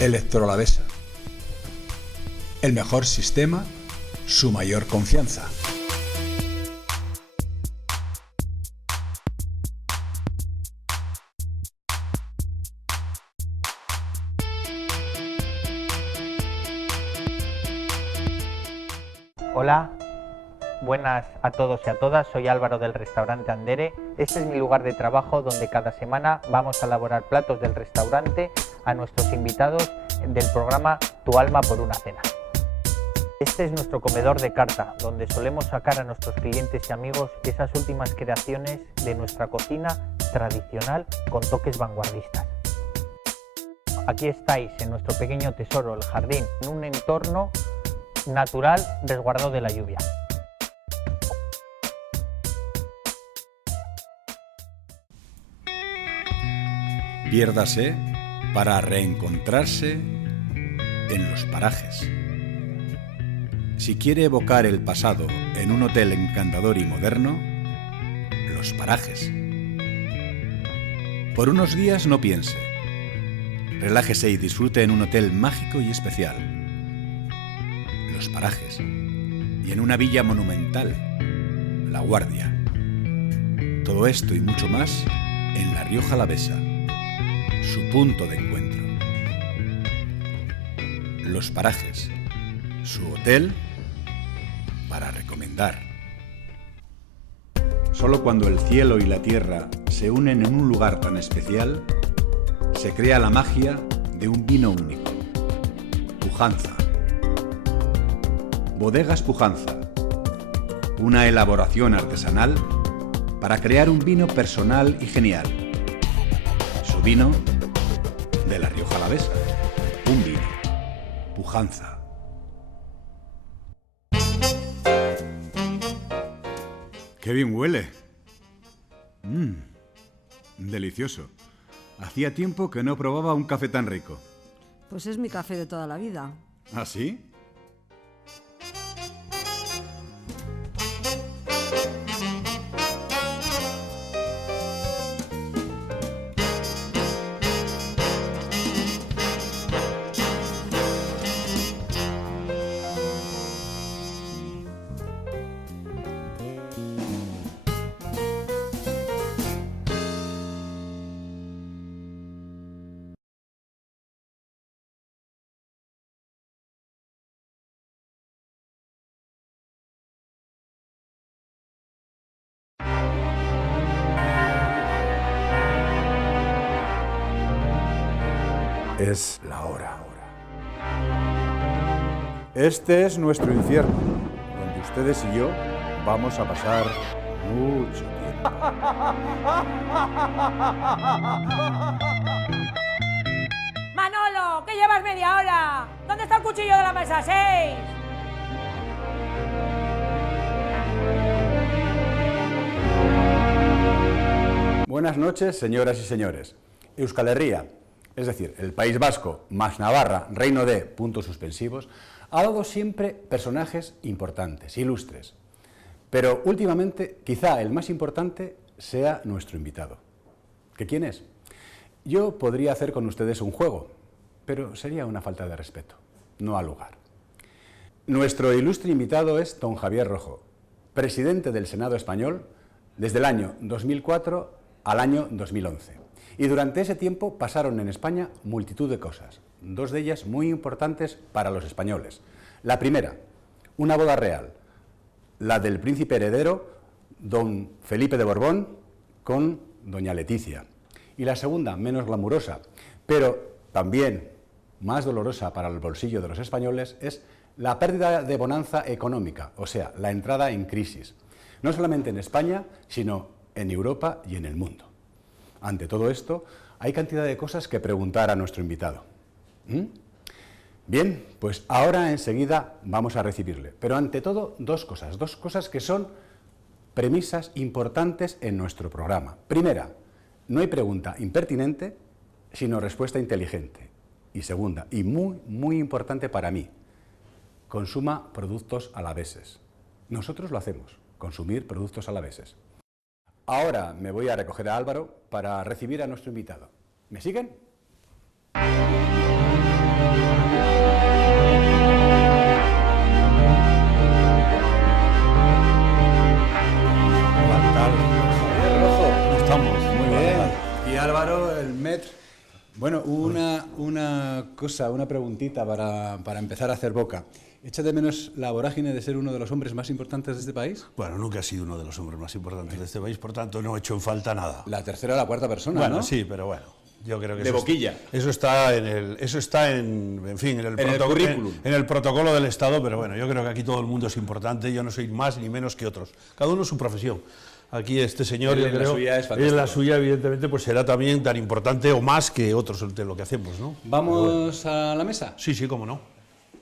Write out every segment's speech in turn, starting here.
Electroalavesa. El mejor sistema, su mayor confianza. Hola, buenas a todos y a todas, soy Álvaro del restaurante Andere. Este es mi lugar de trabajo donde cada semana vamos a elaborar platos del restaurante a nuestros invitados del programa Tu alma por una cena. Este es nuestro comedor de carta, donde solemos sacar a nuestros clientes y amigos esas últimas creaciones de nuestra cocina tradicional con toques vanguardistas. Aquí estáis en nuestro pequeño tesoro, el jardín, en un entorno natural resguardado de la lluvia. Piérdase para reencontrarse en los parajes. Si quiere evocar el pasado en un hotel encantador y moderno, Los Parajes. Por unos días no piense. Relájese y disfrute en un hotel mágico y especial. Los Parajes. Y en una villa monumental, La Guardia. Todo esto y mucho más en La Rioja Alavesa, su punto de encuentro. Los Parajes, su hotel para recomendar. Solo cuando el cielo y la tierra se unen en un lugar tan especial, se crea la magia de un vino único. Pujanza. Bodegas Pujanza. Una elaboración artesanal para crear un vino personal y genial. Su vino de La Rioja Alavesa. Un vino. Pujanza. ¡Qué bien huele! Delicioso. Hacía tiempo que no probaba un café tan rico. Pues es mi café de toda la vida. ¿Ah, sí? Es la hora. Este es nuestro infierno, donde ustedes y yo vamos a pasar mucho tiempo. ¡Manolo! ¿Qué llevas media hora? ¿Dónde está el cuchillo de la mesa 6? Buenas noches, señoras y señores. Euskal Herria, es decir, el País Vasco más Navarra, reino de puntos suspensivos, ha dado siempre personajes importantes, ilustres. Pero últimamente, quizá el más importante sea nuestro invitado. ¿Que quién es? Yo podría hacer con ustedes un juego, pero sería una falta de respeto, no al lugar. Nuestro ilustre invitado es don Javier Rojo, presidente del Senado español desde el año 2004 al año 2011. Y durante ese tiempo pasaron en España multitud de cosas, dos de ellas muy importantes para los españoles. La primera, una boda real, la del príncipe heredero, don Felipe de Borbón, con doña Leticia. Y la segunda, menos glamurosa, pero también más dolorosa para el bolsillo de los españoles, es la pérdida de bonanza económica, o sea, la entrada en crisis, no solamente en España, sino en Europa y en el mundo. Ante todo esto, hay cantidad de cosas que preguntar a nuestro invitado. Bien, pues ahora enseguida vamos a recibirle. Pero ante todo, dos cosas que son premisas importantes en nuestro programa. Primera, no hay pregunta impertinente, sino respuesta inteligente. Y segunda, y muy importante para mí, consuma productos alaveses. Nosotros lo hacemos, consumir productos alaveses. Ahora me voy a recoger a Álvaro para recibir a nuestro invitado. ¿Me siguen? estamos? Muy bien. Y Álvaro, el Metr. Bueno, una cosa, una preguntita para empezar a hacer boca. ¿Echa de menos la vorágine de ser uno de los hombres más importantes de este país? Bueno, nunca he sido uno de los hombres más importantes de este país, por tanto no he hecho en falta nada. La tercera o la cuarta persona, Bueno, ¿no? sí, pero bueno, yo creo que De boquilla. Eso está en fin, en el currículum. en el protocolo del Estado, pero bueno, yo creo que aquí todo el mundo es importante, yo no soy más ni menos que otros. Cada uno su profesión. Aquí este señor, Él yo en la creo, suya es fantástico. en la suya evidentemente pues será también tan importante o más que otros de lo que hacemos, ¿no? ¿Vamos a la mesa? Sí, sí, cómo no.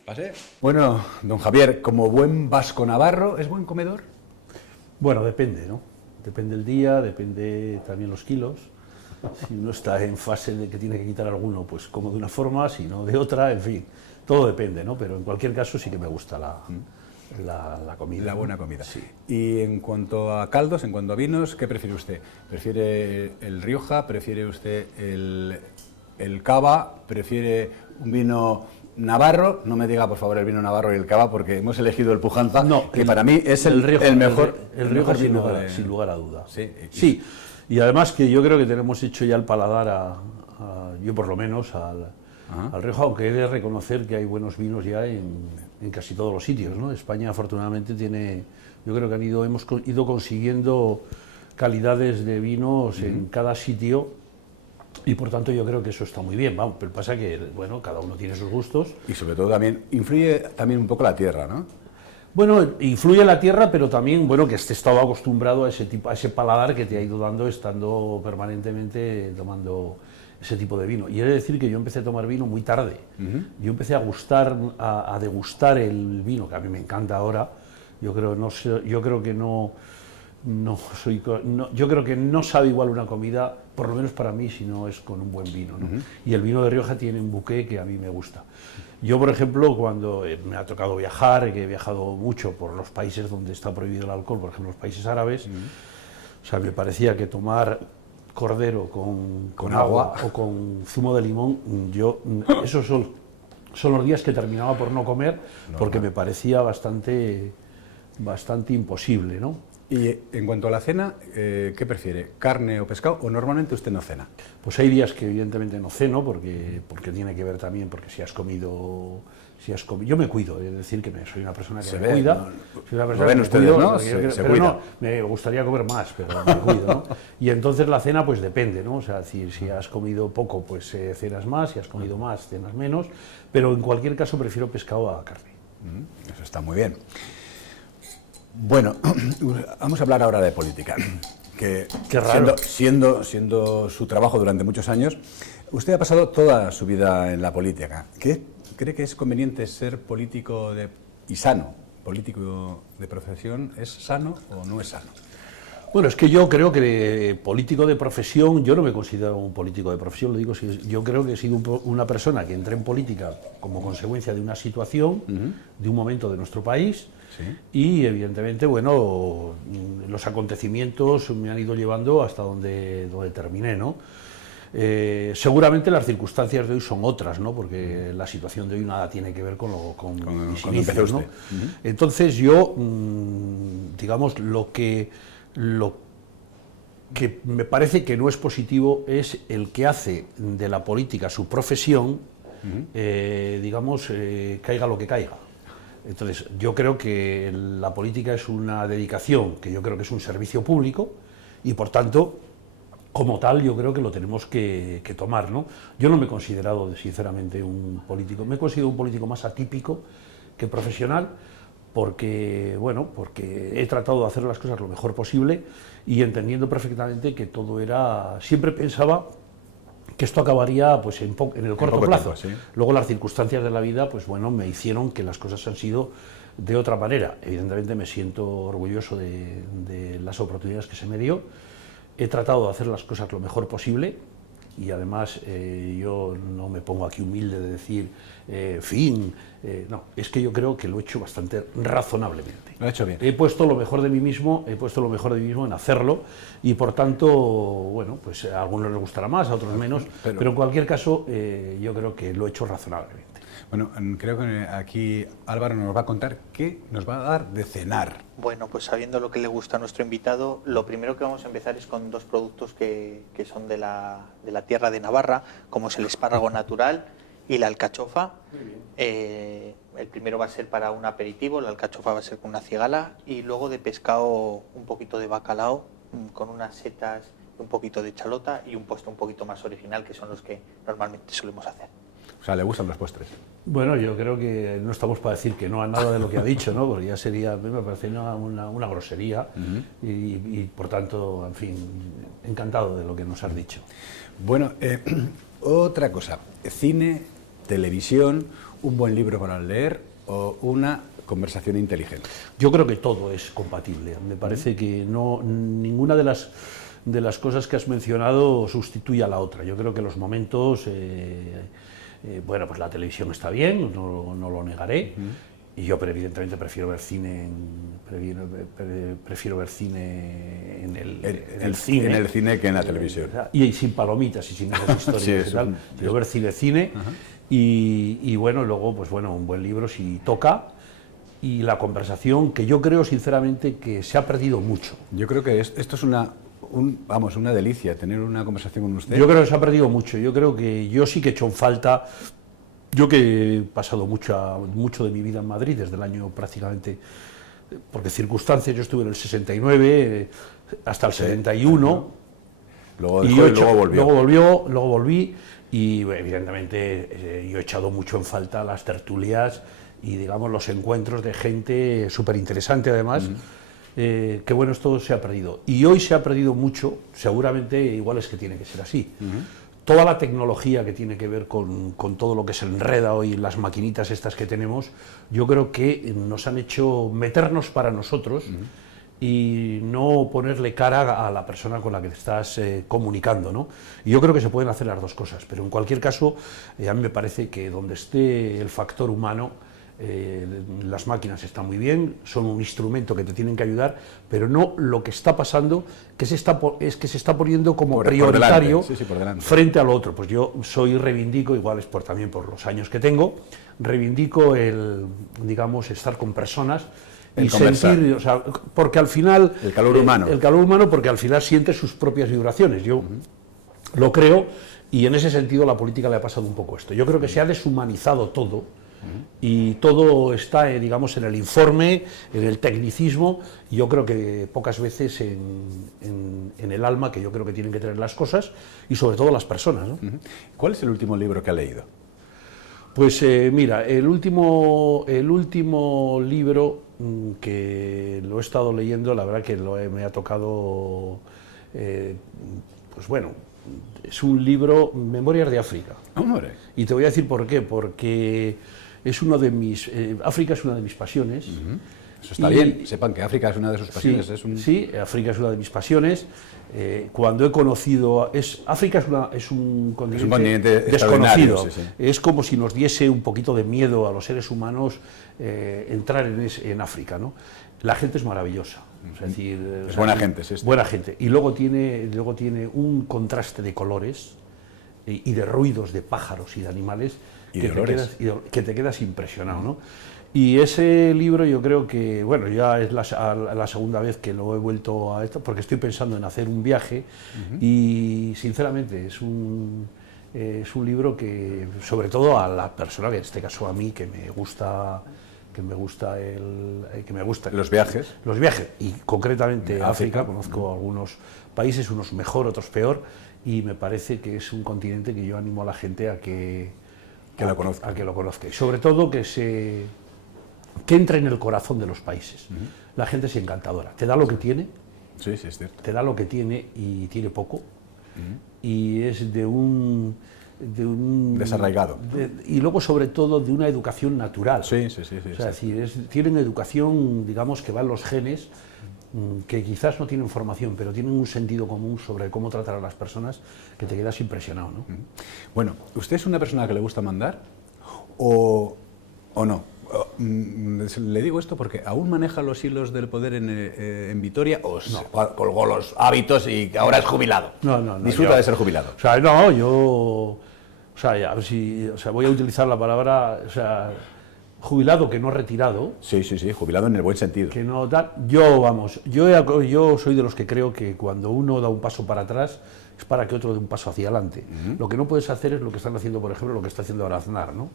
Pase. Bueno, don Javier, como buen vasco navarro, ¿es buen comedor? Bueno, depende, ¿no? Depende el día, depende también los kilos. Si uno está en fase de que tiene que quitar alguno, pues como de una forma, si no de otra, en fin, todo depende, ¿no? Pero en cualquier caso sí que me gusta la comida. La buena comida. Sí. Y en cuanto a caldos, en cuanto a vinos, ¿qué prefiere usted? ¿Prefiere el Rioja? ¿Prefiere usted el Cava? ¿Prefiere un vino navarro? No me diga, por favor, el vino navarro y el Cava, porque hemos elegido el Pujanza, No, que para mí es el Rioja, mejor, el Rioja sin vino lugar, de- sin lugar a duda. Sí, Sí, y además que yo creo que tenemos hecho ya el paladar yo por lo menos al Rioja, aunque he de reconocer que hay buenos vinos ya en casi todos los sitios, ¿no? España afortunadamente tiene, yo creo que hemos ido consiguiendo calidades de vinos en cada sitio y por tanto yo creo que eso está muy bien, vamos, pero pasa que, bueno, cada uno tiene sus gustos. Y sobre todo también, influye también un poco la tierra, ¿no? Bueno, influye la tierra, pero también, bueno, que estés estado acostumbrado a ese paladar que te ha ido dando estando permanentemente tomando ese tipo de vino. Y he de decir que yo empecé a tomar vino muy tarde. Yo empecé a degustar el vino, que a mí me encanta ahora. Yo creo que yo creo que no sabe igual una comida, por lo menos para mí, si no es con un buen vino, ¿no? Y el vino de Rioja tiene un buqué que a mí me gusta. Yo, por ejemplo, cuando me ha tocado viajar, que he viajado mucho por los países donde está prohibido el alcohol, por ejemplo, los países árabes, o sea, me parecía que tomar cordero con agua o con zumo de limón, esos son los días que terminaba por no comer, porque me parecía bastante imposible, ¿no? Y en cuanto a la cena, ¿qué prefiere? ¿Carne o pescado? ¿O normalmente usted no cena? Pues hay días que evidentemente no ceno, porque tiene que ver también, porque si has comido, yo me cuido, es decir, que soy una persona que Se me ve, cuida. ¿no? Soy una Lo persona ven que me ustedes, cuido, ¿no? porque yo Se pero cuida. no, me gustaría comer más, pero me cuido, ¿no? Y entonces la cena pues depende, ¿no? O sea, si has comido poco, pues cenas más, si has comido más, cenas menos, pero en cualquier caso prefiero pescado a carne. Eso está muy bien. Bueno, vamos a hablar ahora de política. Que Qué raro. siendo su trabajo durante muchos años, usted ha pasado toda su vida en la política. ¿Cree que es conveniente ser político y sano? ¿Político de profesión es sano o no es sano? Bueno, es que yo creo que político de profesión, yo no me considero un político de profesión, lo digo, yo creo que he sido una persona que entré en política como consecuencia de una situación, de un momento de nuestro país, Sí. y evidentemente, bueno, los acontecimientos me han ido llevando hasta donde terminé, ¿no? Seguramente las circunstancias de hoy son otras, ¿no? Porque la situación de hoy nada tiene que ver con mis cuando inicios, empezó ¿no? usted. Entonces yo, digamos, lo que me parece que no es positivo es el que hace de la política su profesión, digamos, caiga lo que caiga. Entonces, yo creo que la política es una dedicación, que yo creo que es un servicio público, y por tanto, como tal, yo creo que lo tenemos que tomar, ¿no? Yo no me he considerado, sinceramente, un político, me he considerado un político más atípico que profesional, porque he tratado de hacer las cosas lo mejor posible y entendiendo perfectamente que todo era, siempre pensaba que esto acabaría pues en el corto poco plazo. tiempo, sí. Luego las circunstancias de la vida pues bueno, me hicieron que las cosas han sido de otra manera. Evidentemente me siento orgulloso de las oportunidades que se me dio. He tratado de hacer las cosas lo mejor posible y además yo no me pongo aquí humilde de decir no, es que yo creo que lo he hecho bastante razonablemente. Lo ha hecho bien. He puesto lo mejor de mí mismo en hacerlo y por tanto, bueno, pues a algunos les gustará más, a otros menos, pero en cualquier caso yo creo que lo he hecho razonablemente. Bueno, creo que aquí Álvaro nos va a contar qué nos va a dar de cenar. Bueno, pues sabiendo lo que le gusta a nuestro invitado, lo primero que vamos a empezar es con dos productos que son de la tierra de Navarra, como es el espárrago natural y la alcachofa. El primero va a ser para un aperitivo, la alcachofa va a ser con una cigala, y luego de pescado un poquito de bacalao con unas setas, un poquito de chalota y un postre un poquito más original, que son los que normalmente solemos hacer. O sea, le gustan los postres. Bueno, yo creo que no estamos para decir que no a nada de lo que ha dicho, ¿no? Porque ya sería, me parece una grosería y, por tanto, en fin, encantado de lo que nos has dicho. Bueno, otra cosa, cine, televisión, un buen libro para leer o una conversación inteligente. Yo creo que todo es compatible. Me parece que ninguna de las cosas que has mencionado sustituye a la otra. Yo creo que los momentos, bueno, pues la televisión está bien, no lo negaré, y yo evidentemente prefiero ver cine en el cine. En el cine que en la televisión. Y sin palomitas y sin esas historias Sí, y tal. Quiero ver cine. Y bueno, luego, pues bueno, un buen libro si toca. Y la conversación, que yo creo sinceramente que se ha perdido mucho. Yo creo que esto es una delicia, tener una conversación con usted. Yo creo que se ha perdido mucho. Yo creo que yo sí que he hecho en falta. Yo que he pasado mucho de mi vida en Madrid, desde el año prácticamente, porque circunstancias, yo estuve en el 69 hasta el 71. Luego dejó y luego volví y evidentemente yo he echado mucho en falta las tertulias y, digamos, los encuentros de gente súper interesante, además. Que bueno, esto se ha perdido. Y hoy se ha perdido mucho, seguramente igual es que tiene que ser así. Toda la tecnología que tiene que ver con todo lo que se enreda hoy, las maquinitas estas que tenemos, yo creo que nos han hecho meternos para nosotros y no ponerle cara a la persona con la que te estás comunicando, ¿no? Y yo creo que se pueden hacer las dos cosas, pero en cualquier caso, a mí me parece que donde esté el factor humano, las máquinas están muy bien, son un instrumento que te tienen que ayudar, pero no lo que está pasando, que es que se está poniendo como prioritario por delante. Frente al otro. Pues yo reivindico, igual es también por los años que tengo, reivindico digamos, estar con personas y sentir, o sea, porque al final el calor humano. El calor humano, porque al final siente sus propias vibraciones. Yo lo creo, y en ese sentido la política le ha pasado un poco esto. Yo creo que se ha deshumanizado todo. Y todo está, digamos, en el informe, en el tecnicismo, y yo creo que pocas veces en el alma, que yo creo que tienen que tener las cosas, y sobre todo las personas, ¿no? ¿Cuál es el último libro que ha leído? Pues mira, el último libro que lo he estado leyendo, la verdad que me ha tocado, pues bueno, es un libro, Memorias de África. Hombre. Y te voy a decir por qué, porque es África es una de mis pasiones. Eso está bien, sepan que África es una de sus pasiones. Sí, África es una de mis pasiones. Cuando he conocido... África es un continente desconocido. Sí. Es como si nos diese un poquito de miedo a los seres humanos entrar en África, ¿no? La gente es maravillosa. Es decir, buena gente, sí. Buena gente. Y luego tiene un contraste de colores y de ruidos de pájaros y de animales que te quedas impresionado, ¿no? Y ese libro yo creo que, bueno, ya es la segunda vez que lo he vuelto a esto, porque estoy pensando en hacer un viaje y sinceramente es un libro que, sobre todo a la persona, que en este caso a mí, que me gusta los viajes. Los viajes, y concretamente África, conozco algunos países, unos mejor, otros peor, y me parece que es un continente que yo animo a la gente a que lo conozca. Y sobre todo que entre en el corazón de los países. La gente es encantadora, te da lo que tiene, sí, es cierto. Te da lo que tiene y tiene poco, y es de un desarraigado. Y luego, sobre todo, de una educación natural. Sí. O sea, es decir, tienen educación, digamos, que va en los genes, que quizás no tienen formación, pero tienen un sentido común sobre cómo tratar a las personas, que te quedas impresionado, ¿no? Bueno, ¿usted es una persona que le gusta mandar o no? Le digo esto porque aún maneja los hilos del poder en Vitoria o colgó los hábitos y ahora es jubilado. No. Disfruta de ser jubilado. O sea, no, yo O sea, a ver si, o sea, voy a utilizar la palabra, o sea, jubilado que no retirado. Sí, jubilado en el buen sentido. Que no tal. Yo, vamos, yo soy de los que creo que cuando uno da un paso para atrás es para que otro dé un paso hacia adelante. Lo que no puedes hacer es lo que están haciendo, por ejemplo, lo que está haciendo ahora Aznar, ¿no?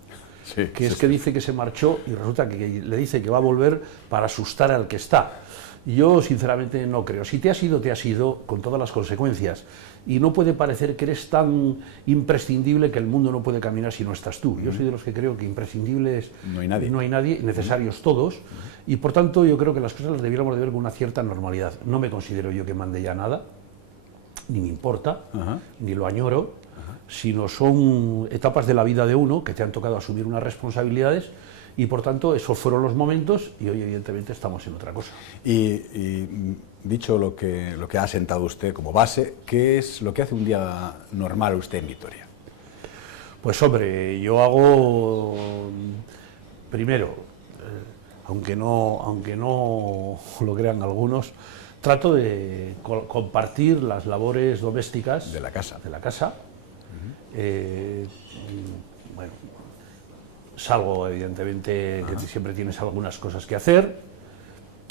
Sí, que es que dice que se marchó y resulta que le dice que va a volver para asustar al que está. Yo, sinceramente, no creo. Si te has ido con todas las consecuencias. Y no puede parecer que eres tan imprescindible que el mundo no puede caminar si no estás tú. Yo soy de los que creo que imprescindibles no hay nadie, necesarios todos. Y, por tanto, yo creo que las cosas las debiéramos de ver con una cierta normalidad. No me considero yo que mande ya nada, ni me importa, ni lo añoro, sino son etapas de la vida de uno que te han tocado asumir unas responsabilidades. Y por tanto, esos fueron los momentos y hoy evidentemente estamos en otra cosa. Y dicho lo que ha sentado usted como base, ¿qué es lo que hace un día normal usted en Vitoria? Pues hombre, yo hago, primero, aunque no lo crean algunos, trato de compartir las labores domésticas de la casa. Bueno, salgo, evidentemente, que siempre tienes algunas cosas que hacer.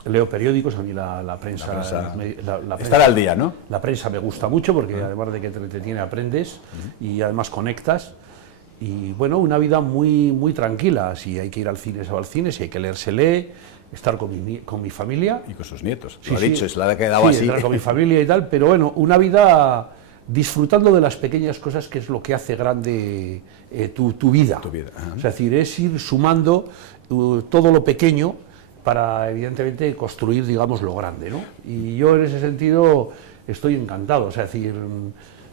Leo periódicos, a mí la prensa... Estar al día, ¿no? La prensa me gusta mucho porque además de que te entretiene, aprendes y además conectas. Y bueno, una vida muy, muy tranquila. Si hay que ir al cine, se va al cine. Si hay que leer, se lee. Estar con mi familia. Y con sus nietos. Sí, lo ha dicho, es la que ha quedado así. Estar con mi familia y tal. Pero bueno, una vida disfrutando de las pequeñas cosas, que es lo que hace grande tu vida. Es decir, es ir sumando todo lo pequeño para, evidentemente, construir, digamos, lo grande, ¿no? Y yo, en ese sentido, estoy encantado. O sea, es decir,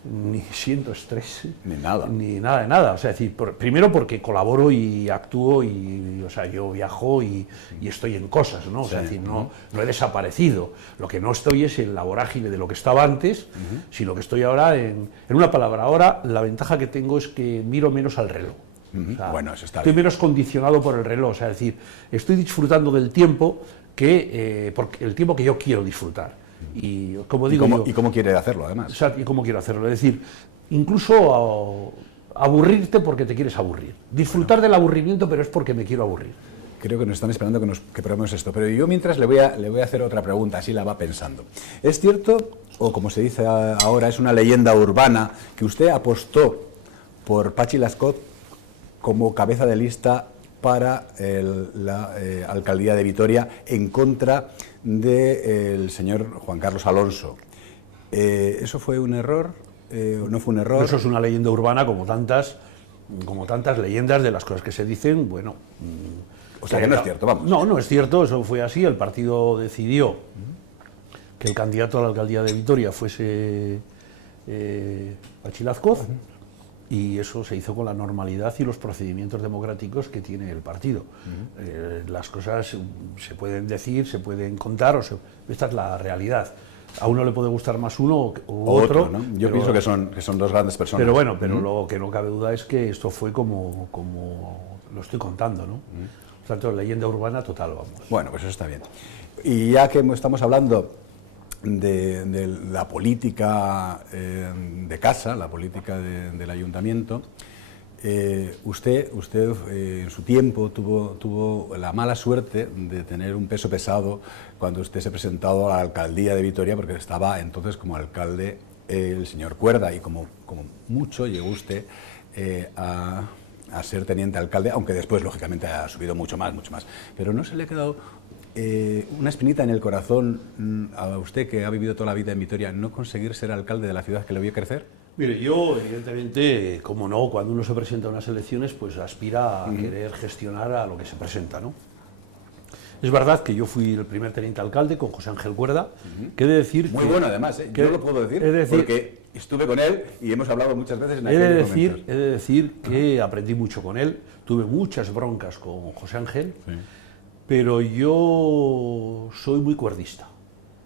ni siento estrés. Ni nada. Ni nada de nada. O sea, es decir, primero porque colaboro y actúo y o sea, yo viajo y estoy en cosas, ¿no? O sea, es decir, no he desaparecido. Lo que no estoy es en la vorágine de lo que estaba antes, sino que estoy ahora en una palabra. Ahora, la ventaja que tengo es que miro menos al reloj. O sea, bueno, eso está estoy bien. menos condicionado por el reloj. O sea, es decir, estoy disfrutando del tiempo porque el tiempo que yo quiero disfrutar. Y como digo, ¿Y cómo quiere hacerlo, además? O sea, ¿y cómo quiero hacerlo? Es decir, incluso aburrirte porque te quieres aburrir. Disfrutar del aburrimiento, pero es porque me quiero aburrir. Creo que nos están esperando que probemos esto, pero yo mientras le voy a hacer otra pregunta, así la va pensando. ¿Es cierto, o como se dice ahora, es una leyenda urbana, que usted apostó por Patxi Lascott como cabeza de lista para la alcaldía de Vitoria en contra del señor Juan Carlos Alonso? ¿Eso fue un error? ¿No fue un error? Eso es una leyenda urbana como tantas leyendas de las cosas que se dicen, bueno... O sea, que no es cierto, vamos. No es cierto, eso fue así. El partido decidió que el candidato a la alcaldía de Vitoria fuese Patxi Lascott, y eso se hizo con la normalidad y los procedimientos democráticos que tiene el partido. Las cosas se pueden decir, se pueden contar, esta es la realidad. A uno le puede gustar más uno o otro, ¿no? Yo pienso que son dos grandes personas. Pero bueno, lo que no cabe duda es que esto fue como lo estoy contando, ¿no? Por tanto, leyenda urbana total, vamos. Bueno, pues eso está bien. Y ya que estamos hablando de la política de casa, la política del ayuntamiento, usted en su tiempo tuvo la mala suerte de tener un peso pesado cuando usted se presentó a la alcaldía de Vitoria, porque estaba entonces como alcalde el señor Cuerda, y como mucho llegó usted a ser teniente alcalde, aunque después lógicamente ha subido mucho más, pero ¿no se le ha quedado una espinita en el corazón a usted, que ha vivido toda la vida en Vitoria, no conseguir ser alcalde de la ciudad que le vio crecer? Mire, yo evidentemente, como no, cuando uno se presenta a unas elecciones, pues aspira a querer gestionar a lo que se presenta, ¿no? Es verdad que yo fui el primer teniente alcalde con José Ángel Cuerda, que he de decir... Muy bueno, además, yo lo puedo decir, porque estuve con él y hemos hablado muchas veces en aquellos momentos. He de decir que aprendí mucho con él, tuve muchas broncas con José Ángel, pero yo soy muy cuerdista.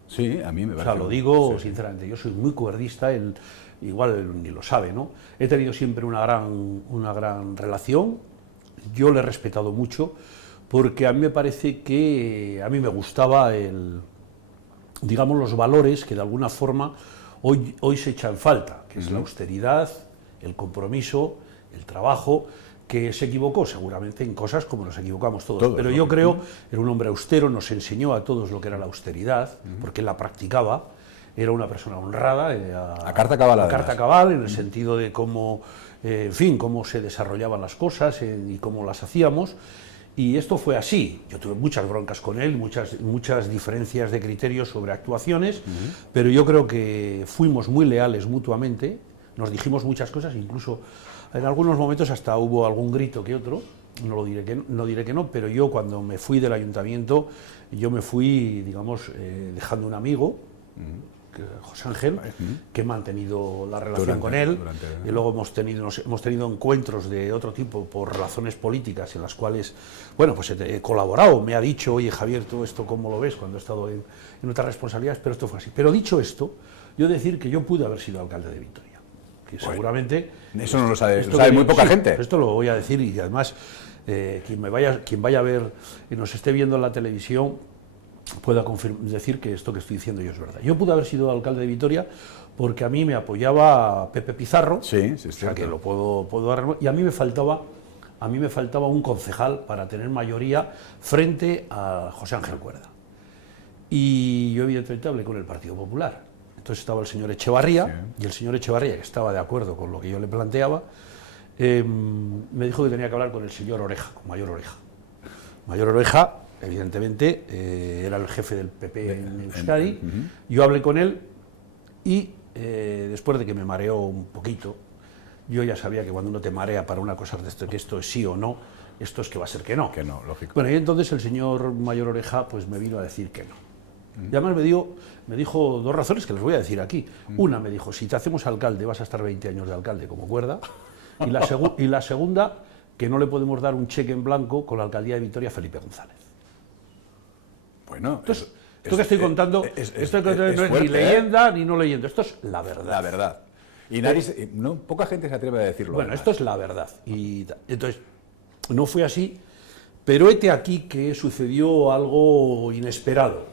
Sí, a mí me parece. O sea, lo digo sinceramente, yo soy muy cuerdista, él igual ni lo sabe, ¿no? He tenido siempre una gran relación, yo le he respetado mucho, porque a mí me parece que a mí me gustaba digamos, los valores que de alguna forma hoy se echan en falta, que es la austeridad, el compromiso el trabajo, que se equivocó seguramente en cosas como nos equivocamos todos, pero yo creo, era un hombre austero, nos enseñó a todos lo que era la austeridad, porque él la practicaba, era una persona honrada, a carta cabal, a carta cabal, en el sentido de cómo, en fin, cómo se desarrollaban las cosas y cómo las hacíamos, y esto fue así. Yo tuve muchas broncas con él, muchas diferencias de criterios sobre actuaciones, pero yo creo que fuimos muy leales mutuamente, nos dijimos muchas cosas, incluso en algunos momentos hasta hubo algún grito que otro, no diré que no, pero yo cuando me fui del ayuntamiento, yo me fui, digamos, dejando un amigo, José Ángel, que he mantenido la relación con él, y luego hemos tenido encuentros de otro tipo por razones políticas en las cuales, bueno, pues he colaborado, me ha dicho, oye Javier, tú esto cómo lo ves, cuando he estado en otras responsabilidades, pero esto fue así. Pero dicho esto, yo decir que yo pude haber sido alcalde de Vitoria, que seguramente... Eso no lo sabe, muy poca gente. Esto lo voy a decir, y además quien vaya a ver y nos esté viendo en la televisión pueda decir que esto que estoy diciendo yo es verdad. Yo pude haber sido alcalde de Vitoria porque a mí me apoyaba Pepe Pizarro, o sea que lo puedo dar, y a mí me faltaba un concejal para tener mayoría frente a José Ángel Cuerda. Y yo evidentemente hablé con el Partido Popular. Entonces estaba el señor Echevarría, y el señor Echevarría, que estaba de acuerdo con lo que yo le planteaba, me dijo que tenía que hablar con el señor Oreja, con Mayor Oreja. Mayor Oreja, evidentemente, era el jefe del PP en Euskadi. Yo hablé con él y después de que me mareó un poquito, yo ya sabía que cuando uno te marea para una cosa de esto, que esto es sí o no, esto es que va a ser que no. Que no, lógico. Bueno, y entonces el señor Mayor Oreja pues me vino a decir que no. Y además me dijo dos razones que les voy a decir aquí. Una, me dijo, si te hacemos alcalde vas a estar 20 años de alcalde como Cuerda, y la segunda, que no le podemos dar un cheque en blanco con la alcaldía de Vitoria a Felipe González. Bueno, entonces, esto que estoy contando, no es ni leyenda ni no leyenda, esto es la verdad. La verdad. Y poca gente se atreve a decirlo. Bueno, esto es la verdad. Y entonces, no fue así, pero hete aquí que sucedió algo inesperado,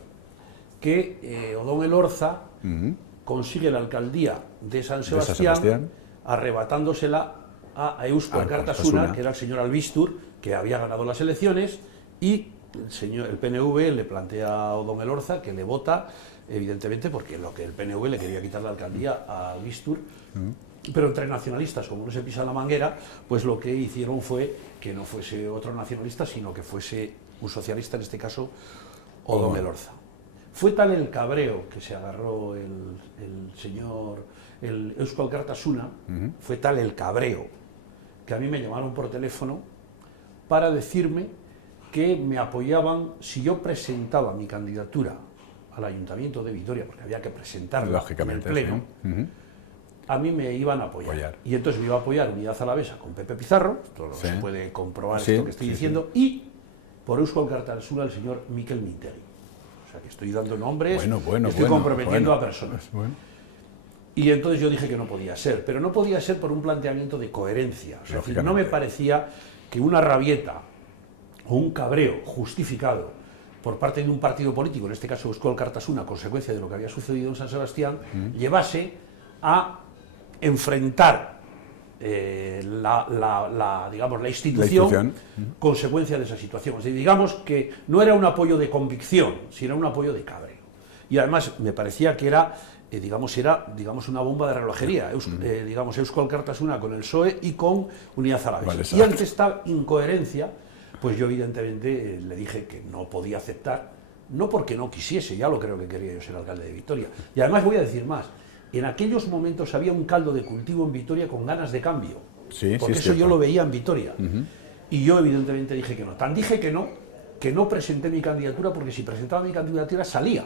que Odón Elorza consigue la alcaldía de San Sebastián, arrebatándosela a Eusko Alkartasuna, que era el señor Albistur, que había ganado las elecciones, y el PNV le plantea a Odón Elorza que le vota, evidentemente, porque el PNV le quería quitar la alcaldía a Albistur, pero entre nacionalistas, como no se pisa la manguera, pues lo que hicieron fue que no fuese otro nacionalista, sino que fuese un socialista, en este caso, Odón Elorza. Fue tal el cabreo que se agarró el Eusko Alkartasuna, fue tal el cabreo, que a mí me llamaron por teléfono para decirme que me apoyaban si yo presentaba mi candidatura al Ayuntamiento de Vitoria, porque había que presentarla en el Pleno, a mí me iban a apoyar. Y entonces me iba a apoyar Unidad Alavesa con Pepe Pizarro, todo se puede comprobar esto que estoy diciendo, y por Eusko Alkartasuna el señor Mikel Mintegi. O sea, que estoy dando nombres, estoy comprometiendo a personas. Y entonces yo dije que no podía ser, pero no podía ser por un planteamiento de coherencia. O sea, es decir, no me parecía que una rabieta o un cabreo justificado por parte de un partido político, en este caso Eusko Alkartasuna, a consecuencia de lo que había sucedido en San Sebastián, llevase a enfrentar digamos, la institución consecuencia de esa situación. Es decir, digamos que no era un apoyo de convicción, sino un apoyo de cabreo. Y además me parecía que era una bomba de relojería, Eusko Alkartasuna con el PSOE y con Unidad Alavesa. Y ante esta incoherencia, pues yo evidentemente le dije que no podía aceptar, no porque no quisiese, ya lo creo que quería yo ser alcalde de Vitoria. Y además voy a decir más, en aquellos momentos había un caldo de cultivo en Vitoria con ganas de cambio, porque eso yo lo veía en Vitoria. Y yo evidentemente dije que no. Tan dije que no presenté mi candidatura, porque si presentaba mi candidatura salía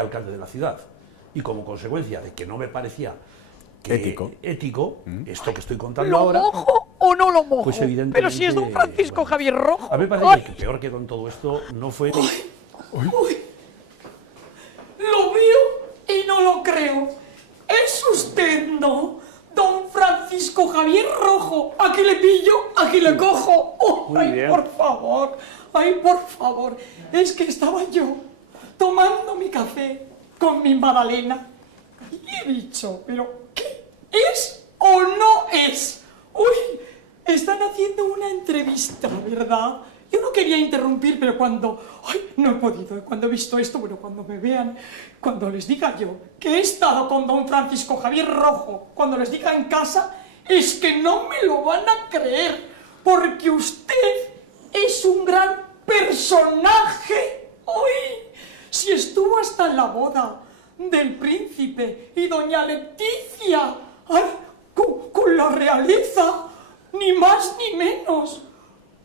alcalde de la ciudad. Y como consecuencia de que no me parecía ético esto que estoy contando ahora... ¿Lo mojo o no lo mojo? Pues evidentemente... Pero si es don Francisco Javier Rojo. A mí me parece que peor que con todo esto no fue... Uy. Lo veo y no lo creo. Es usted, ¿no? Don Francisco Javier Rojo. Aquí le pillo, aquí le cojo. Oh, ay, por favor. Es que estaba yo tomando mi café con mi magdalena y he dicho, pero ¿qué es o no es? Uy, revista, ¿verdad? Yo no quería interrumpir, pero cuando... ¡Ay, no he podido! Cuando he visto esto, bueno, cuando me vean, cuando les diga yo que he estado con don Francisco Javier Rojo, cuando les diga en casa, es que no me lo van a creer, porque usted es un gran personaje. ¡Ay! Si estuvo hasta en la boda del príncipe y doña Leticia, ¡ay! Con la realeza, ni más ni menos.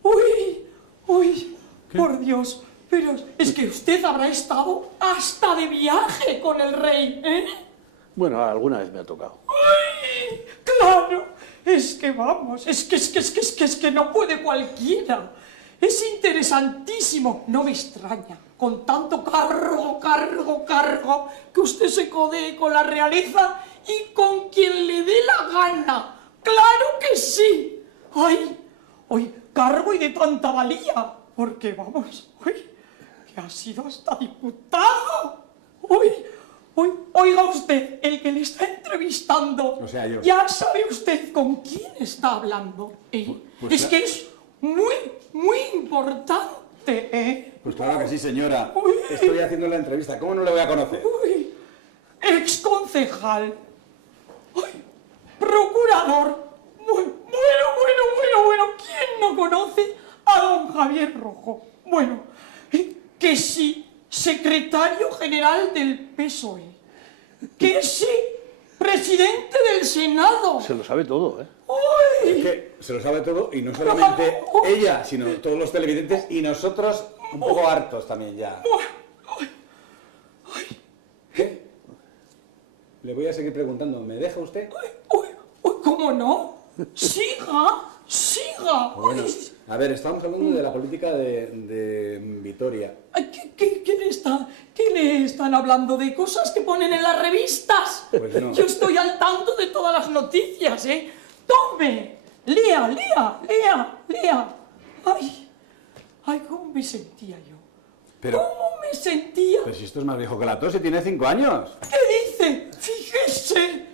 ¡Uy! ¡Uy! Por Dios, pero es que usted habrá estado hasta de viaje con el rey, ¿eh? Bueno, alguna vez me ha tocado. ¡Ay! ¡Claro! Es que vamos, es que no puede cualquiera. Es interesantísimo, no me extraña, con tanto cargo, que usted se codee con la realeza y con quien le dé la gana. ¡Claro que sí! ¡Ay! ¡Ay! Cargo y de tanta valía, porque vamos, ¡ay! Que ha sido hasta diputado. ¡Ay! ¡Ay! Oiga usted, el que le está entrevistando, O sea, yo. ya sabe usted con quién está hablando, ¿eh? Pues Es que es muy importante, ¿eh? Pues claro que sí, señora. Uy. Estoy haciendo la entrevista. ¿Cómo no le voy a conocer? Uy, exconcejal, ay, procurador, bueno, ¿quién no conoce a don Javier Rojo? Bueno, que sí, secretario general del PSOE, que sí, presidente del Senado. Se lo sabe todo, ¿eh? ¡Uy! Es que se lo sabe todo y no solamente ella, sino todos los televidentes y nosotros un poco hartos también ya. ¿Qué? Le voy a seguir preguntando. ¿Me deja usted? ¡Uy! ¿Cómo no? ¡Siga! Bueno, Uy. a ver, estamos hablando de la política de Vitoria. Ay, ¿Qué le están hablando? ¿De cosas que ponen en las revistas? Pues no. Yo estoy al tanto de todas las noticias, ¿eh? ¡Tome! ¡Lea! ¡Ay, cómo me sentía yo! Pero, ¿Cómo me sentía? pero si esto es más viejo que la tos y tiene 5 años. ¿Qué dice?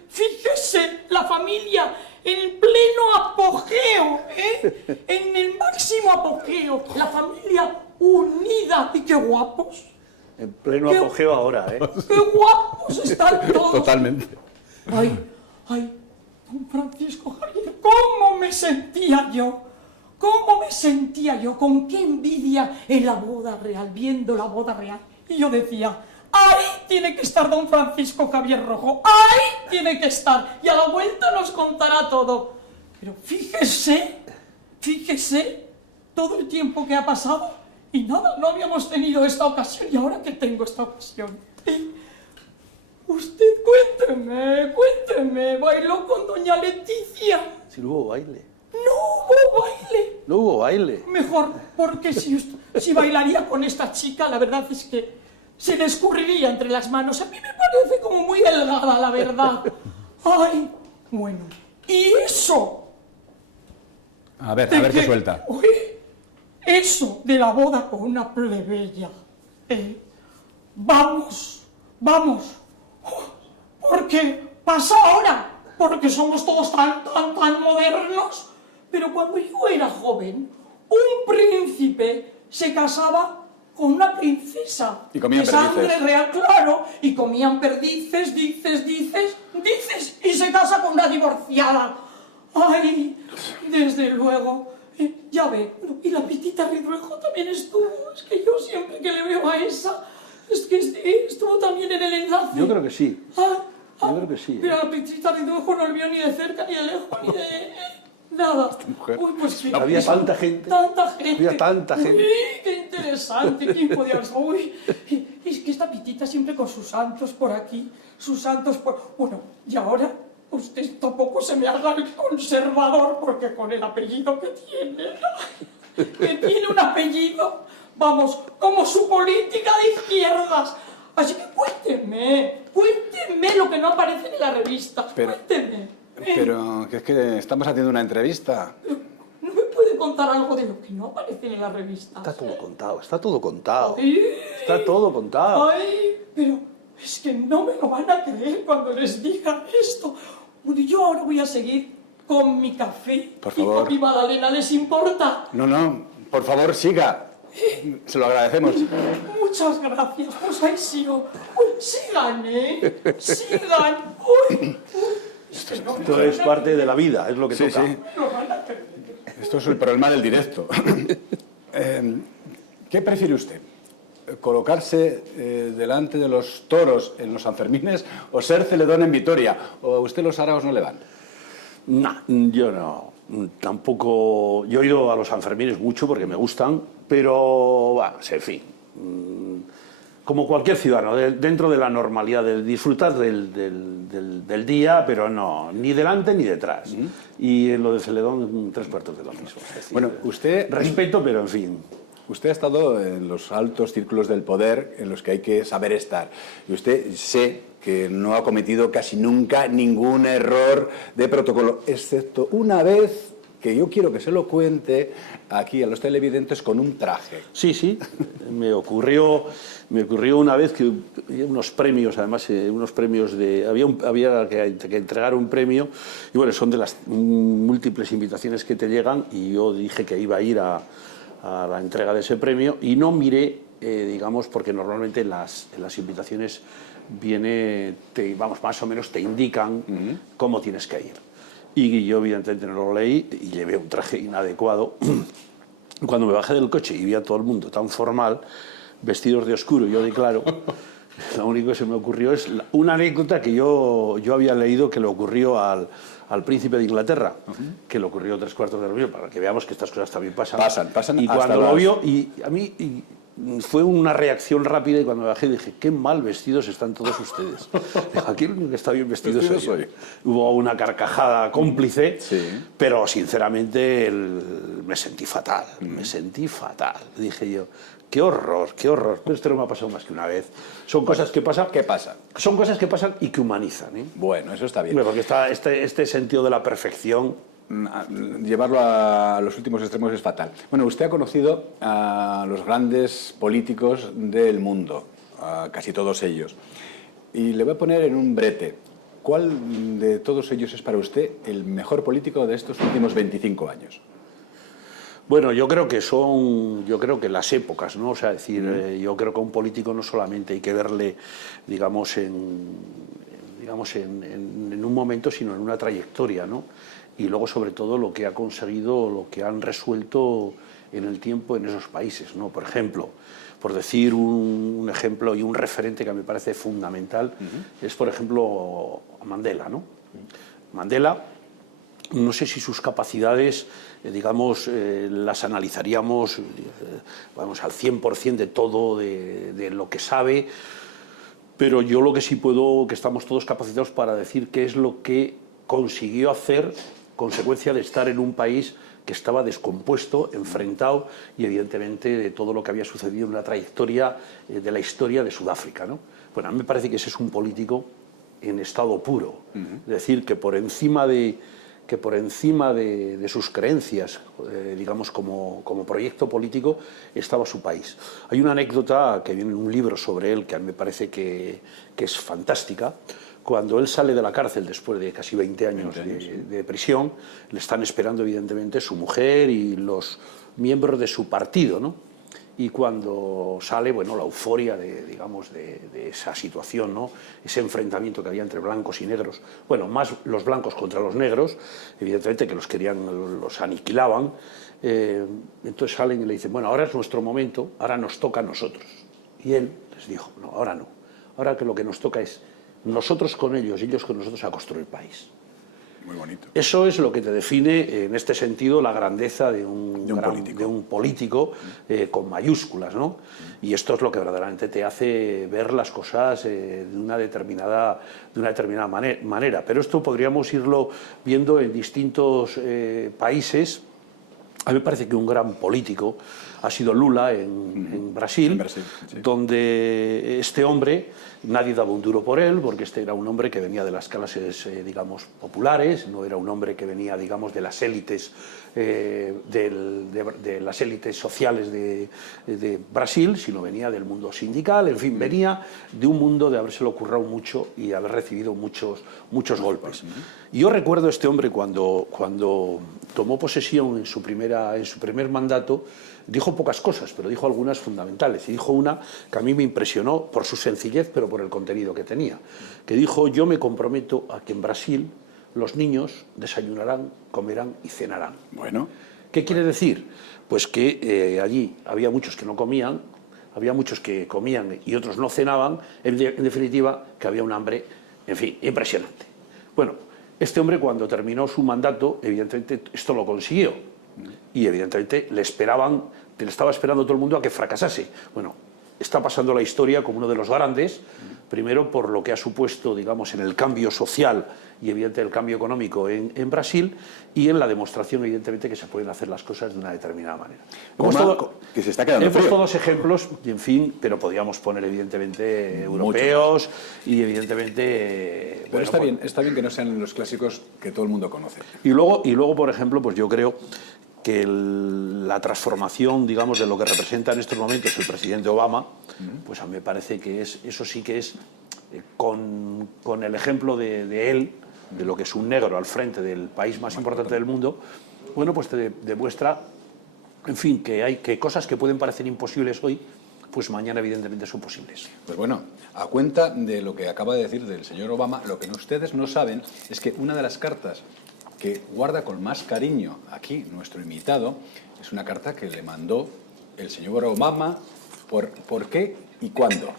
Fíjese, la familia en pleno apogeo, ¿eh? En el máximo apogeo, la familia unida. Y qué guapos, En pleno ¿Qué? apogeo ahora, ¿eh? qué guapos están todos. Totalmente. Ay, don Francisco Javier, ¿cómo me sentía yo? Con qué envidia en la boda real, viendo la boda real. Y yo decía, ahí tiene que estar don Francisco Javier Rojo, ahí tiene que estar, y a la vuelta nos contará todo. Pero fíjese, todo el tiempo que ha pasado, y nada, no habíamos tenido esta ocasión, y ahora que tengo esta ocasión. Usted cuénteme, ¿bailó con doña Leticia? Si no hubo baile. No hubo baile. Mejor, porque si bailaría con esta chica, la verdad es que se le escurriría entre las manos. A mí me parece como muy delgada, la verdad. Ay, bueno, y eso. A ver qué suelta. Uy, eso de la boda con una plebeya. Vamos. Porque pasa ahora, porque somos todos tan modernos. Pero cuando yo era joven, un príncipe se casaba con una princesa. Y comían de perdices. sangre real, claro. Y comían perdices, dices. Y se casa con una divorciada. Ay, desde luego. Ya ve. Y la Pitita Ridruejo también estuvo. Es que yo siempre que le veo a esa, es que estuvo también en el enlace. Yo creo que sí. Yo creo que sí, Pero a la Pitita Ridruejo no le vio ni de cerca, ni de lejos, ni de... nada. mujer. Uy, pues sí. Había tanta gente. Había tanta gente. Uy, qué interesante. ¿Quién podía ser? Uy, es que esta Pitita siempre con sus santos por aquí, sus santos por... Bueno, y ahora usted tampoco se me haga el conservador, porque con el apellido que tiene un apellido, vamos, como su política de izquierdas. Así que cuénteme lo que no aparece en la revista. Cuénteme. Pero que es que estamos haciendo una entrevista. ¿No me puede contar algo de lo que no aparece en la revista? Está todo contado, está todo contado. Ay, Está todo contado. ay, pero es que no me lo van a creer cuando les diga esto. Bueno, yo ahora voy a seguir con mi café Por y favor. con mi magdalena, ¿les importa? No, no, por favor, siga. Se lo agradecemos. Muchas gracias, pues ahí sigo. Uy, sigan, ¿eh? Sigan. Uy. Esto es parte de la vida, es lo que Sí, toca. sí. Lo van a perder. Esto es el problema del directo. ¿Qué prefiere usted? ¿Colocarse delante de los toros en los Sanfermines o ser celedón en Vitoria? ¿O a usted los araos no le van? No, yo no. Tampoco. Yo he ido a los Sanfermines mucho porque me gustan, pero, bueno, en fin. Como cualquier ciudadano, dentro de la normalidad, de disfrutar del día, pero no, ni delante ni detrás. Y en lo de Celedón, 3/4 de lo mismo. Es decir, Bueno, usted... respeto, pero en fin. Usted ha estado en los altos círculos del poder en los que hay que saber estar. Y usted sé que no ha cometido casi nunca ningún error de protocolo, excepto una vez que yo quiero que se lo cuente aquí a los televidentes con un traje. Sí, sí, me ocurrió una vez que unos premios, además unos premios de... Había que entregar un premio, y bueno, son de las múltiples invitaciones que te llegan, y yo dije que iba a ir a la entrega de ese premio, y no miré, digamos, porque normalmente en las invitaciones más o menos te indican cómo tienes que ir. Y yo evidentemente no lo leí y llevé un traje inadecuado. Cuando me bajé del coche y vi a todo el mundo tan formal, vestidos de oscuro y yo de claro, lo único que se me ocurrió es una anécdota que yo había leído que le ocurrió al príncipe de Inglaterra, que le ocurrió 3/4 de lo mismo, para que veamos que estas cosas también pasan. Pasan Y hasta cuando lo las... vio, y a mí... fue una reacción rápida, y cuando me bajé dije, qué mal vestidos están todos ustedes. Aquí el único que está bien vestido soy yo. Hubo una carcajada cómplice, Sí. pero sinceramente me sentí fatal, Dije yo, qué horror, pero esto no me ha pasado más que una vez. Son cosas que pasan. ¿Qué pasa? Son cosas que pasan y que humanizan, ¿eh? Bueno, eso está bien. Porque este sentido de la perfección... Llevarlo a los últimos extremos es fatal. Bueno, usted ha conocido a los grandes políticos del mundo, a casi todos ellos. Y le voy a poner en un brete. ¿Cuál de todos ellos es para usted el mejor político de estos últimos 25 años? Bueno, yo creo que las épocas, ¿no? O sea, decir, yo creo que a un político no solamente hay que verle, digamos, en un momento, sino en una trayectoria, ¿no? Y luego, sobre todo, lo que ha conseguido, lo que han resuelto en el tiempo en esos países, ¿no? Por ejemplo, por decir un ejemplo y un referente que me parece fundamental, es, por ejemplo, Mandela, ¿no? Mandela, no sé si sus capacidades, digamos, las analizaríamos, vamos, al 100% de todo, de lo que sabe, pero yo lo que sí puedo, que estamos todos capacitados para decir qué es lo que consiguió hacer, consecuencia de estar en un país que estaba descompuesto, enfrentado, y evidentemente de todo lo que había sucedido en la trayectoria de la historia de Sudáfrica, ¿no? Bueno, a mí me parece que ese es un político en estado puro, es decir, que por encima de sus creencias, digamos, como proyecto político, estaba su país. Hay una anécdota que viene en un libro sobre él que a mí me parece que es fantástica. Cuando él sale de la cárcel después de casi 20 años de prisión, le están esperando evidentemente su mujer y los miembros de su partido, ¿no? Y cuando sale, bueno, la euforia de esa situación, ¿no? Ese enfrentamiento que había entre blancos y negros, bueno, más los blancos contra los negros, evidentemente que los aniquilaban, entonces salen y le dicen, bueno, ahora es nuestro momento, ahora nos toca a nosotros. Y él les dijo, no, ahora que lo que nos toca es nosotros con ellos y ellos con nosotros a construir el país. Muy bonito. Eso es lo que te define, en este sentido, la grandeza de un político con mayúsculas, ¿no? Y esto es lo que verdaderamente te hace ver las cosas de una determinada manera. Pero esto podríamos irlo viendo en distintos países. A mí me parece que un gran político, ha sido Lula en Brasil, Sí. donde este hombre, nadie daba un duro por él, porque este era un hombre que venía de las clases, digamos, populares, no era un hombre que venía, digamos, de las élites, de las élites sociales de Brasil, sino venía del mundo sindical, en fin, venía de un mundo de habérselo currado mucho y haber recibido muchos golpes. Y yo recuerdo a este hombre cuando tomó posesión en su primer mandato, dijo pocas cosas, pero dijo algunas fundamentales. Y dijo una que a mí me impresionó por su sencillez, pero por el contenido que tenía. Que dijo: yo me comprometo a que en Brasil los niños desayunarán, comerán y cenarán. Bueno. ¿Qué quiere decir? Pues que allí había muchos que no comían, había muchos que comían y otros no cenaban, en definitiva, que había un hambre, en fin, impresionante. Bueno, este hombre cuando terminó su mandato, evidentemente esto lo consiguió. Y evidentemente le estaba esperando todo el mundo a que fracasase. Bueno, está pasando la historia como uno de los grandes, primero por lo que ha supuesto, digamos, en el cambio social y evidentemente el cambio económico en Brasil, y en la demostración, evidentemente, que se pueden hacer las cosas de una determinada manera. Que se está quedando Hemos frío. todos ejemplos, y en fin, pero podríamos poner, evidentemente, europeos y, evidentemente... Pero bueno, está bien que no sean los clásicos que todo el mundo conoce. Y luego, por ejemplo, pues yo creo que la transformación, digamos, de lo que representa en estos momentos el presidente Obama, pues a mí me parece que eso sí que es, con el ejemplo de él, de lo que es un negro al frente del país más importante del mundo, bueno, pues te demuestra, en fin, que cosas que pueden parecer imposibles hoy, pues mañana evidentemente son posibles. Pues bueno, a cuenta de lo que acaba de decir del señor Obama, lo que ustedes no saben es que una de las cartas que guarda con más cariño aquí nuestro invitado es una carta que le mandó el señor Obama. ¿Por qué y cuándo?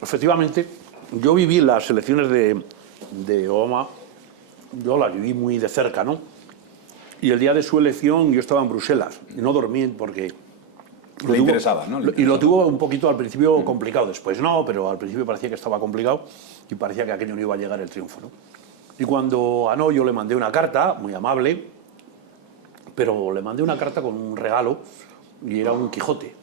Efectivamente, yo viví las elecciones de Obama, yo las viví muy de cerca, ¿no? Y el día de su elección yo estaba en Bruselas y no dormí porque... Le interesaba, ¿no? Y lo tuvo un poquito al principio complicado, después no, pero al principio parecía que estaba complicado y parecía que aquello no iba a llegar el triunfo, ¿no? Y cuando ganó yo le mandé una carta, muy amable, pero le mandé una carta con un regalo y era un Quijote,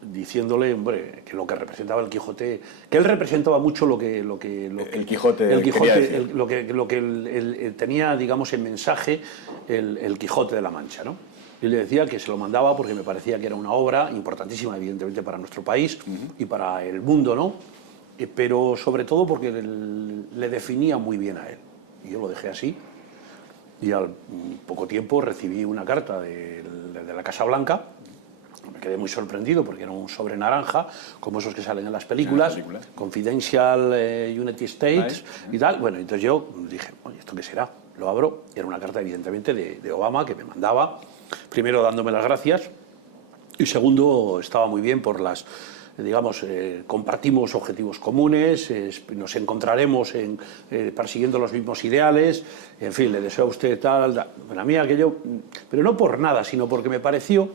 diciéndole, hombre, que lo que representaba el Quijote, que él representaba mucho lo que el Quijote quería decir. lo que tenía, digamos, en mensaje el Quijote de la Mancha, ¿no? Y le decía que se lo mandaba porque me parecía que era una obra importantísima, evidentemente, para nuestro país y para el mundo, ¿no? Pero sobre todo porque le definía muy bien a él. Y yo lo dejé así. Y al poco tiempo recibí una carta de la Casa Blanca. Me quedé muy sorprendido porque era un sobre naranja, como esos que salen en las películas, Confidential United States y tal. Bueno, entonces yo dije, oye, ¿esto qué será? Lo abro, era una carta evidentemente de Obama que me mandaba, primero dándome las gracias y segundo estaba muy bien por las, digamos, compartimos objetivos comunes, nos encontraremos persiguiendo los mismos ideales, en fin, le deseo a usted tal. Para mí aquello, pero no por nada, sino porque me pareció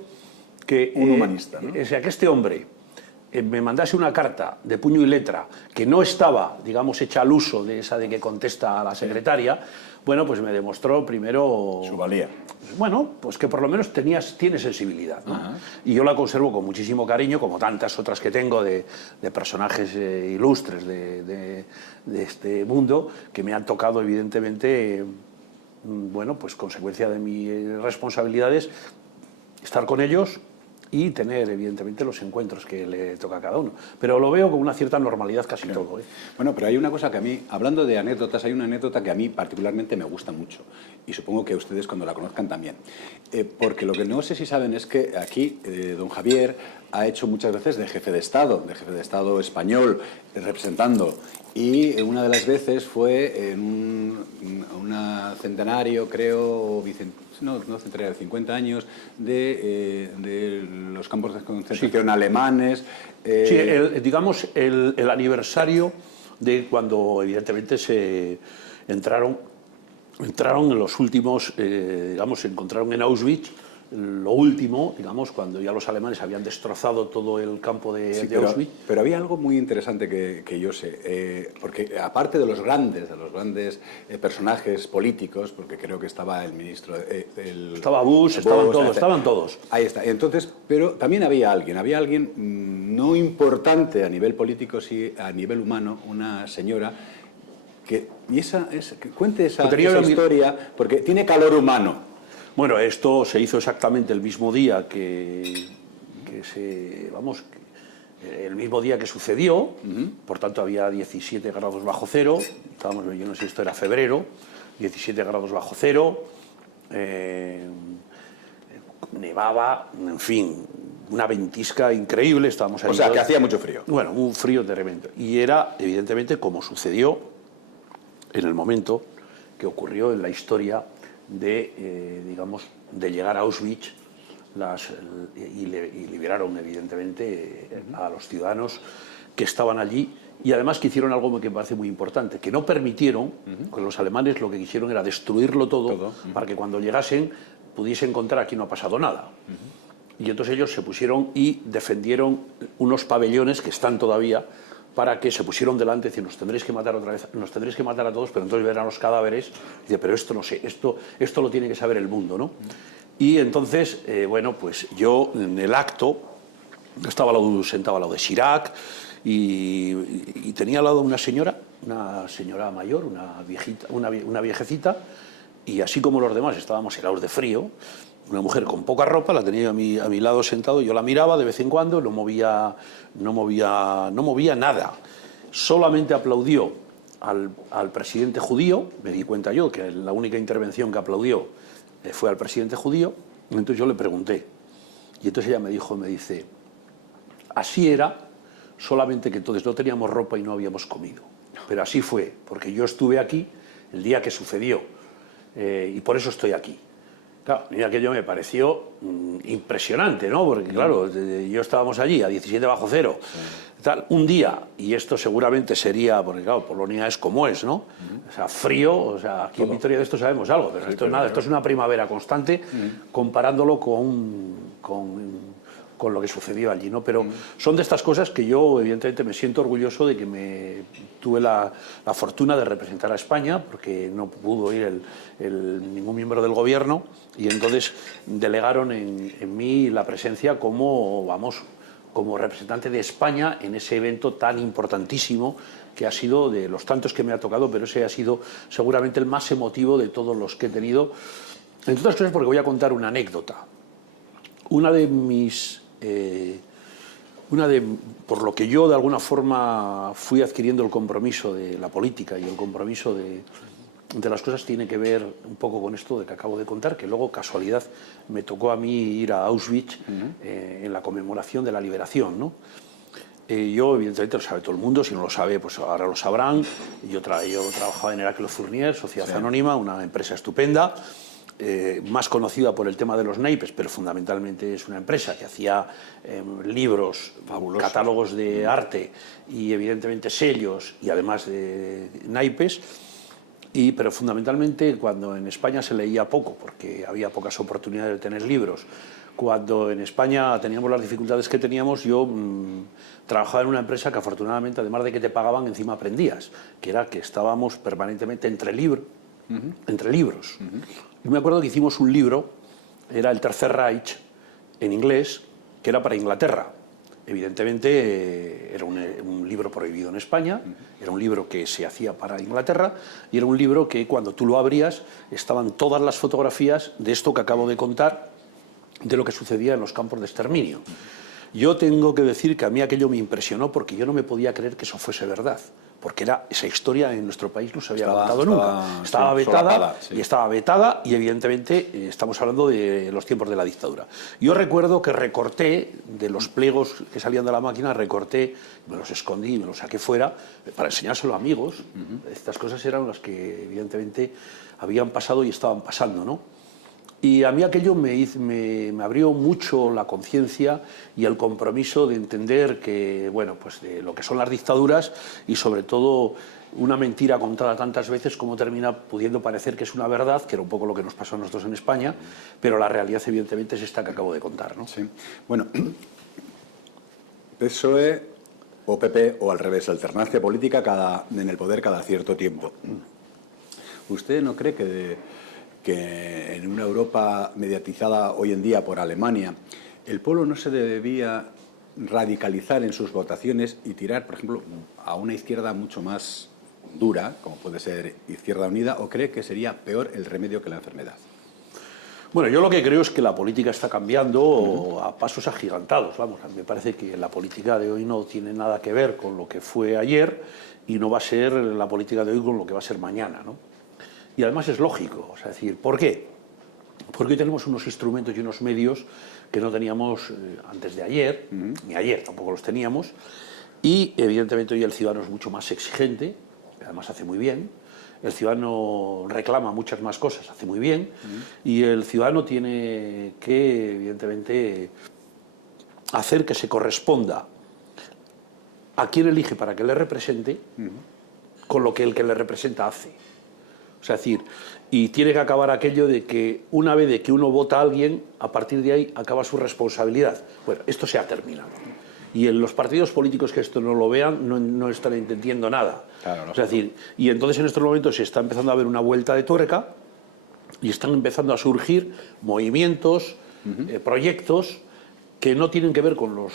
que... Un humanista, ¿no? O sea, que este hombre me mandase una carta de puño y letra que no estaba, digamos, hecha al uso de esa de que contesta a la secretaria, bueno, pues me demostró primero... Su valía. Bueno, pues que por lo menos tiene sensibilidad, ¿no? Y yo la conservo con muchísimo cariño, como tantas otras que tengo de personajes ilustres de este mundo, que me han tocado evidentemente, bueno, pues consecuencia de mis responsabilidades, estar con ellos y tener, evidentemente, los encuentros que le toca a cada uno. Pero lo veo con una cierta normalidad casi todo, ¿eh? Bueno, pero hay una cosa que a mí, hablando de anécdotas, hay una anécdota que a mí particularmente me gusta mucho. Y supongo que ustedes cuando la conozcan también. Porque lo que no sé si saben es que aquí don Javier ha hecho muchas veces de jefe de Estado español, representando. Y una de las veces fue en un centenario, creo, no centenario, 50 años, de los campos de concentración alemanes. Sí, digamos, el aniversario de cuando evidentemente se entraron en los últimos, digamos, se encontraron en Auschwitz lo último, digamos, cuando ya los alemanes habían destrozado todo el campo de Auschwitz. Pero había algo muy interesante que yo sé, porque aparte de los grandes personajes políticos, porque creo que estaba el ministro... estaba Bush, estaban todos. Ahí está. Entonces, pero también había alguien no importante a nivel político, sí a nivel humano, una señora que cuente esa historia, porque tiene calor humano. Bueno, esto se hizo exactamente el mismo día el mismo día que sucedió, por tanto había 17 grados bajo cero, yo no sé si esto era febrero, 17 grados bajo cero, nevaba, en fin, una ventisca increíble, estábamos ahí. O sea, que hacía mucho frío. Bueno, un frío tremendo. Y era, evidentemente, como sucedió en el momento que ocurrió en la historia de llegar a Auschwitz y liberaron evidentemente a los ciudadanos que estaban allí, y además que hicieron algo que me parece muy importante, que no permitieron, que los alemanes lo que quisieron era destruirlo todo. Para que cuando llegasen pudiesen contar aquí no ha pasado nada. Y entonces ellos se pusieron y defendieron unos pabellones que están todavía, para que se pusieron delante y decían, nos tendréis que matar otra vez, nos tendréis que matar a todos, pero entonces verán los cadáveres. Y dice, pero esto no sé, esto lo tiene que saber el mundo, ¿no? Y entonces, bueno, pues yo en el acto estaba sentado al lado de Chirac y tenía al lado una señora mayor, una viejecita, y así como los demás estábamos helados de frío, una mujer con poca ropa, la tenía a mi lado sentado, yo la miraba de vez en cuando, no movía nada. Solamente aplaudió al presidente judío, me di cuenta yo que la única intervención que aplaudió fue al presidente judío, entonces yo le pregunté, y entonces ella me dice, así era, solamente que entonces no teníamos ropa y no habíamos comido, pero así fue, porque yo estuve aquí el día que sucedió, y por eso estoy aquí. Claro, a mí aquello me pareció impresionante, ¿no? Porque, claro, yo estábamos allí a 17 bajo cero, un día, y esto seguramente sería, porque, claro, Polonia es como es, ¿no? O sea, frío, o sea, aquí en Vitoria de esto sabemos algo, pero esto es nada, esto es una primavera constante, comparándolo con lo que sucedió allí, ¿no? Pero son de estas cosas que yo, evidentemente, me siento orgulloso de que tuve la fortuna de representar a España, porque no pudo ir ningún miembro del gobierno, y entonces delegaron en mí la presencia como representante de España en ese evento tan importantísimo que ha sido de los tantos que me ha tocado, pero ese ha sido seguramente el más emotivo de todos los que he tenido. Entre otras cosas porque voy a contar una anécdota. Por lo que yo de alguna forma fui adquiriendo el compromiso de la política y el compromiso de las cosas, tiene que ver un poco con esto de que acabo de contar, que luego, casualidad, me tocó a mí ir a Auschwitz en la conmemoración de la liberación, ¿no? Yo, evidentemente, lo sabe todo el mundo, si no lo sabe, pues ahora lo sabrán. Yo trabajaba en Heracles Fournier, Sociedad Anónima, una empresa estupenda, más conocida por el tema de los naipes, pero fundamentalmente es una empresa que hacía libros, fabulosos, catálogos de arte y evidentemente sellos y además de naipes, pero fundamentalmente cuando en España se leía poco, porque había pocas oportunidades de tener libros, cuando en España teníamos las dificultades que teníamos, yo trabajaba en una empresa que afortunadamente, además de que te pagaban, encima aprendías, que era que estábamos permanentemente entre libros. Yo me acuerdo que hicimos un libro, era el Tercer Reich, en inglés, que era para Inglaterra. Evidentemente era un libro prohibido en España, era un libro que se hacía para Inglaterra, y era un libro que cuando tú lo abrías estaban todas las fotografías de esto que acabo de contar, de lo que sucedía en los campos de exterminio. Yo tengo que decir que a mí aquello me impresionó, porque yo no me podía creer que eso fuese verdad, porque esa historia en nuestro país no se había contado nunca. Estaba vetada, y estaba vetada, y evidentemente estamos hablando de los tiempos de la dictadura. Yo recuerdo que recorté de los pliegos que salían de la máquina, me los escondí, me los saqué fuera para enseñárselo a amigos. Estas cosas eran las que evidentemente habían pasado y estaban pasando, ¿no? Y a mí aquello me abrió mucho la conciencia y el compromiso de entender que, bueno, pues de lo que son las dictaduras y sobre todo una mentira contada tantas veces como termina pudiendo parecer que es una verdad, que era un poco lo que nos pasó a nosotros en España, pero la realidad evidentemente es esta que acabo de contar, ¿no? Sí. Bueno, PSOE o PP o al revés, alternancia política en el poder cada cierto tiempo. ¿Usted no cree que en una Europa mediatizada hoy en día por Alemania, el pueblo no se debía radicalizar en sus votaciones y tirar, por ejemplo, a una izquierda mucho más dura, como puede ser Izquierda Unida, o cree que sería peor el remedio que la enfermedad? Bueno, yo lo que creo es que la política está cambiando a pasos agigantados. Vamos, me parece que la política de hoy no tiene nada que ver con lo que fue ayer y no va a ser la política de hoy con lo que va a ser mañana, ¿no? Y además es lógico, o sea, decir, ¿por qué? Porque hoy tenemos unos instrumentos y unos medios que no teníamos antes de ayer, ni ayer tampoco los teníamos, y evidentemente hoy el ciudadano es mucho más exigente, además hace muy bien, el ciudadano reclama muchas más cosas, hace muy bien, y el ciudadano tiene que, evidentemente, hacer que se corresponda a quien elige para que le represente con lo que el que le representa hace. O sea, es decir, y tiene que acabar aquello de que una vez de que uno vota a alguien, a partir de ahí acaba su responsabilidad. Bueno, esto se ha terminado. Y en los partidos políticos que esto no lo vean no están entendiendo nada. Claro, no. Es decir, y entonces en estos momentos se está empezando a ver una vuelta de tuerca y están empezando a surgir movimientos, proyectos que no tienen que ver con los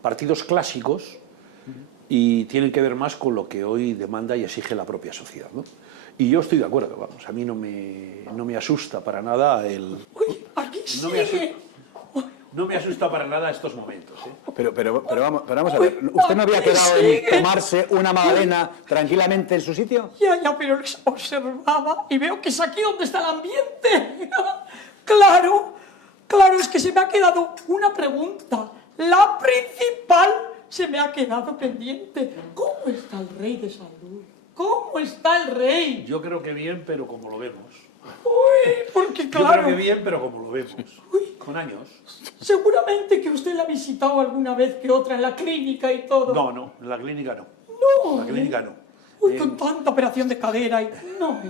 partidos clásicos y tienen que ver más con lo que hoy demanda y exige la propia sociedad, ¿no? Y yo estoy de acuerdo, vamos, a mí no me asusta para nada el... Uy, aquí sigue. No me asusta para nada estos momentos, ¿eh? Pero vamos a ver, ¿usted no había quedado en tomarse una magdalena tranquilamente en su sitio? Ya, pero les observaba y veo que es aquí donde está el ambiente. Claro, es que se me ha quedado una pregunta. La principal se me ha quedado pendiente. ¿Cómo está el rey de salud? ¿Cómo está el rey? Yo creo que bien, pero como lo vemos. Uy, porque claro... Yo creo que bien, pero como lo vemos. Uy. Con años. Seguramente que usted la ha visitado alguna vez que otra en la clínica y todo. No, en la clínica no. No. En la clínica no. Uy, con tanta operación de cadera y... No,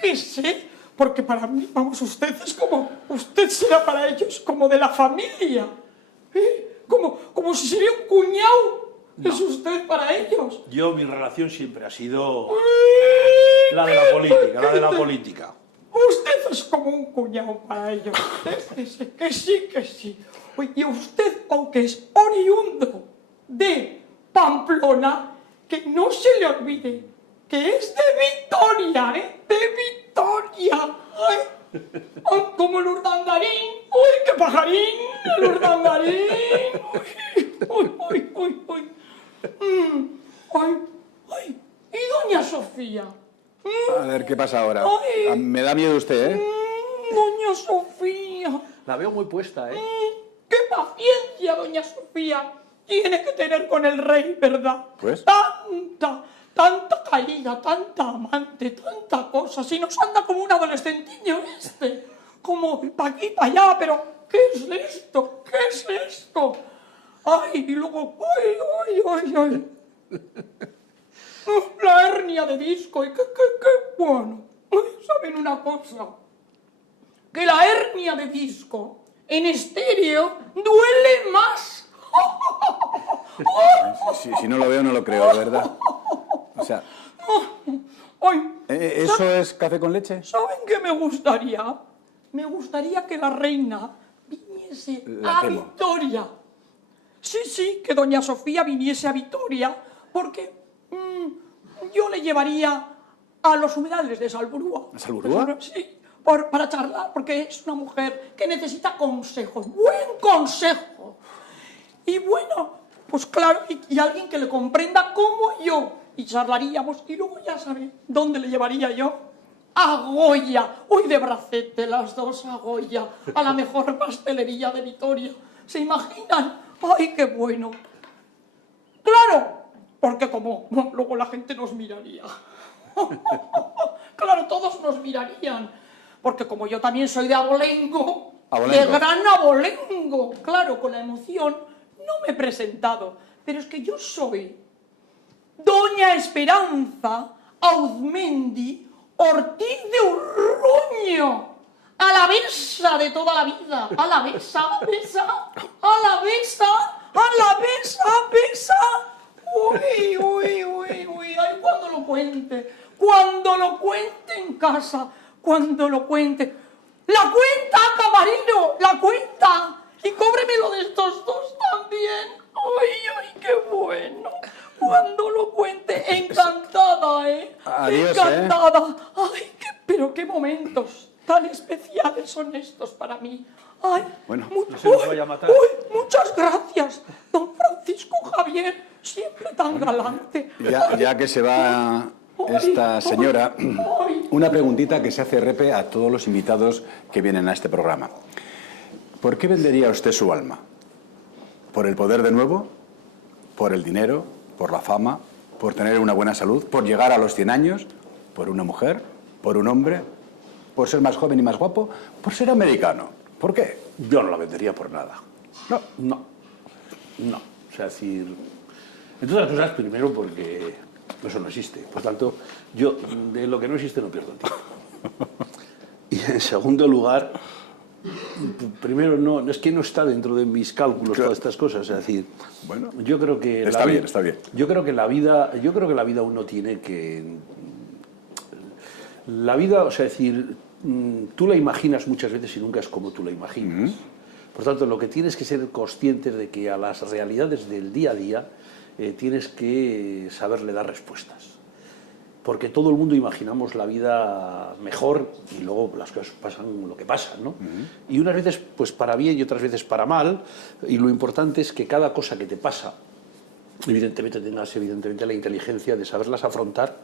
fíjese, porque para mí, vamos, usted es como... Usted será para ellos como de la familia. Como si sería un cuñado. No. Es usted para ellos. Yo, mi relación siempre ha sido la de la política, Usted es como un cuñado para ellos. Que sí. Oye, y usted, aunque es oriundo de Pamplona, que no se le olvide que es de Vitoria, ¿eh? De Vitoria. Ay, como el urdangarín. ¡Uy, qué pajarín! El urdangarín. ¡Uy! Ay, ¿y doña Sofía? A ver, ¿qué pasa ahora? Ay. Me da miedo usted, ¿eh? Doña Sofía. La veo muy puesta, ¿eh? ¡Qué paciencia, doña Sofía! Tiene que tener con el rey, ¿verdad? Pues. Tanta caída, tanta amante, tanta cosa. Si nos anda como un adolescentillo como pa' aquí, pa' allá, pero ¿qué es esto? ¿Qué es esto? Ay, y luego, ay. La hernia de disco, y qué bueno. ¿Saben una cosa? Que la hernia de disco en estéreo duele más. Si no lo veo, no lo creo, ¿verdad? O sea... Ay, ¿Eso es café con leche? ¿saben qué me gustaría? Me gustaría que la reina viniese La a temo. Vitoria. Sí, que doña Sofía viniese a Vitoria, porque yo le llevaría a los humedales de Salburúa. ¿A Salburúa? Sí, para charlar, porque es una mujer que necesita consejos, buen consejo. Y bueno, pues claro, y alguien que le comprenda como yo. Y charlaríamos, y luego ya sabe dónde le llevaría yo. A Goya, hoy de Bracete, las dos a Goya, a la mejor pastelería de Vitoria. ¿Se imaginan? ¡Ay, qué bueno! ¡Claro! Porque como luego la gente nos miraría. Claro, todos nos mirarían. porque como yo también soy de Abolengo, Abolengo. de Gran Abolengo, claro, con la emoción, no me he presentado, pero es que yo soy Doña Esperanza Auzmendi Ortiz de Urruño, alavesa de toda la vida, alavesa, besa. Uy, ay, cuando lo cuente en casa, cuando lo cuente. ¡La cuenta, camarero! ¡La cuenta! Y cóbremelo de estos dos también. ¡Ay, qué bueno! Cuando lo cuente, encantada, ¿eh? Adiós, encantada. Ay, pero qué momentos tan especiales son estos para mí. Ay, Bueno, no se nos vaya a matar. muchas gracias, don Francisco Javier, siempre tan galante. Ya que se va esta señora, una preguntita que se hace repe a todos los invitados que vienen a este programa. ¿Por qué vendería usted su alma? ¿Por el poder de nuevo? ¿Por el dinero? ¿Por la fama? ¿Por tener una buena salud? ¿Por llegar a los 100 años? ¿Por una mujer? ¿Por un hombre? ¿Por ser más joven y más guapo? ¿Por ser americano? ¿Por qué? Yo no la vendería por nada. No. O sea, decir... En todas las cosas, primero porque eso no existe. Por tanto, yo de lo que no existe no pierdo el tiempo. Y en segundo lugar, primero no es que no está dentro de mis cálculos todas estas cosas. Es decir, Bueno, yo creo que... está bien. Yo creo que la vida uno tiene que... La vida, o sea, decir, tú la imaginas muchas veces y nunca es como tú la imaginas. Por tanto, lo que tienes que ser consciente de que a las realidades del día a día tienes que saberle dar respuestas. Porque todo el mundo imaginamos la vida mejor y luego las cosas pasan lo que pasan, ¿no? Y unas veces pues para bien y otras veces para mal, y lo importante es que cada cosa que te pasa, evidentemente tengas la inteligencia de saberlas afrontar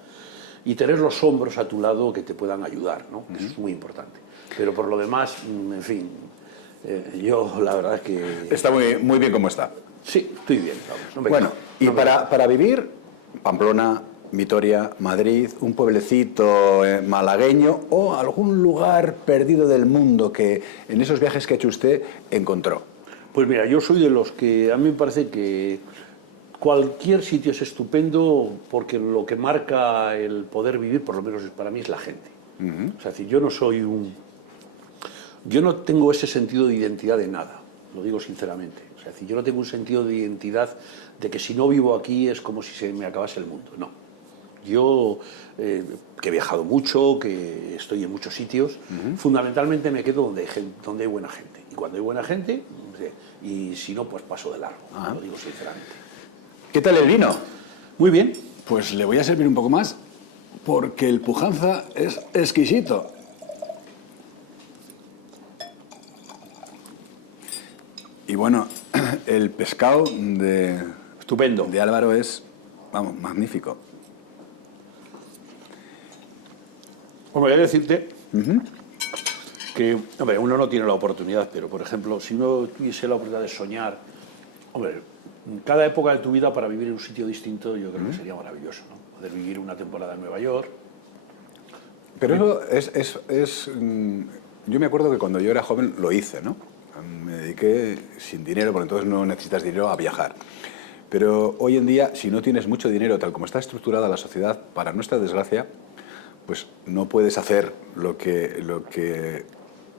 y tener los hombros a tu lado que te puedan ayudar, ¿no? Eso es muy importante. Pero por lo demás, en fin, yo la verdad es que... Está muy bien como está. Sí, estoy bien. Vamos, no me Bueno, quejo. y No me quejo. para vivir, Pamplona, Vitoria, Madrid, un pueblecito malagueño o algún lugar perdido del mundo que en esos viajes que ha hecho usted encontró. Pues mira, yo soy de los que a mí me parece que cualquier sitio es estupendo porque lo que marca el poder vivir, por lo menos para mí, es la gente. O sea, yo no soy yo no tengo ese sentido de identidad de nada, lo digo sinceramente. O sea, yo no tengo un sentido de identidad de que si no vivo aquí es como si se me acabase el mundo, no. Yo, que he viajado mucho, que estoy en muchos sitios, fundamentalmente me quedo donde hay buena gente. Y cuando hay buena gente, y si no, pues paso de largo, lo digo sinceramente. ¿Qué tal el vino? Muy bien. Pues le voy a servir un poco más, porque el Pujanza es exquisito. Y bueno, el pescado Estupendo. de Álvaro es, vamos, magnífico. Bueno, voy a decirte que, hombre, uno no tiene la oportunidad, pero, por ejemplo, si uno tuviese la oportunidad de soñar, hombre, cada época de tu vida para vivir en un sitio distinto, yo creo que sería maravilloso, ¿no? Poder vivir una temporada en Nueva York. Pero eso yo me acuerdo que cuando yo era joven lo hice, ¿no? Me dediqué sin dinero, porque entonces no necesitas dinero, a viajar. Pero hoy en día, si no tienes mucho dinero, tal como está estructurada la sociedad, para nuestra desgracia, pues no puedes hacer lo que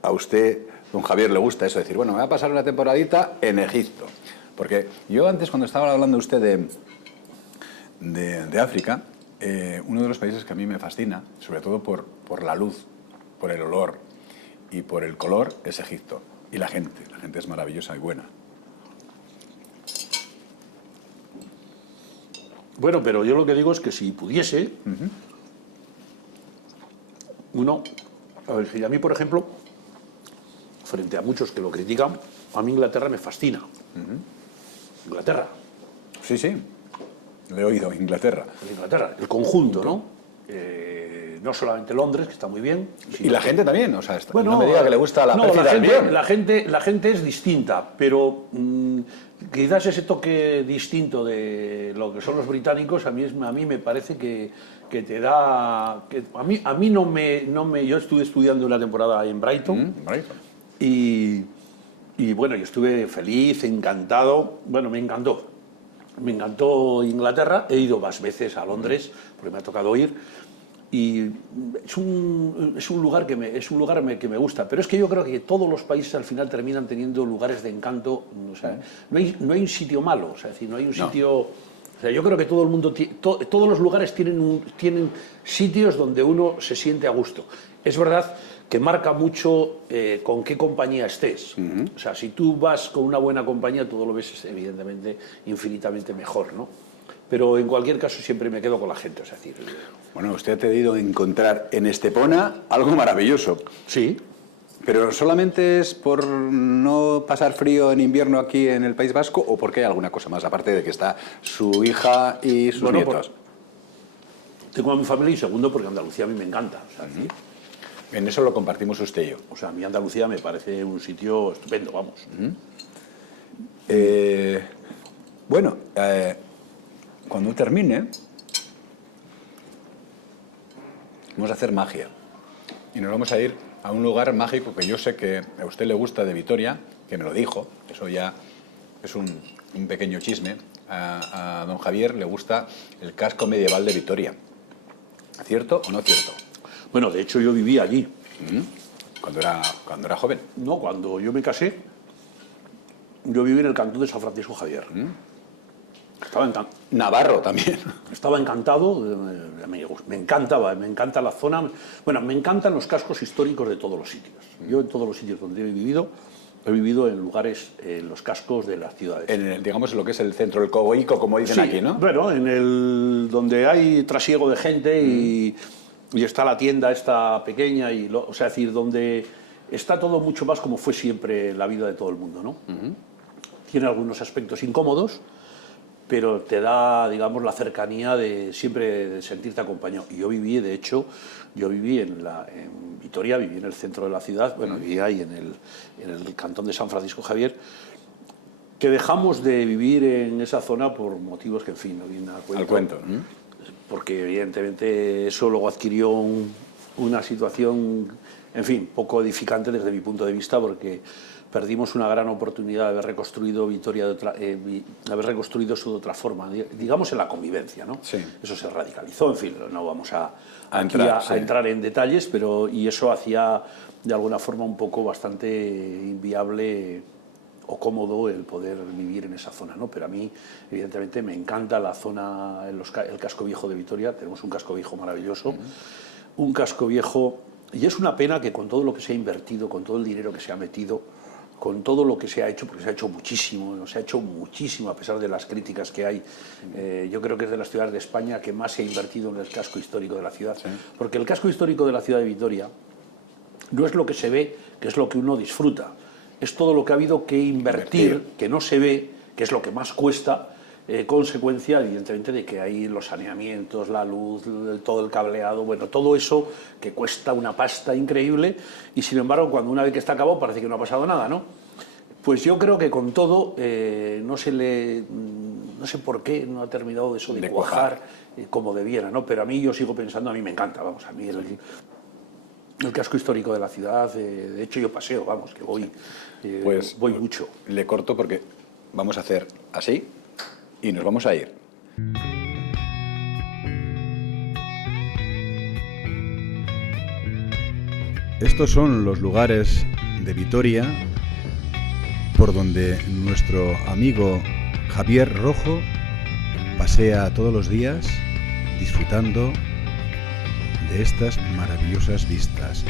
a usted, don Javier, le gusta, eso, decir, bueno, me voy a pasar una temporadita en Egipto. Porque yo antes, cuando estaba hablando usted de África, uno de los países que a mí me fascina, sobre todo por la luz, por el olor y por el color, es Egipto. Y la gente es maravillosa y buena. Bueno, pero yo lo que digo es que si pudiese, uno, a ver, si a mí, por ejemplo, frente a muchos que lo critican, a mí Inglaterra me fascina. Inglaterra. Sí, sí, le he oído, Inglaterra. Inglaterra, el conjunto, ¿no? no solamente Londres, que está muy bien. Y la gente también, o sea, Bueno, no me diga que le gusta la pérfida Albión. la gente es distinta, pero quizás ese toque distinto de lo que son los británicos a mí me parece que te da... Que a mí no me... Yo estuve estudiando una temporada en Brighton, y bueno, yo estuve feliz, encantado, bueno, me encantó Inglaterra, he ido más veces a Londres, porque me ha tocado ir, y es un lugar que me gusta, pero es que yo creo que todos los países al final terminan teniendo lugares de encanto, o sea, no hay un sitio malo, o sea, es decir, no hay un sitio... O sea, yo creo que todo el mundo, todos los lugares tienen sitios donde uno se siente a gusto. Es verdad que marca mucho con qué compañía estés. O sea, si tú vas con una buena compañía, todo lo ves evidentemente infinitamente mejor, ¿no? Pero en cualquier caso siempre me quedo con la gente, es decir... Bueno, usted ha debido encontrar en Estepona algo maravilloso. Sí. ¿Pero solamente es por no pasar frío en invierno aquí en el País Vasco o porque hay alguna cosa más, aparte de que está su hija y sus nietos? Tengo a mi familia y segundo porque Andalucía a mí me encanta. O sea, en eso lo compartimos usted y yo. O sea, a mí Andalucía me parece un sitio estupendo, vamos. Bueno, cuando termine, vamos a hacer magia. Y nos vamos a ir a un lugar mágico que yo sé que a usted le gusta de Vitoria, que me lo dijo, eso ya es un pequeño chisme. A don Javier le gusta el casco medieval de Vitoria. ¿Cierto o no cierto? Bueno, de hecho yo vivía allí. Cuando era joven. No, cuando yo me casé, yo viví en el cantón de San Francisco Javier. Estaba encantado. Navarro también. Estaba encantado, me encanta la zona. Bueno, me encantan los cascos históricos de todos los sitios. Yo en todos los sitios donde he vivido en lugares, en los cascos de las ciudades. Digamos lo que es el centro del Cogoico, como dicen aquí, ¿no? Bueno, donde hay trasiego de gente y está la tienda esta pequeña, o sea, es decir, donde está todo mucho más como fue siempre la vida de todo el mundo, ¿no? Tiene algunos aspectos incómodos, pero te da, digamos, la cercanía de siempre de sentirte acompañado. Y yo viví, de hecho, en Vitoria, viví en el centro de la ciudad, bueno, viví ahí en el cantón de San Francisco Javier, que dejamos de vivir en esa zona por motivos que, en fin, no vienen al cuento. Porque, evidentemente, eso luego adquirió una situación, en fin, poco edificante desde mi punto de vista, porque perdimos una gran oportunidad de haber reconstruido Vitoria, de haber reconstruido eso de otra forma, digamos en la convivencia, ¿no? Sí. Eso se radicalizó, en fin, no vamos a entrar en detalles, y eso hacía de alguna forma un poco bastante inviable o cómodo el poder vivir en esa zona, ¿no? Pero a mí, evidentemente, me encanta la zona, el casco viejo de Vitoria. Tenemos un casco viejo maravilloso, un casco viejo, y es una pena que con todo lo que se ha invertido, con todo el dinero que se ha metido, con todo lo que se ha hecho, porque se ha hecho muchísimo a pesar de las críticas que hay. Yo creo que es de las ciudades de España que más se ha invertido en el casco histórico de la ciudad, porque el casco histórico de la ciudad de Vitoria no es lo que se ve, que es lo que uno disfruta, es todo lo que ha habido que invertir, que no se ve, que es lo que más cuesta, consecuencia, evidentemente, de que hay los saneamientos, la luz, todo el cableado, bueno, todo eso que cuesta una pasta increíble, y sin embargo, cuando una vez que está acabado parece que no ha pasado nada, ¿no? Pues yo creo que con todo, no sé por qué no ha terminado eso de cuajar como debiera, ¿no? Pero a mí, yo sigo pensando, a mí me encanta, vamos, a mí el casco histórico de la ciudad, de hecho yo paseo, vamos, que voy mucho. Le corto porque vamos a hacer así y nos vamos a ir. Estos son los lugares de Vitoria por donde nuestro amigo Javier Rojo pasea todos los días disfrutando de estas maravillosas vistas.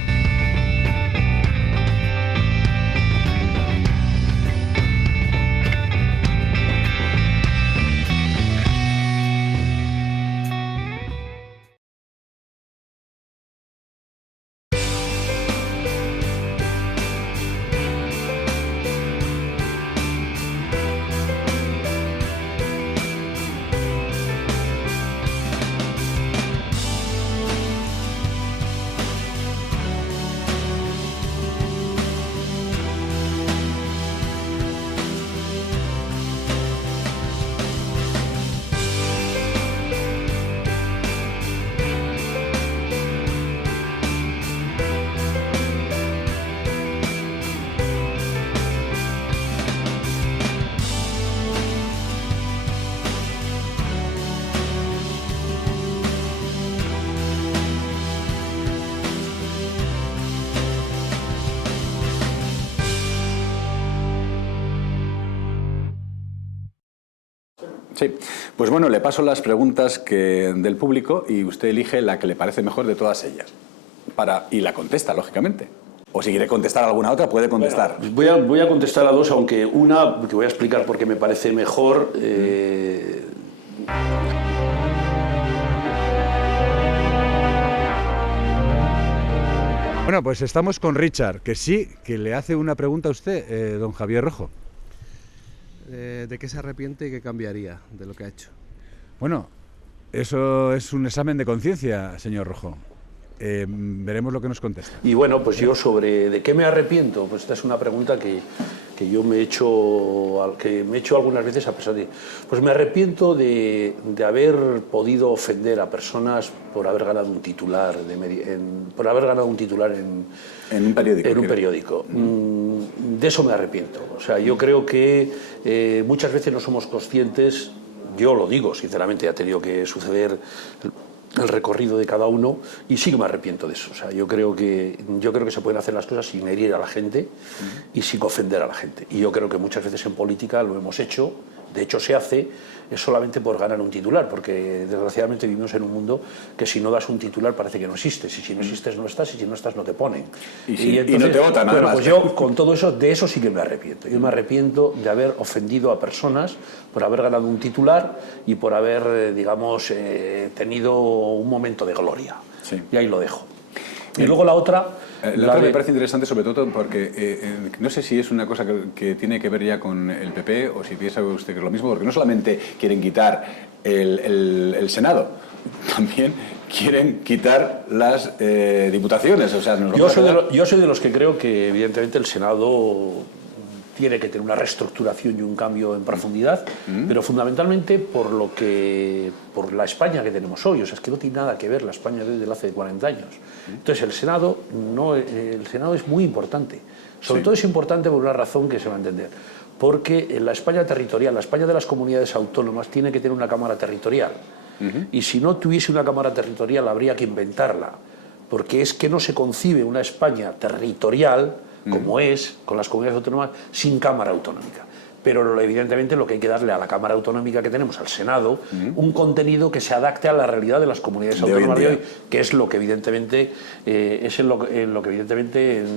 Sí, pues bueno, le paso las preguntas del público y usted elige la que le parece mejor de todas ellas. Y la contesta, lógicamente. O si quiere contestar alguna otra, puede contestar. Bueno, voy a contestar a dos, aunque una, que voy a explicar por qué me parece mejor. Bueno, pues estamos con Richard, que le hace una pregunta a usted, don Javier Rojo. ¿De qué se arrepiente y qué cambiaría de lo que ha hecho? Bueno, eso es un examen de conciencia, señor Rojo. Veremos lo que nos contesta. Y bueno, pues yo sobre de qué me arrepiento, pues esta es una pregunta que yo me he hecho algunas veces a pesar de... Pues me arrepiento de haber podido ofender a personas por haber ganado un titular, en un periódico. De eso me arrepiento. O sea, yo creo que muchas veces no somos conscientes, yo lo digo sinceramente, ha tenido que suceder el recorrido de cada uno y sí que me arrepiento de eso. O sea, yo creo que se pueden hacer las cosas sin herir a la gente y sin ofender a la gente. Y yo creo que muchas veces en política lo hemos hecho, de hecho se hace, es solamente por ganar un titular, porque desgraciadamente vivimos en un mundo que si no das un titular parece que no existes, y si no existes no estás, y si no estás no te ponen. Y no te votan, nada más. Pues yo con todo eso, de eso sí que me arrepiento. Yo me arrepiento de haber ofendido a personas por haber ganado un titular y por haber, digamos, tenido un momento de gloria. Sí. Y ahí lo dejo. Y luego la otra... me parece interesante, sobre todo porque no sé si es una cosa que tiene que ver ya con el PP o si piensa usted que es lo mismo, porque no solamente quieren quitar el Senado, también quieren quitar las diputaciones. O sea, yo soy de los que creo que evidentemente el Senado tiene que tener una reestructuración y un cambio en profundidad, pero fundamentalmente por la España que tenemos hoy. O sea, es que no tiene nada que ver la España desde hace 40 años. Entonces el Senado es muy importante. Sobre todo es importante por una razón que se va a entender. Porque en la España territorial, la España de las comunidades autónomas, tiene que tener una cámara territorial. Y si no tuviese una cámara territorial habría que inventarla. Porque es que no se concibe una España territorial como es, con las comunidades autónomas, sin Cámara Autonómica. Pero evidentemente lo que hay que darle a la Cámara Autonómica que tenemos, al Senado, un contenido que se adapte a la realidad de las comunidades autónomas de hoy, que es lo que evidentemente,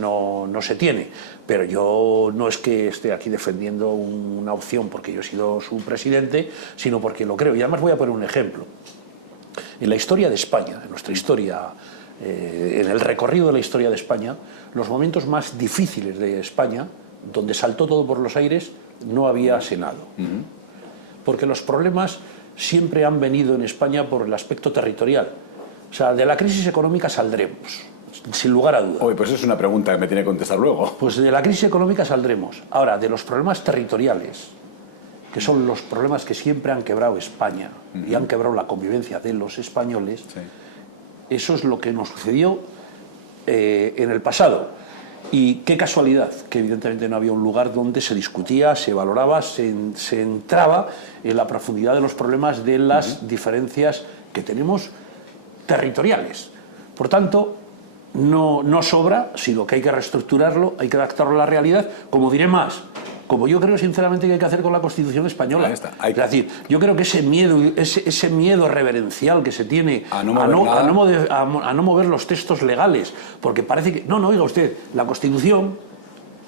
no se tiene. Pero yo no es que esté aquí defendiendo una opción porque yo he sido su presidente, sino porque lo creo. Y además voy a poner un ejemplo. En la historia de España, en nuestra historia, en el recorrido de la historia de España, los momentos más difíciles de España, donde saltó todo por los aires, no había Senado. Porque los problemas siempre han venido en España por el aspecto territorial. O sea, de la crisis económica saldremos, sin lugar a dudas. Pues es una pregunta que me tiene que contestar luego. Pues de la crisis económica saldremos. Ahora, de los problemas territoriales, que son los problemas que siempre han quebrado España y han quebrado la convivencia de los españoles, eso es lo que nos sucedió en el pasado. Y qué casualidad que evidentemente no había un lugar donde se discutía, se valoraba, se entraba en la profundidad de los problemas de las diferencias que tenemos territoriales. Por tanto, no sobra, sino que hay que reestructurarlo, hay que adaptarlo a la realidad, como diré más, como yo creo sinceramente que hay que hacer con la Constitución española. Es decir, yo creo que ese miedo reverencial que se tiene a no mover los textos legales, porque parece que... No, oiga usted, la Constitución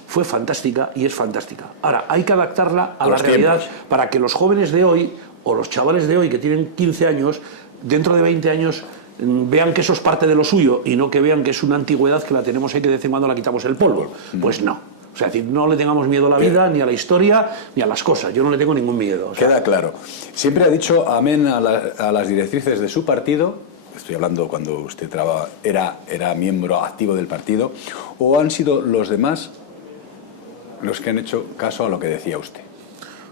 fue fantástica y es fantástica. Ahora, hay que adaptarla a la realidad para que los jóvenes de hoy, o los chavales de hoy que tienen 15 años, dentro de 20 años, vean que eso es parte de lo suyo y no que vean que es una antigüedad que la tenemos ahí que de vez en cuando la quitamos el polvo. Pues no. O sea, no le tengamos miedo a la vida, ni a la historia, ni a las cosas. Yo no le tengo ningún miedo. Queda claro. Siempre ha dicho amén a las directrices de su partido, estoy hablando cuando usted era miembro activo del partido, o han sido los demás los que han hecho caso a lo que decía usted.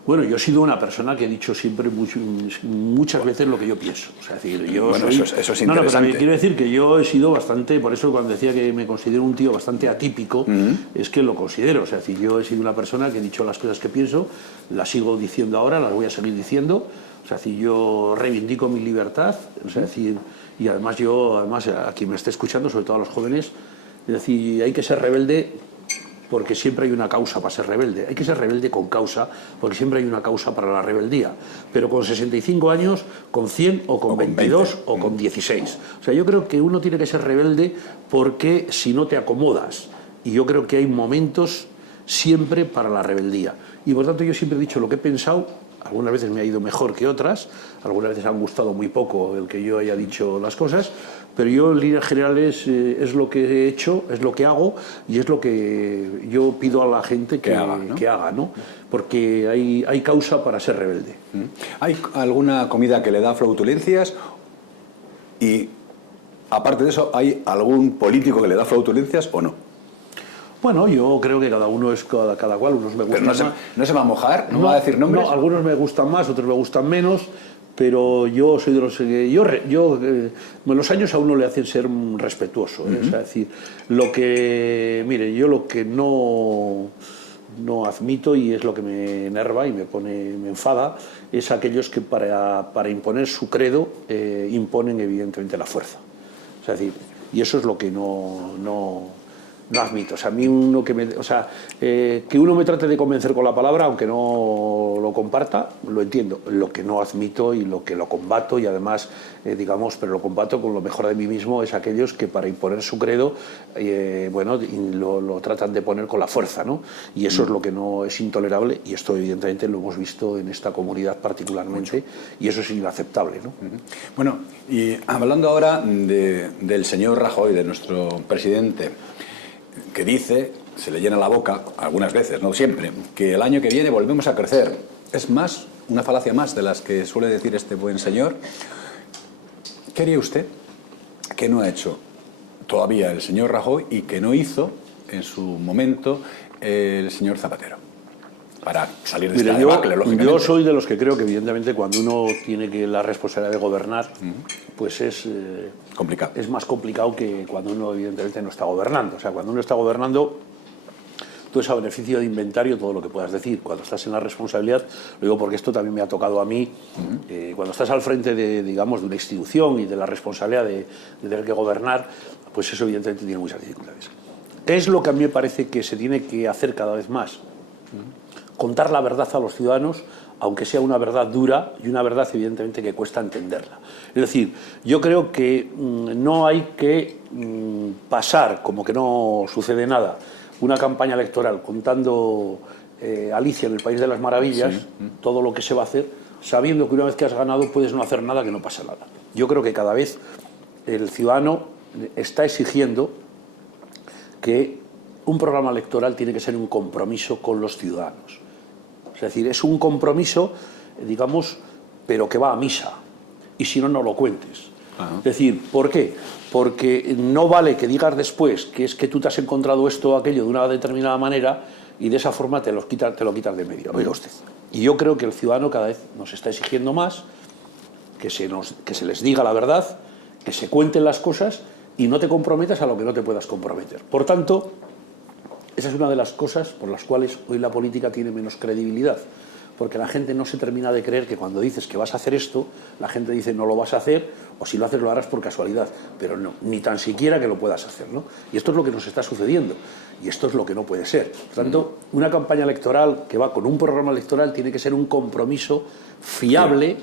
Bueno, yo he sido una persona que he dicho siempre muchas veces lo que yo pienso. O sea, decir, yo bueno, eso es interesante. No, pero quiero decir que yo he sido bastante, por eso cuando decía que me considero un tío bastante atípico, es que lo considero. O sea, decir, yo he sido una persona que he dicho las cosas que pienso, las sigo diciendo ahora, las voy a seguir diciendo. O sea, decir, yo reivindico mi libertad, o sea, decir, y además a quien me esté escuchando, sobre todo a los jóvenes, es decir, hay que ser rebelde porque siempre hay una causa para ser rebelde. Hay que ser rebelde con causa, porque siempre hay una causa para la rebeldía. Pero con 65 años, con 100 o con 22 o con 16. O sea, yo creo que uno tiene que ser rebelde porque si no te acomodas. Y yo creo que hay momentos siempre para la rebeldía. Y por tanto yo siempre he dicho lo que he pensado. Algunas veces me ha ido mejor que otras, algunas veces han gustado muy poco el que yo haya dicho las cosas, pero yo en líneas generales es lo que he hecho, es lo que hago y es lo que yo pido a la gente que haga, ¿no? Porque hay causa para ser rebelde. ¿Hay alguna comida que le da flautulencias? Y aparte de eso, ¿hay algún político que le da flautulencias o no? Bueno, yo creo que cada uno es cada cual, unos me gustan Pero más. no se va a mojar, no va a decir nombres. No, algunos me gustan más, otros me gustan menos, pero yo soy de los que los años a uno le hacen ser respetuoso, ¿eh? O sea, es decir, mire, yo lo que no admito, y es lo que me enerva y me enfada, es aquellos que para imponer su credo imponen evidentemente la fuerza. O sea, es decir, y eso es lo que no admito. O sea, a mí que uno me trate de convencer con la palabra, aunque no lo comparta, lo entiendo. Lo que no admito y lo que lo combato, y además, pero lo combato con lo mejor de mí mismo, es aquellos que para imponer su credo, lo tratan de poner con la fuerza, ¿no? Y eso es lo que no es intolerable, y esto evidentemente lo hemos visto en esta comunidad particularmente, y eso es inaceptable, ¿no? Bueno, y hablando ahora del señor Rajoy, de nuestro presidente, que dice, se le llena la boca, algunas veces, no siempre, que el año que viene volvemos a crecer. Es más, una falacia más de las que suele decir este buen señor. ¿Qué haría usted que no ha hecho todavía el señor Rajoy y que no hizo en su momento el señor Zapatero? Para salir de esta debacle, lógicamente. Yo soy de los que creo que evidentemente cuando uno tiene la responsabilidad de gobernar, pues es complicado. Es más complicado que cuando uno evidentemente no está gobernando. O sea, cuando uno está gobernando, tú es a beneficio de inventario todo lo que puedas decir. Cuando estás en la responsabilidad, lo digo porque esto también me ha tocado a mí, cuando estás al frente de una institución y de la responsabilidad de tener que gobernar, pues eso evidentemente tiene muchas dificultades. Es lo que a mí me parece que se tiene que hacer cada vez más. Contar la verdad a los ciudadanos, aunque sea una verdad dura y una verdad evidentemente que cuesta entenderla. Es decir, yo creo que no hay que pasar como que no sucede nada una campaña electoral contando Alicia en el País de las Maravillas, todo lo que se va a hacer, sabiendo que una vez que has ganado puedes no hacer nada, que no pasa nada. Yo creo que cada vez el ciudadano está exigiendo que un programa electoral tiene que ser un compromiso con los ciudadanos. Es decir, es un compromiso, pero que va a misa. Y si no, no lo cuentes. Es decir, ¿por qué? Porque no vale que digas después que es que tú te has encontrado esto o aquello de una determinada manera y de esa forma te lo quitas de medio. Oiga usted. Y yo creo que el ciudadano cada vez nos está exigiendo más que se les diga la verdad, que se cuenten las cosas y no te comprometas a lo que no te puedas comprometer. Por tanto, esa es una de las cosas por las cuales hoy la política tiene menos credibilidad, porque la gente no se termina de creer que cuando dices que vas a hacer esto, la gente dice no lo vas a hacer, o si lo haces lo harás por casualidad, pero no, ni tan siquiera que lo puedas hacer, ¿no? Y esto es lo que nos está sucediendo, y esto es lo que no puede ser. Por tanto, una campaña electoral que va con un programa electoral tiene que ser un compromiso fiable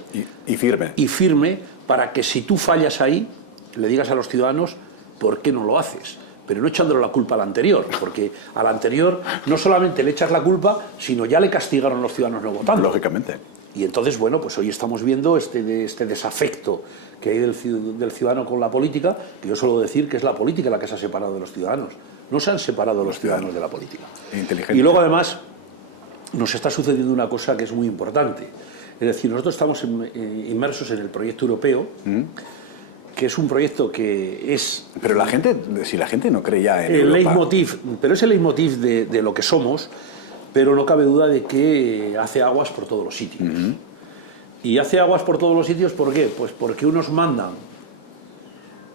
y firme para que si tú fallas ahí, le digas a los ciudadanos por qué no lo haces. Pero no echándole la culpa al anterior, porque al anterior no solamente le echas la culpa, sino ya le castigaron los ciudadanos no votando. Lógicamente. Y entonces, bueno, pues hoy estamos viendo este desafecto que hay del ciudadano con la política, que yo suelo decir que es la política la que se ha separado de los ciudadanos. No se han separado los ciudadanos de la política. Inteligente. Y luego, además, nos está sucediendo una cosa que es muy importante. Es decir, nosotros estamos inmersos en el proyecto europeo, que es un proyecto que es... Pero si la gente no cree ya en el Europa... leitmotiv, pero es el leitmotiv de lo que somos, pero no cabe duda de que hace aguas por todos los sitios. Y hace aguas por todos los sitios, ¿por qué? Pues porque unos mandan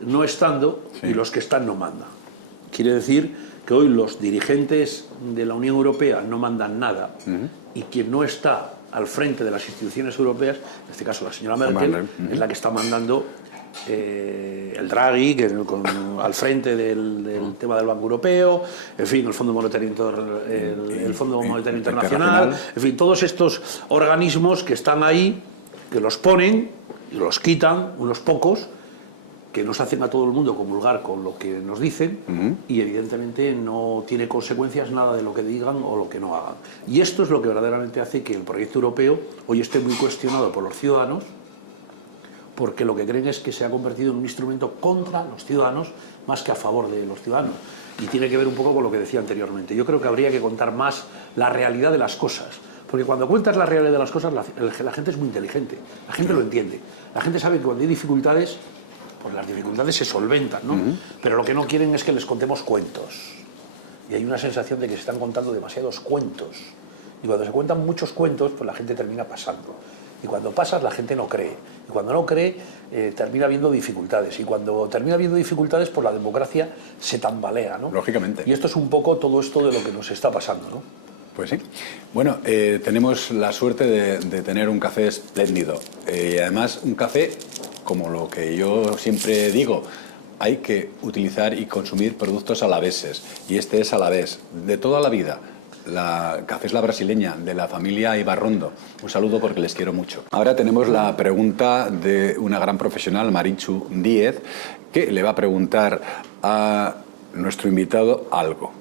no estando y los que están no mandan. Quiere decir que hoy los dirigentes de la Unión Europea no mandan nada y quien no está al frente de las instituciones europeas, en este caso la señora Merkel, es la que está mandando el Draghi, al frente del tema del Banco Europeo, en fin, el Fondo Monetario, el Fondo Monetario Internacional, en fin, todos estos organismos que están ahí, que los ponen y los quitan, unos pocos, que nos hacen a todo el mundo comulgar con lo que nos dicen y evidentemente no tiene consecuencias nada de lo que digan o lo que no hagan. Y esto es lo que verdaderamente hace que el proyecto europeo hoy esté muy cuestionado por los ciudadanos, porque lo que creen es que se ha convertido en un instrumento contra los ciudadanos más que a favor de los ciudadanos. Y tiene que ver un poco con lo que decía anteriormente. Yo creo que habría que contar más la realidad de las cosas. Porque cuando cuentas la realidad de las cosas, la gente es muy inteligente, la gente lo entiende. La gente sabe que cuando hay dificultades, pues las dificultades se solventan, ¿no? Pero lo que no quieren es que les contemos cuentos. Y hay una sensación de que se están contando demasiados cuentos. Y cuando se cuentan muchos cuentos, pues la gente termina pasando. Y cuando pasas, la gente no cree. Y cuando no cree, termina habiendo dificultades. Y cuando termina habiendo dificultades, pues la democracia se tambalea, ¿no? Lógicamente. Y esto es un poco todo esto de lo que nos está pasando, ¿no? Pues sí. Bueno, tenemos la suerte de tener un café espléndido. Y además, un café, como lo que yo siempre digo, hay que utilizar y consumir productos alaveses. Y este es alavés, de toda la vida. La Café es la brasileña, de la familia Ibarrondo. Un saludo porque les quiero mucho. Ahora tenemos la pregunta de una gran profesional, Marichu Díez, que le va a preguntar a nuestro invitado algo.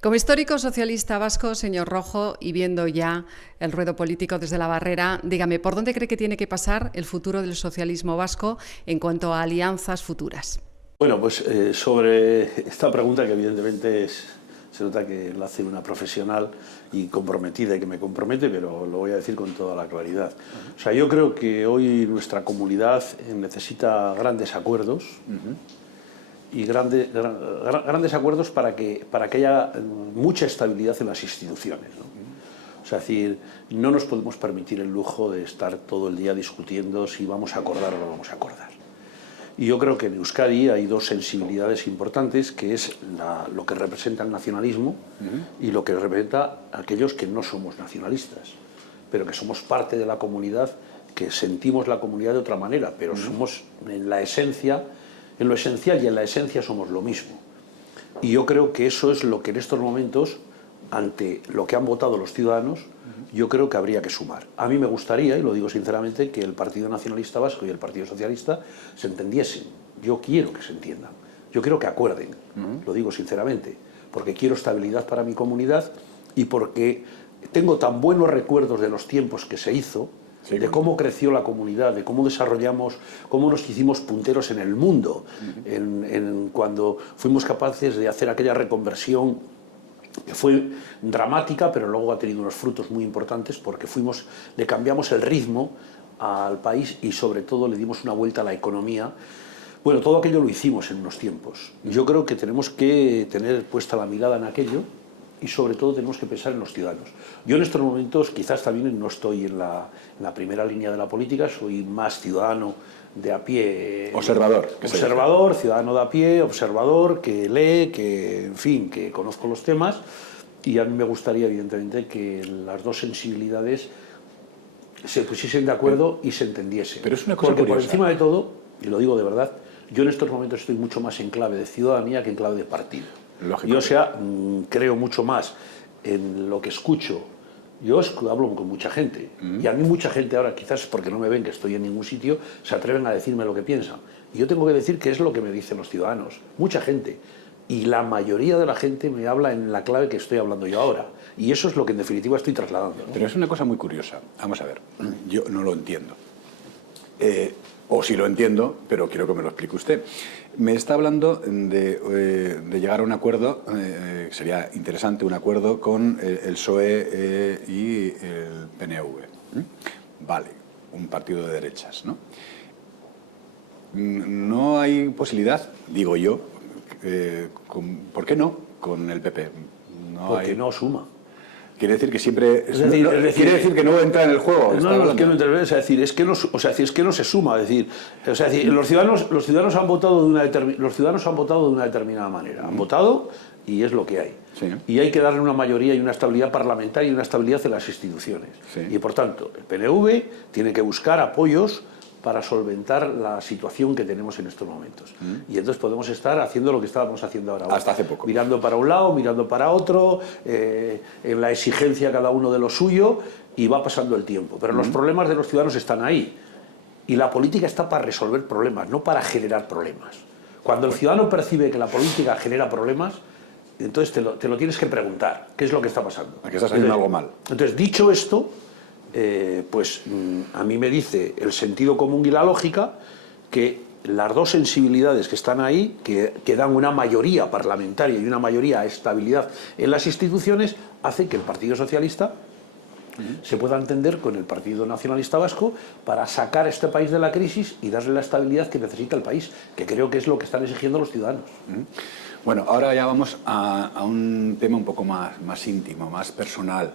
Como histórico socialista vasco, señor Rojo, y viendo ya el ruedo político desde la barrera, dígame, ¿por dónde cree que tiene que pasar el futuro del socialismo vasco en cuanto a alianzas futuras? Bueno, pues sobre esta pregunta, que evidentemente se nota que la hace una profesional y comprometida y que me compromete, pero lo voy a decir con toda la claridad. O sea, yo creo que hoy nuestra comunidad necesita grandes acuerdos y grandes acuerdos para que haya mucha estabilidad en las instituciones, ¿no? O sea, es decir, no nos podemos permitir el lujo de estar todo el día discutiendo si vamos a acordar o no vamos a acordar. Y yo creo que en Euskadi hay dos sensibilidades importantes, que es lo que representa el nacionalismo y lo que representa a aquellos que no somos nacionalistas, pero que somos parte de la comunidad, que sentimos la comunidad de otra manera, pero somos en la esencia, en lo esencial y en la esencia somos lo mismo. Y yo creo que eso es lo que en estos momentos, ante lo que han votado los ciudadanos, yo creo que habría que sumar. A mí me gustaría, y lo digo sinceramente, que el Partido Nacionalista Vasco y el Partido Socialista se entendiesen. Yo quiero que se entiendan, yo quiero que acuerden, lo digo sinceramente, porque quiero estabilidad para mi comunidad y porque tengo tan buenos recuerdos de los tiempos que se hizo, de cómo creció la comunidad, de cómo desarrollamos, cómo nos hicimos punteros en el mundo, cuando fuimos capaces de hacer aquella reconversión que fue dramática, pero luego ha tenido unos frutos muy importantes, porque le cambiamos el ritmo al país y sobre todo le dimos una vuelta a la economía. Bueno, todo aquello lo hicimos en unos tiempos. Yo creo que tenemos que tener puesta la mirada en aquello y sobre todo tenemos que pensar en los ciudadanos. Yo en estos momentos quizás también no estoy en la primera línea de la política, soy más ciudadano de a pie. Observador, ciudadano de a pie, observador, que lee, que, en fin, que conozco los temas, y a mí me gustaría evidentemente que las dos sensibilidades se pusiesen de acuerdo y se entendiesen. Pero es una cosa porque curiosa. por encima de todo, y lo digo de verdad, yo en estos momentos estoy mucho más en clave de ciudadanía que en clave de partido. Yo, o sea, creo mucho más en lo que escucho. Yo hablo con mucha gente, y a mí mucha gente ahora, quizás porque no me ven que estoy en ningún sitio, se atreven a decirme lo que piensan. Y yo tengo que decir qué es lo que me dicen los ciudadanos, mucha gente. Y la mayoría de la gente me habla en la clave que estoy hablando yo ahora. Y eso es lo que en definitiva estoy trasladando, ¿no? Pero es una cosa muy curiosa. Vamos a ver, yo no lo entiendo. O sí lo entiendo, pero quiero que me lo explique usted. Me está hablando de llegar a un acuerdo, sería interesante un acuerdo con el PSOE y el PNV. Vale, un partido de derechas, ¿no? No hay posibilidad, digo yo, ¿por qué no con el PP? Porque no suma. Quiere decir que siempre... quiere decir que no entra en el juego. No, es que no interviene, es decir, es que no se suma, es decir, los ciudadanos han votado de una determinada manera, han votado y es lo que hay. Sí. Y hay que darle una mayoría y una estabilidad parlamentaria y una estabilidad en las instituciones. Sí. Y por tanto, el PNV tiene que buscar apoyos para solventar la situación que tenemos en estos momentos. Y entonces podemos estar haciendo lo que estábamos haciendo ahora. Hasta hace poco. Mirando para un lado, mirando para otro, en la exigencia cada uno de lo suyo, y va pasando el tiempo. Pero los problemas de los ciudadanos están ahí. Y la política está para resolver problemas, no para generar problemas. Cuando el ciudadano percibe que la política genera problemas, entonces te lo tienes que preguntar. ¿Qué es lo que está pasando? Aquí estás haciendo algo mal. Entonces, dicho esto, a mí me dice el sentido común y la lógica que las dos sensibilidades que están ahí, que dan una mayoría parlamentaria y una mayoría a estabilidad en las instituciones, hace que el Partido Socialista se pueda entender con el Partido Nacionalista Vasco para sacar a este país de la crisis y darle la estabilidad que necesita el país, que creo que es lo que están exigiendo los ciudadanos. Bueno, ahora ya vamos a un tema un poco más íntimo, más personal.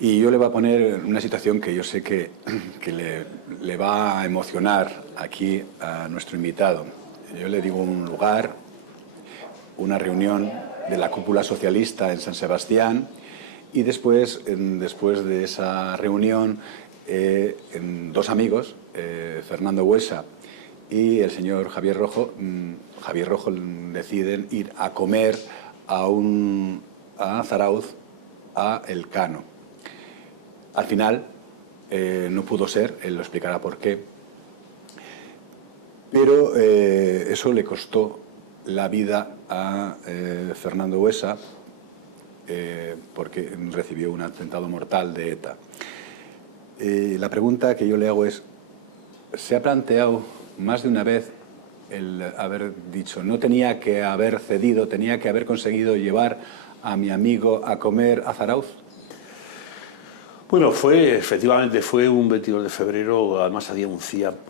Y yo le voy a poner una situación que yo sé que le va a emocionar aquí a nuestro invitado. Yo le digo un lugar, una reunión de la cúpula socialista en San Sebastián, y después de esa reunión, dos amigos, Fernando Buesa y el señor Javier Rojo, deciden ir a comer a Zarauz, a Elcano. Al final no pudo ser, él lo explicará por qué, pero eso le costó la vida a Fernando Buesa, porque recibió un atentado mortal de ETA. La pregunta que yo le hago es, ¿se ha planteado más de una vez el haber dicho, no tenía que haber cedido, tenía que haber conseguido llevar a mi amigo a comer a Zarauz? Bueno, efectivamente fue un 22 de febrero, además había un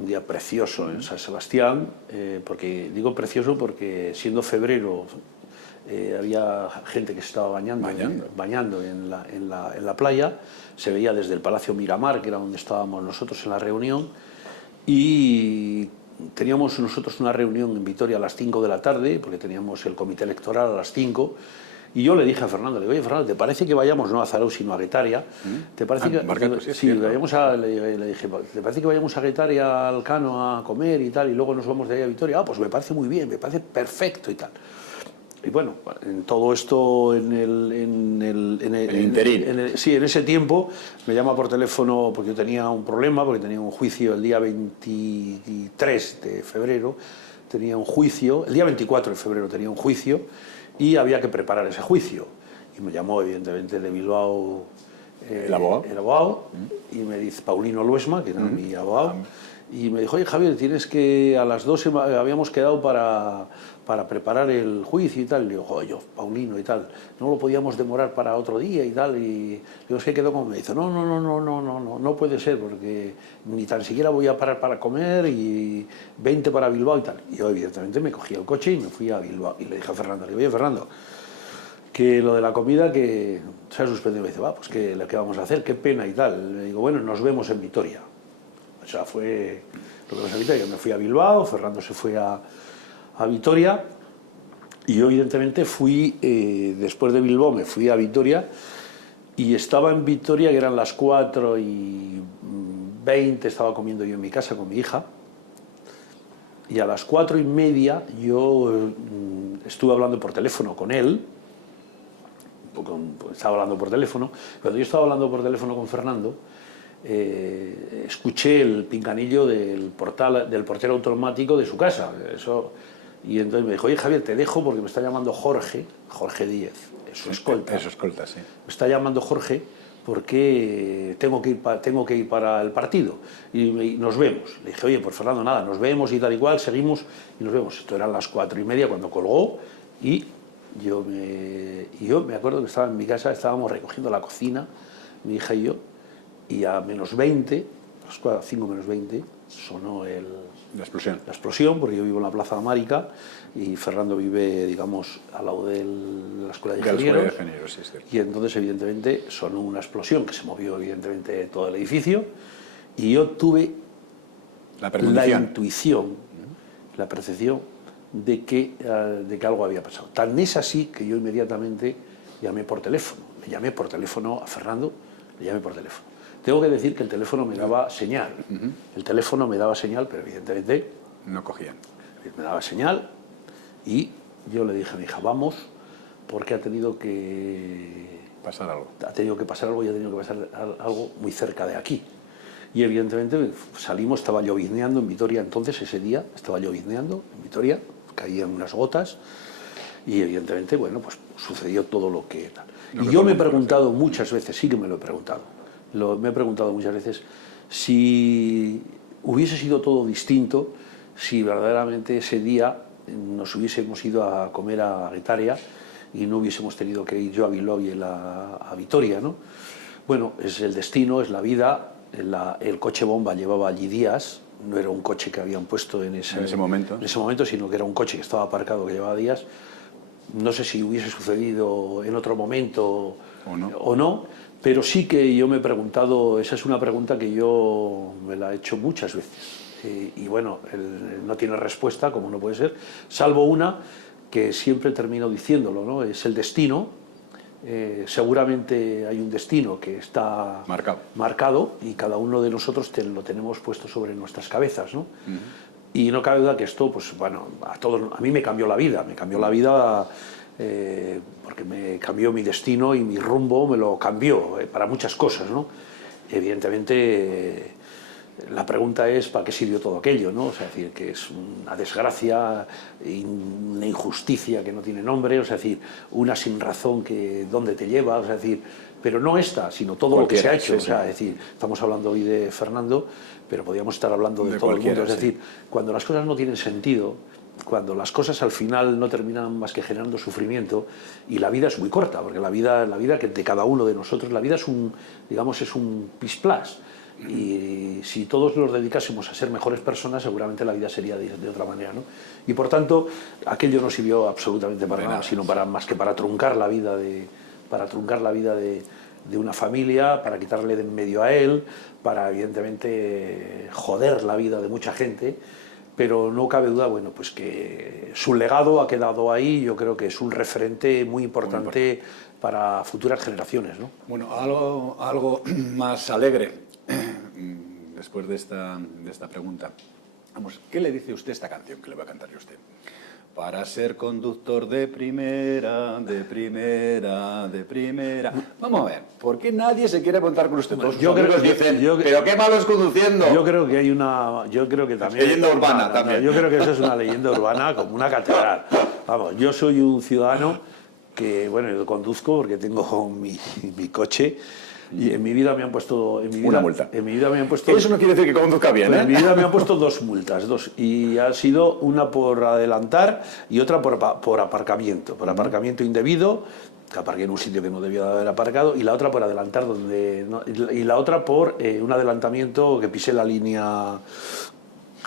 día precioso en San Sebastián, porque digo precioso porque siendo febrero había gente que se estaba bañando en la playa, se veía desde el Palacio Miramar, que era donde estábamos nosotros en la reunión, y teníamos nosotros una reunión en Vitoria a las 5 de la tarde, porque teníamos el comité electoral a las 5, y yo le dije a Fernando, le digo, oye, Fernando, ¿te parece que vayamos no a Zarauz sino a Guetaria? ¿Te parece que le dije, ¿te parece que vayamos a Guetaria al Cano a comer y tal, y luego nos vamos de ahí a Vitoria? Ah, pues me parece muy bien, me parece perfecto y tal. Y bueno, en todo esto, en el interín. Sí, en ese tiempo me llama por teléfono, porque yo tenía un problema, porque tenía un juicio el día 23 de febrero, tenía un juicio, el día 24 de febrero tenía un juicio, y había que preparar ese juicio. Y me llamó, evidentemente, de Bilbao el abogado, y me dice Paulino Luesma, que era mi abogado, y me dijo, oye, Javier, tienes que, a las 12 habíamos quedado para preparar el juicio y tal. Y le digo, joder, Paulino y tal, no lo podíamos demorar para otro día y tal. Y digo, es que quedó como me dice, no puede ser, porque ni tan siquiera voy a parar para comer y 20 para Bilbao y tal. Y yo, evidentemente, me cogí el coche y me fui a Bilbao. Y le dije a Fernando, le digo, oye, Fernando, que lo de la comida que se ha suspendido. Me dice, pues ¿qué vamos a hacer? Qué pena y tal. Le digo, bueno, nos vemos en Vitoria. O sea, fue lo que nos evita. Yo me fui a Bilbao, Fernando se fue a Vitoria, y yo evidentemente fui, después de Bilbao me fui a Vitoria, y estaba en Vitoria, que eran las 4:20, estaba comiendo yo en mi casa con mi hija, y a las 4:30 yo estuve hablando por teléfono con él, estaba hablando por teléfono. Cuando yo estaba hablando por teléfono con Fernando, escuché el pinganillo del portero automático de su casa. Y entonces me dijo, oye, Javier, te dejo porque me está llamando Jorge Díez, su escolta. Su escolta, sí. Me está llamando Jorge porque tengo que ir para el partido y nos vemos. Le dije, oye, pues Fernando, nada, nos vemos y tal y cual, seguimos y nos vemos. Esto eran las 4:30 cuando colgó, y yo me acuerdo que estaba en mi casa, estábamos recogiendo la cocina, mi hija y yo, y a -20, a las 5 menos 20, sonó La explosión. la explosión, porque yo vivo en la Plaza Amárica y Fernando vive, digamos, al lado de la Escuela de Ingenieros. Sí, es cierto. Y entonces, evidentemente, sonó una explosión que se movió, evidentemente, todo el edificio. Y yo tuve la intuición, la percepción de que algo había pasado. Tan es así que yo inmediatamente llamé por teléfono. Le llamé por teléfono a Fernando, le llamé por teléfono. Tengo que decir que el teléfono me daba señal. El teléfono me daba señal, pero evidentemente no cogían. Me daba señal y yo le dije a mi hija, vamos, porque ha tenido que pasar algo. Ha tenido que pasar algo y ha tenido que pasar algo muy cerca de aquí. Y evidentemente salimos, estaba llovizneando en Vitoria, entonces ese día estaba llovizneando en Vitoria, caían unas gotas y evidentemente, bueno, pues sucedió todo lo que tal. Y yo me he preguntado muchas veces, sí que me lo he preguntado, me he preguntado muchas veces si hubiese sido todo distinto, si verdaderamente ese día nos hubiésemos ido a comer a Guetaria y no hubiésemos tenido que ir yo a Bilbao y él a Vitoria, ¿no? Bueno, es el destino, es la vida. El coche bomba llevaba allí días, no era un coche que habían puesto en ese momento, sino que era un coche que estaba aparcado que llevaba días. No sé si hubiese sucedido en otro momento o no, pero sí que yo me he preguntado, esa es una pregunta que yo me la he hecho muchas veces. Y bueno, no tiene respuesta, como no puede ser, salvo una que siempre termino diciéndolo, ¿no? Es el destino. Seguramente hay un destino que está marcado y cada uno de nosotros lo tenemos puesto sobre nuestras cabezas, ¿no? Y no cabe duda que esto, pues bueno, a mí me cambió la vida, porque me cambió mi destino y mi rumbo me lo cambió para muchas cosas, ¿no? Evidentemente, la pregunta es ¿para qué sirvió todo aquello? ¿No? O sea, es decir, que es una desgracia, una injusticia que no tiene nombre, o sea, es decir, una sin razón que dónde te lleva, o sea, es decir, pero no esta, sino todo lo que se ha hecho. O sea, es decir, estamos hablando hoy de Fernando, pero podríamos estar hablando de todo el mundo. Es decir, cuando las cosas no tienen sentido, cuando las cosas al final no terminan más que generando sufrimiento, y la vida es muy corta, porque la vida que de cada uno de nosotros, la vida es un pisplas. Y si todos nos dedicásemos a ser mejores personas, seguramente la vida sería de otra manera, ¿no? Y por tanto, aquello no sirvió absolutamente para nada, sino más que para truncar la vida de una familia, para quitarle de en medio a él, para evidentemente joder la vida de mucha gente. Pero no cabe duda, bueno, pues que su legado ha quedado ahí. Yo creo que es un referente muy importante para futuras generaciones, ¿no? Bueno, algo más alegre. Después de esta pregunta, vamos, ¿qué le dice usted a esta canción que le va a cantar yo a usted? Para ser conductor de primera, de primera, de primera. Vamos a ver, ¿por qué nadie se quiere montar con usted? Todos yo creo que dicen, pero qué malo es conduciendo. Yo creo que hay una, yo creo que también leyenda urbana también. Yo creo que eso es una leyenda urbana como una catedral. Vamos, yo soy un ciudadano que, bueno, yo conduzco porque tengo mi coche. Y en mi vida me han puesto... una multa. En mi vida me han puesto... Eso no quiere decir que conduzca bien, ¿eh? En mi vida me han puesto dos multas, y ha sido una por adelantar y otra por aparcamiento. Por aparcamiento indebido, que aparqué en un sitio que no debía haber aparcado, y la otra por adelantar y la otra por un adelantamiento que pisé la línea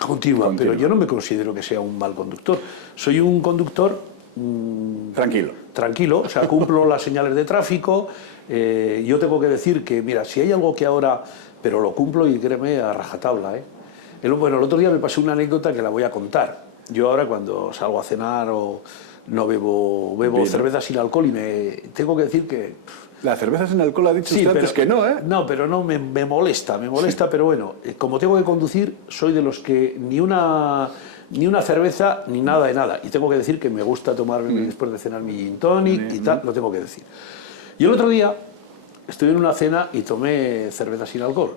continua. Pero yo no me considero que sea un mal conductor. Soy un conductor... Tranquilo, o sea, cumplo las señales de tráfico. Yo tengo que decir que, mira, si hay algo que ahora, pero lo cumplo y créeme a rajatabla, Bueno, el otro día me pasó una anécdota que la voy a contar. Yo ahora cuando salgo a cenar o no bebo cerveza sin alcohol y tengo que decir que... La cerveza sin alcohol ha dicho usted antes que no, ¿eh? No, pero no, me molesta, pero bueno, como tengo que conducir, soy de los que ni una cerveza ni nada de nada. Y tengo que decir que me gusta tomar después de cenar mi gin tonic y tal, lo tengo que decir. Y el otro día estuve en una cena y tomé cerveza sin alcohol.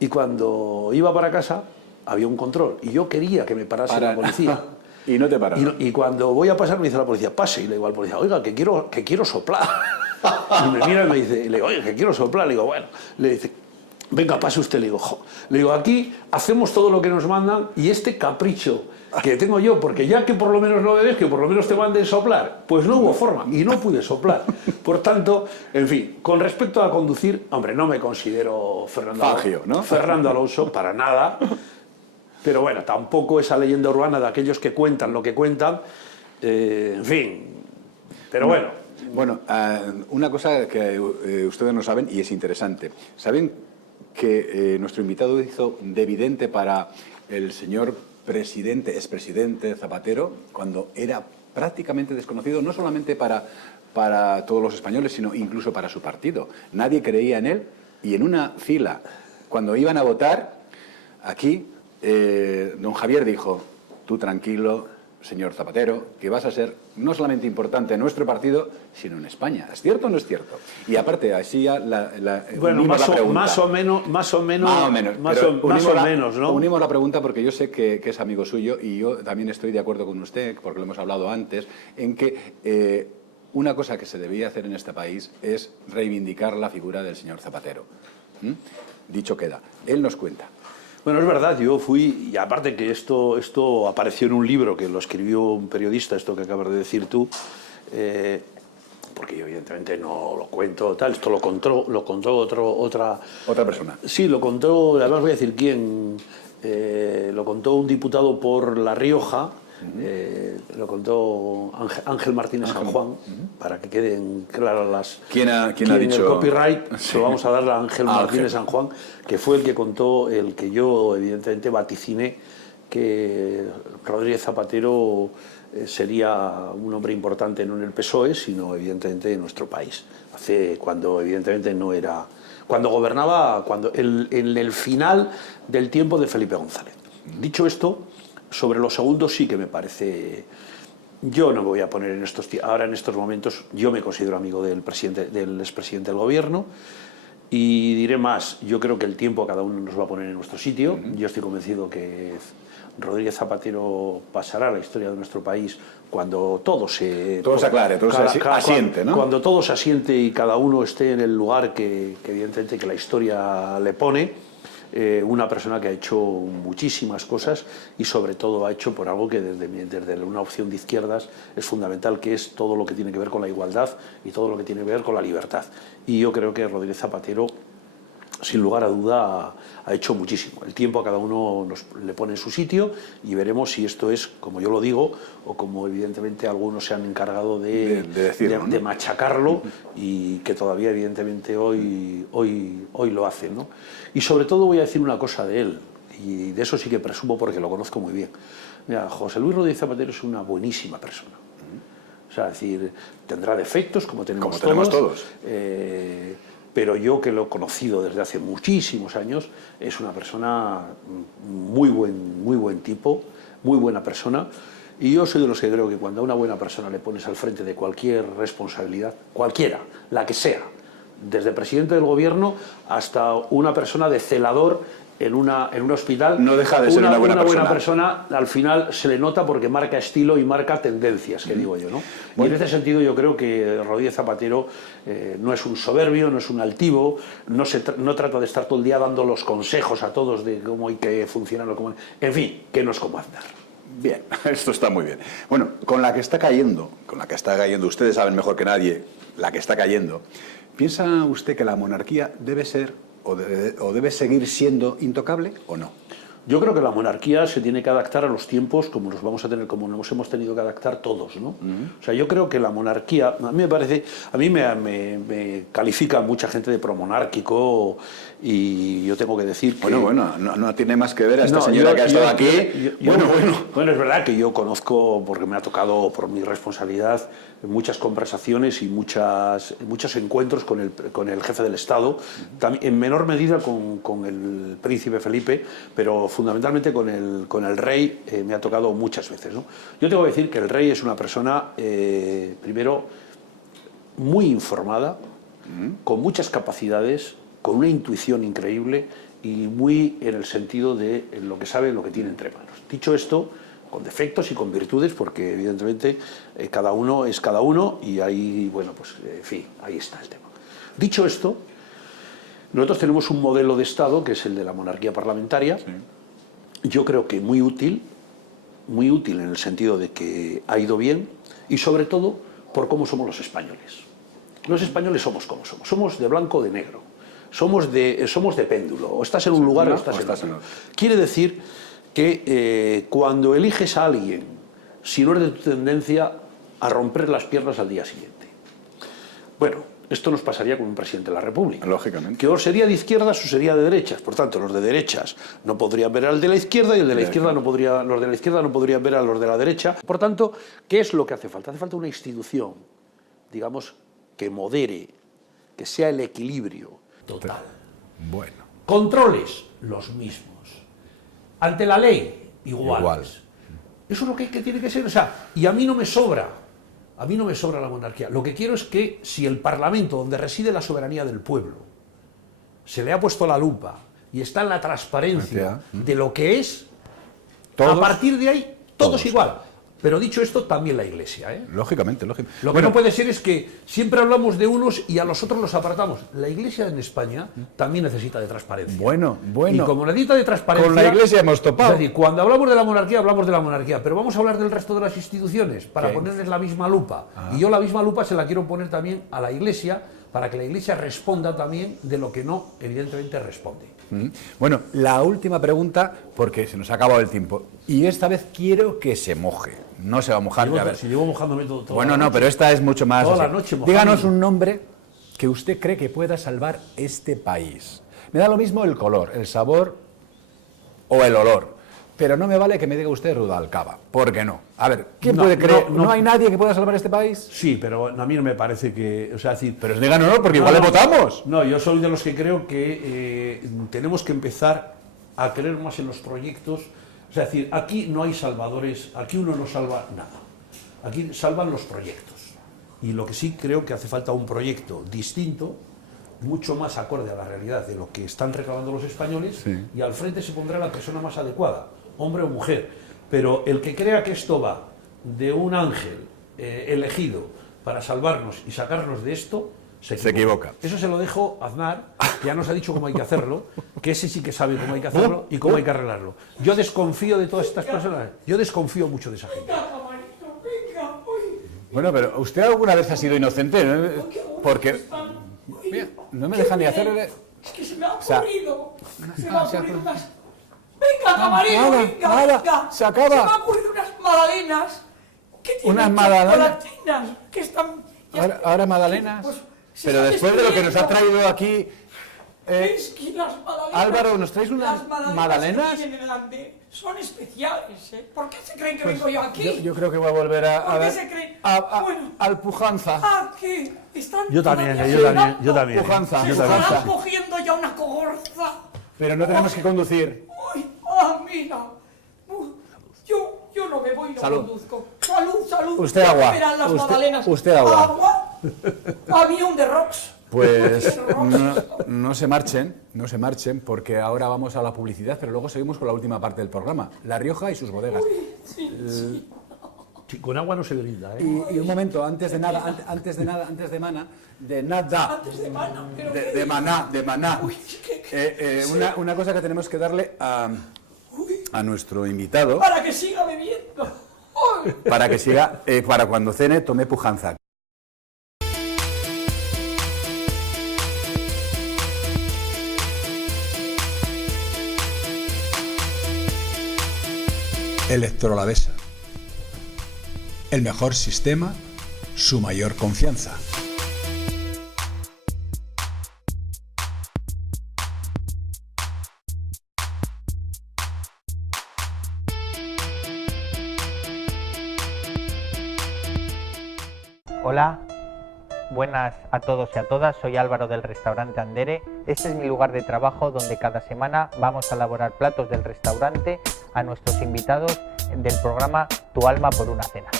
Y cuando iba para casa había un control y yo quería que me parase la policía. Y no te pararon. Y cuando voy a pasar me dice la policía, pase. Y le digo al policía, oiga, que quiero soplar. Y me mira y me dice, y le digo, oye, que quiero soplar. Le digo, bueno, le dice, venga, pase usted. Le digo, aquí hacemos todo lo que nos mandan y este capricho que tengo yo, porque ya que por lo menos no bebes, que por lo menos te manden soplar, pues no hubo forma y no pude soplar. Por tanto, en fin, con respecto a conducir, hombre, no me considero Fernando Alonso para nada. Pero bueno, tampoco esa leyenda urbana de aquellos que cuentan lo que cuentan, en fin, pero bueno. Bueno, una cosa que ustedes no saben y es interesante. ¿Saben que nuestro invitado hizo de vidente para el señor expresidente Zapatero, cuando era prácticamente desconocido, no solamente para todos los españoles, sino incluso para su partido? Nadie creía en él y en una fila, cuando iban a votar, aquí, don Javier dijo: tú tranquilo, señor Zapatero, que vas a ser no solamente importante en nuestro partido, sino en España. ¿Es cierto o no es cierto? Y aparte, así ya bueno, unimos la pregunta. más o menos, ¿no? Unimos la pregunta porque yo sé que es amigo suyo y yo también estoy de acuerdo con usted, porque lo hemos hablado antes, en que una cosa que se debía hacer en este país es reivindicar la figura del señor Zapatero. Dicho queda. Él nos cuenta. Bueno, es verdad, yo fui, y aparte que esto apareció en un libro que lo escribió un periodista, esto que acabas de decir tú, porque yo evidentemente no lo cuento, tal, esto lo contó Otra persona. Sí, lo contó, además voy a decir quién, lo contó un diputado por La Rioja, lo contó Ángel Martínez San Juan, para que queden claras las... ¿Quién ha dicho? El copyright, Sí. lo vamos a darle a Ángel Martínez San Juan, que fue el que contó, el que yo evidentemente vaticiné que Rodríguez Zapatero sería un hombre importante no en el PSOE, sino evidentemente en nuestro país. Cuando evidentemente no era... Cuando gobernaba, en el final del tiempo de Felipe González. Dicho esto, sobre los segundos sí que me parece... Yo no me voy a poner ahora en estos momentos, yo me considero amigo del expresidente del gobierno, y diré más, yo creo que el tiempo a cada uno nos va a poner en nuestro sitio. Yo estoy convencido que Rodríguez Zapatero pasará a la historia de nuestro país cuando todo se aclare, todo se asiente, ¿no? Cuando todo se asiente y cada uno esté en el lugar que evidentemente que la historia le pone. Una persona que ha hecho muchísimas cosas y sobre todo ha hecho por algo que desde una opción de izquierdas es fundamental, que es todo lo que tiene que ver con la igualdad y todo lo que tiene que ver con la libertad. Y yo creo que Rodríguez Zapatero, sin lugar a duda, ha hecho muchísimo. El tiempo a cada uno le pone en su sitio y veremos si esto es como yo lo digo o como evidentemente algunos se han encargado de machacarlo y que todavía evidentemente hoy lo hacen, ¿no? Y sobre todo voy a decir una cosa de él, y de eso sí que presumo porque lo conozco muy bien. Mira, José Luis Rodríguez Zapatero es una buenísima persona. O sea, es decir, tendrá defectos como tenemos todos. Pero yo, que lo he conocido desde hace muchísimos años, es una persona muy buen tipo, muy buena persona. Y yo soy de los que creo que cuando a una buena persona le pones al frente de cualquier responsabilidad, cualquiera, la que sea, desde presidente del gobierno hasta una persona de celador en un hospital, no deja de ser una buena persona, al final se le nota porque marca estilo y marca tendencias, que digo yo, ¿no? Y en este sentido yo creo que Rodríguez Zapatero no es un soberbio, no es un altivo, no trata de estar todo el día dando los consejos a todos de cómo hay que funcionar, en fin, que no es como Aznar. Bien, esto está muy bien. Bueno, con la que está cayendo, ustedes saben mejor que nadie, la que está cayendo, ¿piensa usted que la monarquía debe ser o debe seguir siendo intocable o no? Yo creo que la monarquía se tiene que adaptar a los tiempos como nos vamos a tener, como nos hemos tenido que adaptar todos, ¿no? O sea, yo creo que la monarquía, a mí me parece, me califica mucha gente de promonárquico y yo tengo que decir que... Bueno, no tiene más que ver a esta señora que ha estado aquí. Bueno, es verdad que yo conozco, porque me ha tocado por mi responsabilidad, muchas conversaciones y muchos encuentros con el jefe del Estado, también, en menor medida con el príncipe Felipe, pero fundamentalmente con el rey me ha tocado muchas veces, ¿no? Yo tengo que decir que el rey es una persona, primero, muy informada, con muchas capacidades, con una intuición increíble y muy en el sentido de lo que sabe, lo que tiene entre manos. Dicho esto, con defectos y con virtudes, porque evidentemente cada uno es cada uno y ahí, bueno, pues en fin, ahí está el tema. Dicho esto, nosotros tenemos un modelo de Estado que es el de la monarquía parlamentaria. Sí. Yo creo que muy útil en el sentido de que ha ido bien y sobre todo por cómo somos los españoles. Los españoles somos como somos de blanco o de negro, somos de péndulo, o estás en un lugar o estás en otro. Quiere decir que cuando eliges a alguien, si no es de tu tendencia, a romper las piernas al día siguiente. Bueno, esto nos pasaría con un presidente de la República. Lógicamente. Que o sería de izquierdas o sería de derechas. Por tanto, los de derechas no podrían ver al de la izquierda y los de la izquierda no podrían ver a los de la derecha. Por tanto, ¿qué es lo que hace falta? Hace falta una institución, digamos, que modere, que sea el equilibrio total. Bueno. Controles, los mismos. Ante la ley, iguales. Eso es lo que tiene que ser. O sea, y a mí no me sobra la monarquía. Lo que quiero es que si el Parlamento, donde reside la soberanía del pueblo, se le ha puesto la lupa y está en la transparencia de lo que es, a partir de ahí, todos igual. Pero dicho esto, también la Iglesia, ¿eh? Lógicamente. Lo que no puede ser es que siempre hablamos de unos y a los otros los apartamos. La Iglesia en España también necesita de transparencia. Bueno. Y como necesita de transparencia... Con la Iglesia hemos topado. Es decir, cuando hablamos de la monarquía, hablamos de la monarquía, pero vamos a hablar del resto de las instituciones para ponerles la misma lupa. Y yo la misma lupa se la quiero poner también a la Iglesia, para que la Iglesia responda también de lo que no, evidentemente, responde. Bueno, la última pregunta, porque se nos ha acabado el tiempo, y esta vez quiero que se moje. No se va a mojar. Si llevo mojándome todo. Bueno, no, pero esta es mucho más. Toda la noche mojándome. Díganos un nombre que usted cree que pueda salvar este país. Me da lo mismo el color, el sabor o el olor. Pero no me vale que me diga usted Rubalcaba. ¿Por qué no? A ver, ¿quién puede creer? ¿No hay nadie que pueda salvar este país? Sí, pero a mí no me parece que... O sea, decir, pero díganos, no, porque igual le votamos. No, yo soy de los que creo que tenemos que empezar a creer más en los proyectos. O sea, decir, aquí no hay salvadores, aquí uno no salva nada. Aquí salvan los proyectos. Y lo que sí creo que hace falta un proyecto distinto, mucho más acorde a la realidad de lo que están reclamando los españoles, y al frente se pondrá la persona más adecuada, hombre o mujer. Pero el que crea que esto va de un ángel elegido para salvarnos y sacarnos de esto, se equivoca. Eso se lo dejo a Aznar, que ya nos ha dicho cómo hay que hacerlo, que ese sí que sabe cómo hay que hacerlo y cómo hay que arreglarlo. Yo desconfío de todas estas personas, yo desconfío mucho de esa gente. Bueno, pero ¿usted alguna vez ha sido inocente? ¿No? Porque... Mira, no me dejan ni hacerle... Es que se me ha ocurrido. Se me ha ocurrido unas... Venga, camarero, venga. Se acaba. Se me ha ocurrido unas magdalenas. ¿Qué tienen? Unas magdalenas. Que están... Ahora magdalenas. Pues, pero después de lo que nos ha traído aquí... es que las magdalenas... Álvaro, ¿nos traes unas magdalenas? Que tienen delante son especiales, ¿eh? ¿Por qué se creen que vengo yo aquí? Yo creo que voy a volver a... ¿Por qué se creen? Bueno. Al Pujanza. ¿Qué? ¿Están yo también. Pujanza. Se están cogiendo ya una cogorza. Pero no tenemos que conducir. Mira. Yo no me voy, no conduzco. Salud. Usted agua. Las magdalenas. Usted agua. ¿Agua? Avión de rocks. Pues no se marchen, porque ahora vamos a la publicidad, pero luego seguimos con la última parte del programa, La Rioja y sus bodegas. Sí. Con agua no se brinda, ¿eh? Y un momento, antes de Maná. Una cosa que tenemos que darle a nuestro invitado. Para que siga bebiendo. Para que siga, para cuando cene, tome pujanza. Electrolavesa. El mejor sistema, su mayor confianza. Hola, buenas a todos y a todas, soy Álvaro del restaurante Andere. Este es mi lugar de trabajo donde cada semana vamos a elaborar platos del restaurante a nuestros invitados del programa Tu alma por una cena.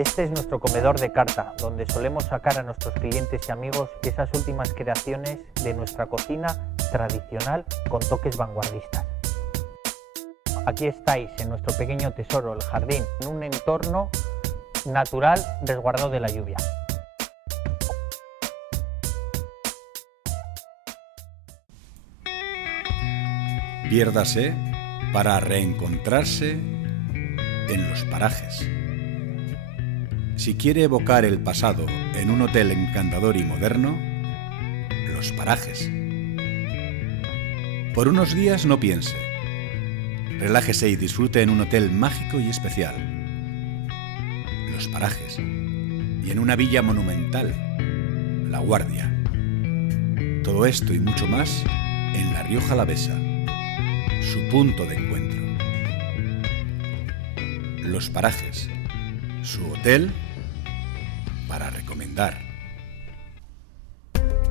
Este es nuestro comedor de carta, donde solemos sacar a nuestros clientes y amigos esas últimas creaciones de nuestra cocina tradicional con toques vanguardistas. Aquí estáis en nuestro pequeño tesoro, el jardín, en un entorno natural resguardado de la lluvia. Piérdase para reencontrarse en los parajes. Si quiere evocar el pasado en un hotel encantador y moderno, Los Parajes. Por unos días no piense. Relájese y disfrute en un hotel mágico y especial. Los Parajes. Y en una villa monumental, La Guardia. Todo esto y mucho más en La Rioja Alavesa, su punto de encuentro. Los Parajes, su hotel para recomendar.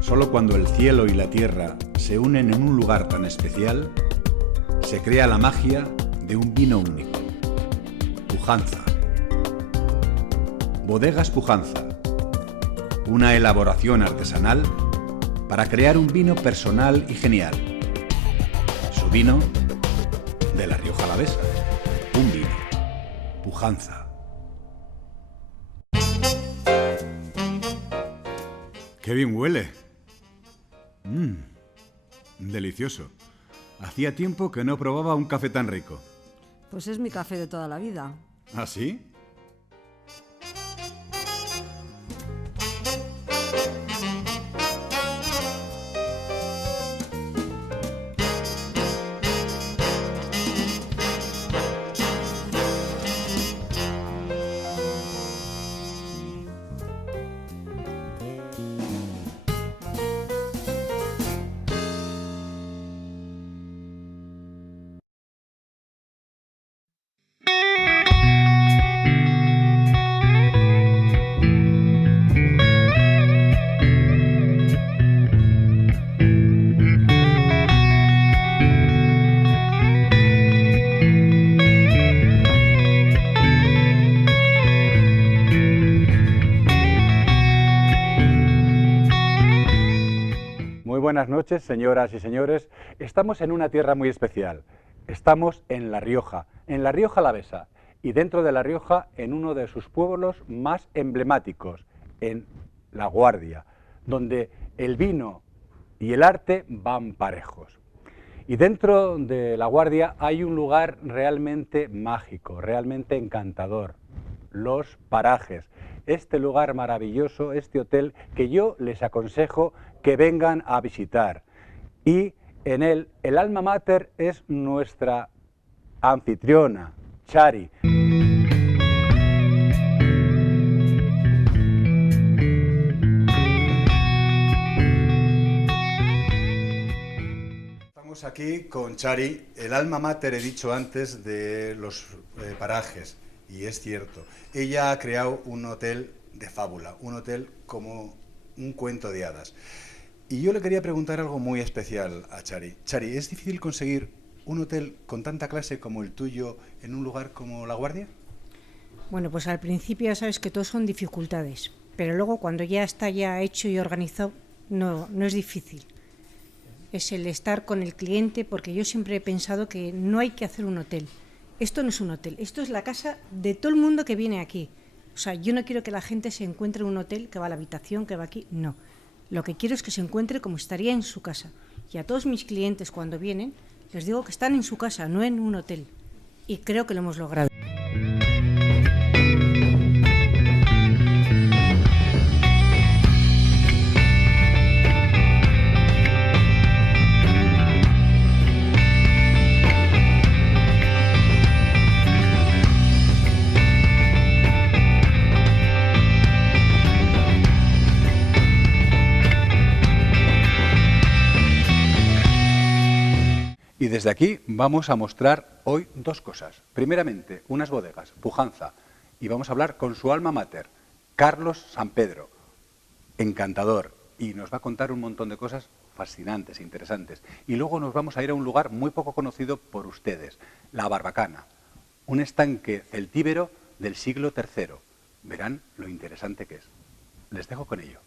Solo cuando el cielo y la tierra se unen en un lugar tan especial, se crea la magia de un vino único. Pujanza. Bodegas Pujanza. Una elaboración artesanal para crear un vino personal y genial. Su vino de La Rioja Alavesa. Un vino. Pujanza. ¡Qué bien huele! Delicioso. Hacía tiempo que no probaba un café tan rico. Pues es mi café de toda la vida. ¿Ah, sí? Buenas noches, señoras y señores. Estamos en una tierra muy especial. Estamos en La Rioja Alavesa, y dentro de La Rioja, en uno de sus pueblos más emblemáticos, en La Guardia, donde el vino y el arte van parejos. Y dentro de La Guardia hay un lugar realmente mágico, realmente encantador, Los Parajes. Este lugar maravilloso, este hotel que yo les aconsejo que vengan a visitar. Y en él, el alma mater es nuestra anfitriona, Chari. Estamos aquí con Chari, el alma mater, he dicho antes, de Los Parajes. Y es cierto, ella ha creado un hotel de fábula, un hotel como un cuento de hadas. Y yo le quería preguntar algo muy especial a Chari. Chari, ¿es difícil conseguir un hotel con tanta clase como el tuyo en un lugar como La Guardia? Bueno, pues al principio ya sabes que todo son dificultades, pero luego cuando ya está ya hecho y organizado, no es difícil. Es el estar con el cliente, porque yo siempre he pensado que no hay que hacer un hotel. Esto no es un hotel, esto es la casa de todo el mundo que viene aquí. O sea, yo no quiero que la gente se encuentre en un hotel, que va a la habitación, que va aquí, no. Lo que quiero es que se encuentre como estaría en su casa. Y a todos mis clientes cuando vienen, les digo que están en su casa, no en un hotel. Y creo que lo hemos logrado. Y desde aquí vamos a mostrar hoy dos cosas. Primeramente, unas bodegas, Pujanza, y vamos a hablar con su alma mater, Carlos San Pedro, encantador, y nos va a contar un montón de cosas fascinantes e interesantes. Y luego nos vamos a ir a un lugar muy poco conocido por ustedes, La Barbacana, un estanque celtíbero del siglo III. Verán lo interesante que es. Les dejo con ello.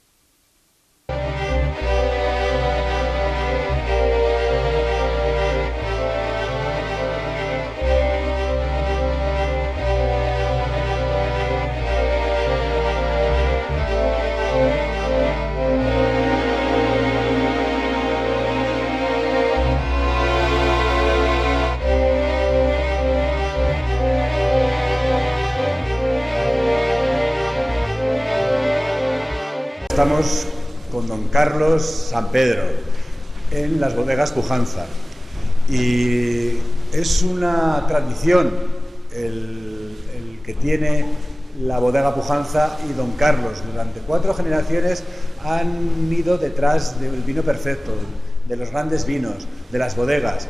Estamos con don Carlos San Pedro en las bodegas Pujanza. Y es una tradición el que tiene la bodega Pujanza y don Carlos. Durante 4 generaciones han ido detrás del vino perfecto, de los grandes vinos, de las bodegas.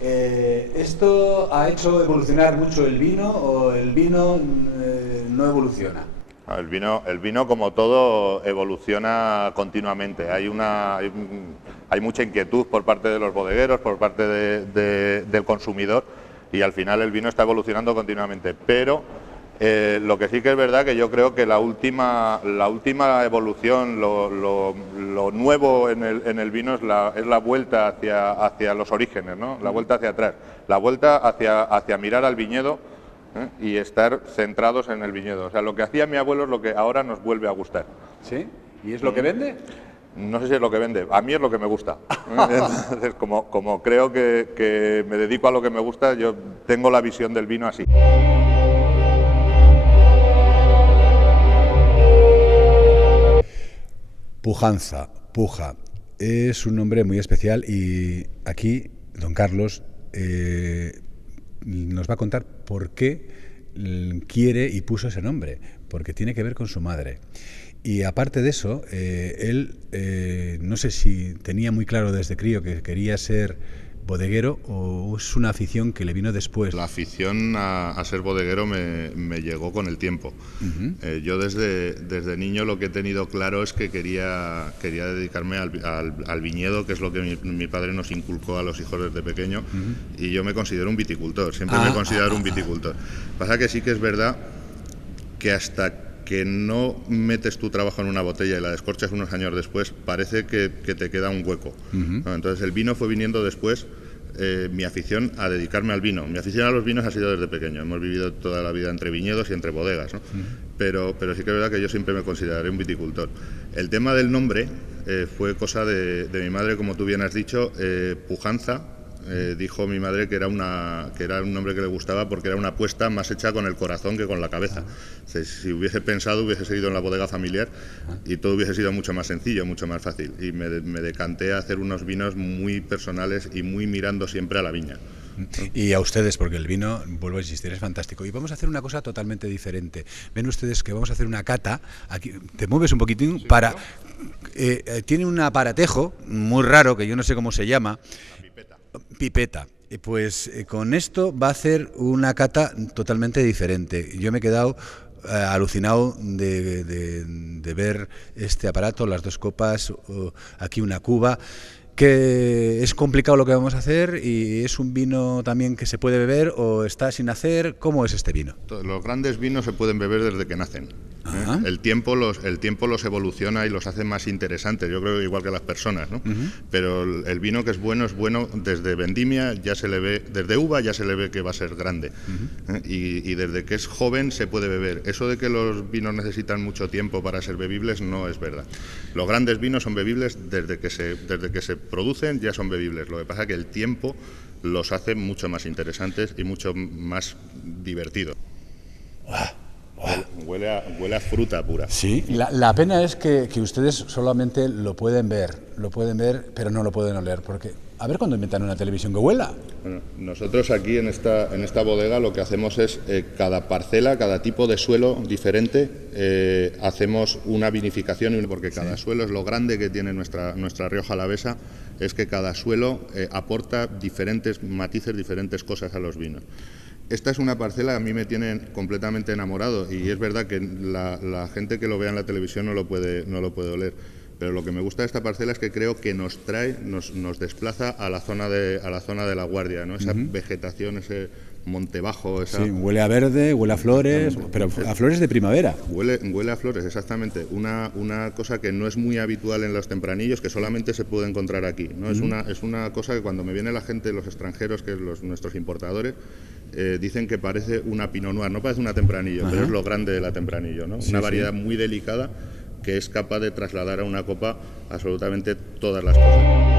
¿Esto ha hecho evolucionar mucho el vino o el vino no evoluciona? El vino, como todo, evoluciona continuamente. Hay mucha inquietud por parte de los bodegueros, por parte del consumidor, y al final el vino está evolucionando continuamente. Pero lo que sí que es verdad, que yo creo que la última evolución, lo nuevo en el vino es la vuelta hacia los orígenes, ¿no? La vuelta hacia atrás, la vuelta hacia mirar al viñedo, y estar centrados en el viñedo. O sea, lo que hacía mi abuelo es lo que ahora nos vuelve a gustar. ¿Sí? ¿Y es lo que vende? No sé si es lo que vende, a mí es lo que me gusta. Entonces, como creo que me dedico a lo que me gusta, yo tengo la visión del vino así. Pujanza, Puja, es un nombre muy especial y aquí don Carlos nos va a contar por qué quiere y puso ese nombre, porque tiene que ver con su madre. Y aparte de eso, él no sé si tenía muy claro desde crío que quería ser bodeguero o es una afición que le vino después. La afición a ser bodeguero me llegó con el tiempo. Yo desde niño lo que he tenido claro es que quería dedicarme al viñedo, que es lo que mi padre nos inculcó a los hijos desde pequeño, y yo me considero un viticultor, siempre me he considerado un viticultor. Pasa que sí que es verdad que hasta que no metes tu trabajo en una botella y la descorchas unos años después, parece que te queda un hueco. ¿No? Entonces el vino fue viniendo después, mi afición a dedicarme al vino. Mi afición a los vinos ha sido desde pequeño, hemos vivido toda la vida entre viñedos y entre bodegas, ¿no? Pero sí que es verdad que yo siempre me consideraré un viticultor. El tema del nombre fue cosa de mi madre, como tú bien has dicho, Pujanza. Dijo mi madre que era un nombre que le gustaba porque era una apuesta más hecha con el corazón que con la cabeza. Si hubiese pensado, hubiese seguido en la bodega familiar y todo hubiese sido mucho más sencillo, mucho más fácil. Y me decanté a hacer unos vinos muy personales y muy mirando siempre a la viña. Y a ustedes, porque el vino, vuelvo a insistir, es fantástico. Y vamos a hacer una cosa totalmente diferente. Ven ustedes que vamos a hacer una cata. Aquí, te mueves un poquitín, sí, para... tiene un aparatejo muy raro, que yo no sé cómo se llama. Pipeta. Pues con esto va a hacer una cata totalmente diferente. Yo me he quedado alucinado de ver este aparato, las 2 copas, aquí una cuba, que es complicado lo que vamos a hacer, y es un vino también que se puede beber o está sin hacer. ¿Cómo es este vino? Los grandes vinos se pueden beber desde que nacen. El tiempo los evoluciona y los hace más interesantes, yo creo que igual que las personas, ¿no? Pero el vino que es bueno desde vendimia, ya se le ve, desde uva ya se le ve que va a ser grande. Y desde que es joven se puede beber. Eso de que los vinos necesitan mucho tiempo para ser bebibles no es verdad. Los grandes vinos son bebibles desde que se producen, ya son bebibles. Lo que pasa es que el tiempo los hace mucho más interesantes y mucho más divertidos. Huele a fruta pura. Sí, la pena es que ustedes solamente lo pueden ver, pero no lo pueden oler, porque a ver cuando inventan una televisión que huela. Bueno, nosotros aquí en esta bodega lo que hacemos es cada parcela, cada tipo de suelo diferente, hacemos una vinificación, porque cada suelo es lo grande que tiene nuestra Rioja Alavesa, es que cada suelo aporta diferentes matices, diferentes cosas a los vinos. Esta es una parcela que a mí me tiene completamente enamorado, y es verdad que la gente que lo vea en la televisión no lo puede oler, pero lo que me gusta de esta parcela es que creo que nos desplaza a la zona de La Guardia, ¿no? Esa vegetación, ese monte bajo. Sí, huele a verde, huele a flores, pero a flores de primavera. Huele a flores, exactamente. Una cosa que no es muy habitual en los tempranillos, que solamente se puede encontrar aquí, ¿no? Es una cosa que cuando me viene la gente, los extranjeros, que nuestros importadores, dicen que parece una Pinot Noir, no parece una tempranillo, pero es lo grande de la tempranillo, ¿no? Una variedad muy delicada que es capaz de trasladar a una copa absolutamente todas las cosas.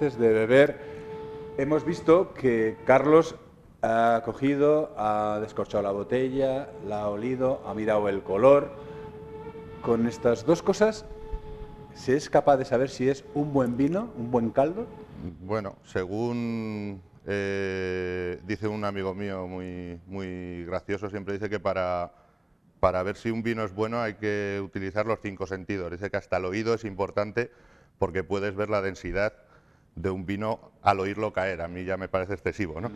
antes de beber, hemos visto que Carlos ha cogido, ha descorchado la botella, la ha olido, ha mirado el color. Con estas dos cosas, ¿se es capaz de saber si es un buen vino, un buen caldo? Bueno, según dice un amigo mío muy gracioso, siempre dice que para ver si un vino es bueno hay que utilizar los 5 sentidos. Dice que hasta el oído es importante porque puedes ver la densidad de un vino al oírlo caer. A mí ya me parece excesivo, ¿no?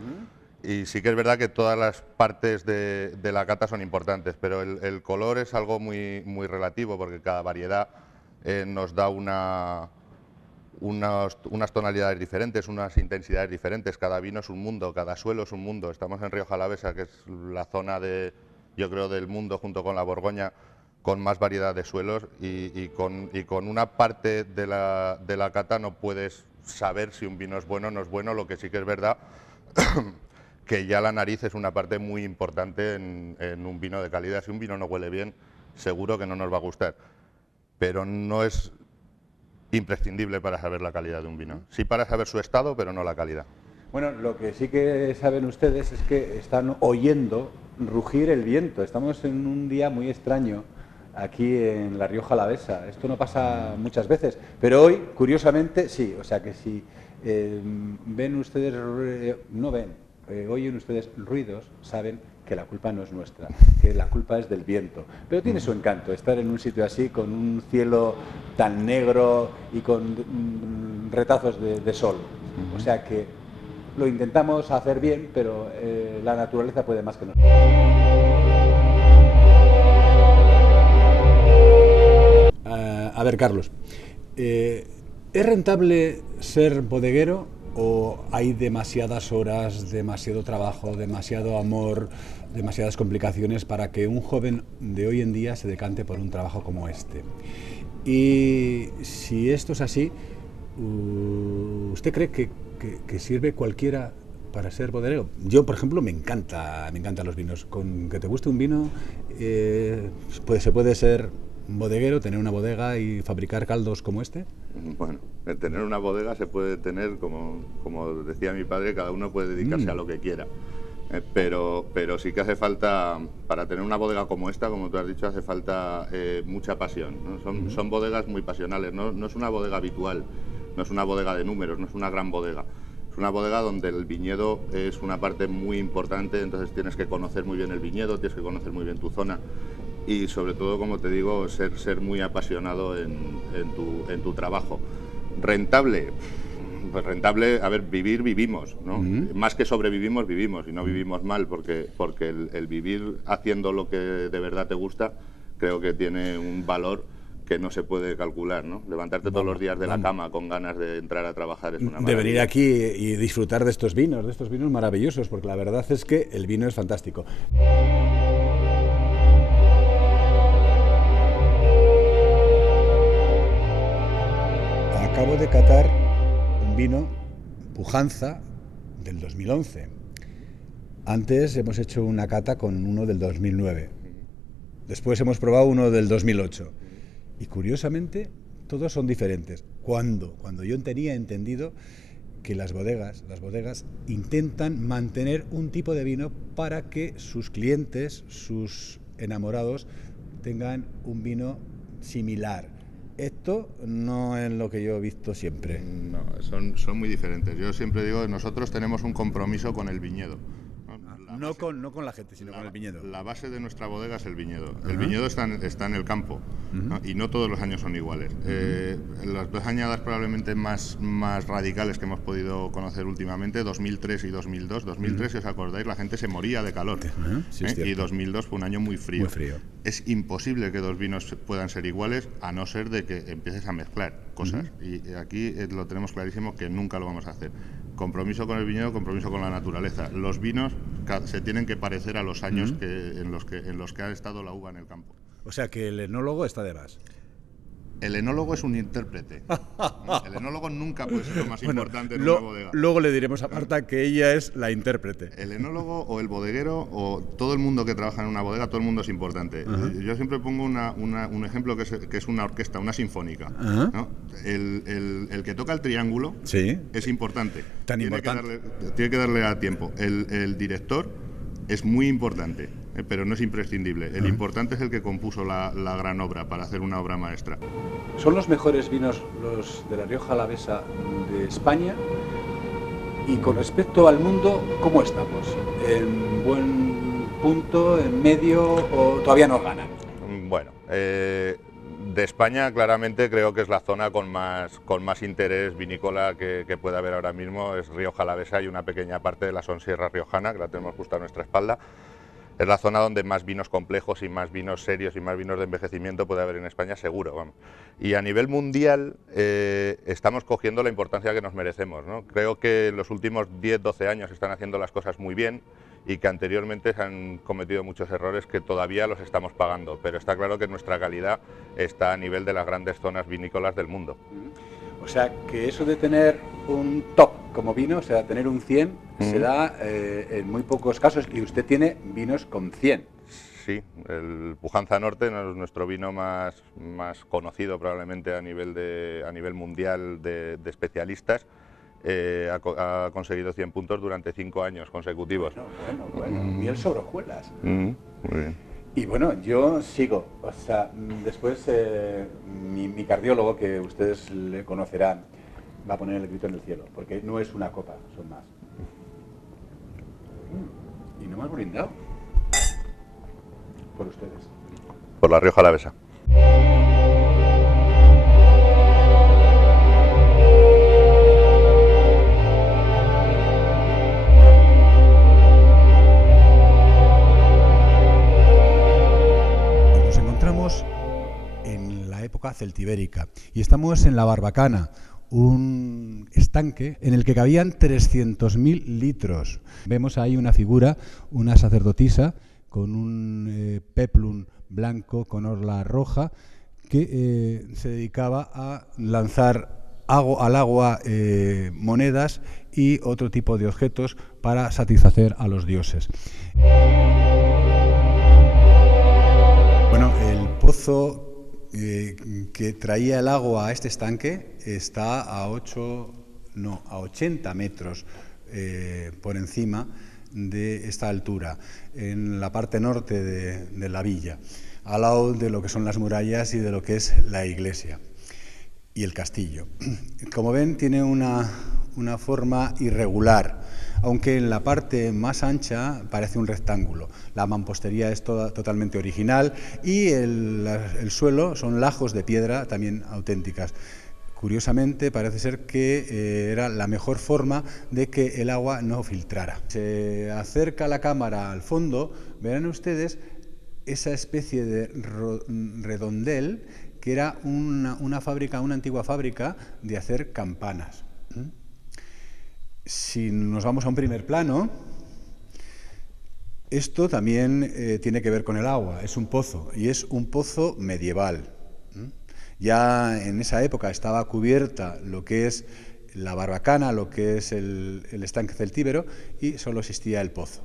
Y sí que es verdad que todas las partes de la cata son importantes, pero el color es algo muy relativo porque cada variedad nos da unas tonalidades diferentes, unas intensidades diferentes. Cada vino es un mundo, cada suelo es un mundo. Estamos en Rioja Alavesa, que es la zona yo creo, del mundo, junto con la Borgoña, con más variedad de suelos y con una parte de la cata no puedes saber si un vino es bueno o no es bueno. Lo que sí que es verdad que ya la nariz es una parte muy importante en un vino de calidad. Si un vino no huele bien, seguro que no nos va a gustar, pero no es imprescindible para saber la calidad de un vino. Sí para saber su estado, pero no la calidad. Bueno, lo que sí que saben ustedes es que están oyendo rugir el viento. Estamos en un día muy extraño aquí en La Rioja Alavesa. Esto no pasa muchas veces, pero hoy, curiosamente, sí. O sea que si ven ustedes, oyen ustedes ruidos, saben que la culpa no es nuestra, que la culpa es del viento. Pero tiene su encanto estar en un sitio así, con un cielo tan negro y con retazos de sol. O sea que lo intentamos hacer bien, pero la naturaleza puede más que nosotros. A ver, Carlos, ¿es rentable ser bodeguero o hay demasiadas horas, demasiado trabajo, demasiado amor, demasiadas complicaciones para que un joven de hoy en día se decante por un trabajo como este? Y si esto es así, ¿usted cree que sirve cualquiera para ser bodeguero? Yo, por ejemplo, me encantan los vinos. Con que te guste un vino, se puede ser bodeguero, tener una bodega y fabricar caldos como este. Bueno, el tener una bodega se puede tener, como decía mi padre, cada uno puede dedicarse a lo que quiera. Pero sí que hace falta, para tener una bodega como esta, como tú has dicho, hace falta mucha pasión, ¿no? Son bodegas muy pasionales, no es una bodega habitual, no es una bodega de números, no es una gran bodega. Es una bodega donde el viñedo es una parte muy importante, entonces tienes que conocer muy bien el viñedo, tienes que conocer muy bien tu zona y sobre todo, como te digo, ser muy apasionado en tu trabajo. ¿Rentable? Pues rentable, a ver, vivimos, ¿no? Más que sobrevivimos, vivimos y no vivimos mal, porque el vivir haciendo lo que de verdad te gusta creo que tiene un valor que no se puede calcular, ¿no? Levantarte todos los días de la cama con ganas de entrar a trabajar es una maravilla. De venir aquí y disfrutar de estos vinos maravillosos, porque la verdad es que el vino es fantástico. Acabo de catar un vino Pujanza del 2011. Antes hemos hecho una cata con uno del 2009. Después hemos probado uno del 2008. Y curiosamente, todos son diferentes. Cuando yo tenía entendido que las bodegas intentan mantener un tipo de vino para que sus clientes, sus enamorados, tengan un vino similar. Esto no es lo que yo he visto siempre. No, son muy diferentes. Yo siempre digo que nosotros tenemos un compromiso con el viñedo. No con la gente, sino con el viñedo. La base de nuestra bodega es el viñedo. El viñedo está en el campo, ¿no? Y no todos los años son iguales. Las dos añadas probablemente más radicales que hemos podido conocer últimamente, 2003 y 2002. 2003, si os acordáis, la gente se moría de calor. Sí, y 2002 fue un año muy frío. Es imposible que dos vinos puedan ser iguales, a no ser de que empieces a mezclar cosas. Y aquí lo tenemos clarísimo que nunca lo vamos a hacer. Compromiso con el viñedo, compromiso con la naturaleza. Los vinos se tienen que parecer a los años en los que ha estado la uva en el campo. O sea que el enólogo está de más. El enólogo es un intérprete. El enólogo nunca puede ser lo más importante en una bodega. Luego le diremos a Marta que ella es la intérprete. El enólogo o el bodeguero o todo el mundo que trabaja en una bodega, todo el mundo es importante. Yo siempre pongo un ejemplo que es una orquesta, una sinfónica, ¿no? El que toca el triángulo es importante. Tiene que darle a tiempo. El director es muy importante, pero no es imprescindible. El importante es el que compuso la gran obra para hacer una obra maestra. ¿Son los mejores vinos los de la Rioja Alavesa de España? Y con respecto al mundo, ¿cómo estamos? ¿En buen punto, en medio o todavía nos ganan? Bueno, de España claramente creo que es la zona con más interés vinícola que puede haber ahora mismo. Es Rioja Alavesa y una pequeña parte de la Sonsierra riojana, que la tenemos justo a nuestra espalda. Es la zona donde más vinos complejos y más vinos serios y más vinos de envejecimiento puede haber en España, seguro, vamos. Y a nivel mundial estamos cogiendo la importancia que nos merecemos, ¿no? Creo que en los últimos 10-12 años están haciendo las cosas muy bien y que anteriormente se han cometido muchos errores que todavía los estamos pagando, pero está claro que nuestra calidad está a nivel de las grandes zonas vinícolas del mundo. O sea, que eso de tener un top como vino, o sea, tener un 100, se da en muy pocos casos, y usted tiene vinos con 100. Sí, el Pujanza Norte es nuestro vino más conocido probablemente a nivel mundial de especialistas. Ha conseguido 100 puntos durante 5 años consecutivos. Bueno, miel sobre hojuelas. Muy bien. Y bueno, yo sigo, o sea, después mi cardiólogo, que ustedes le conocerán, va a poner el grito en el cielo, porque no es una copa, son más. Y no me has brindado por ustedes. Por la Rioja Alavesa. Celtibérica, y estamos en la Barbacana, un estanque en el que cabían 300.000 litros. Vemos ahí una figura, una sacerdotisa con un peplum blanco con orla roja que se dedicaba a lanzar al agua monedas y otro tipo de objetos para satisfacer a los dioses. Bueno, el pozo que traía el agua a este estanque está a 80 metros por encima de esta altura, en la parte norte de la villa, al lado de lo que son las murallas y de lo que es la iglesia y el castillo. Como ven, tiene una forma irregular, aunque en la parte más ancha parece un rectángulo. La mampostería es totalmente original y el suelo son lajos de piedra también auténticas. Curiosamente, parece ser que era la mejor forma de que el agua no filtrara. Se acerca la cámara al fondo, verán ustedes esa especie de redondel que era una antigua fábrica de hacer campanas. Si nos vamos a un primer plano, esto también tiene que ver con el agua, es un pozo, y es un pozo medieval. Ya en esa época estaba cubierta lo que es la Barbacana, lo que es el estanque celtíbero, y solo existía el pozo.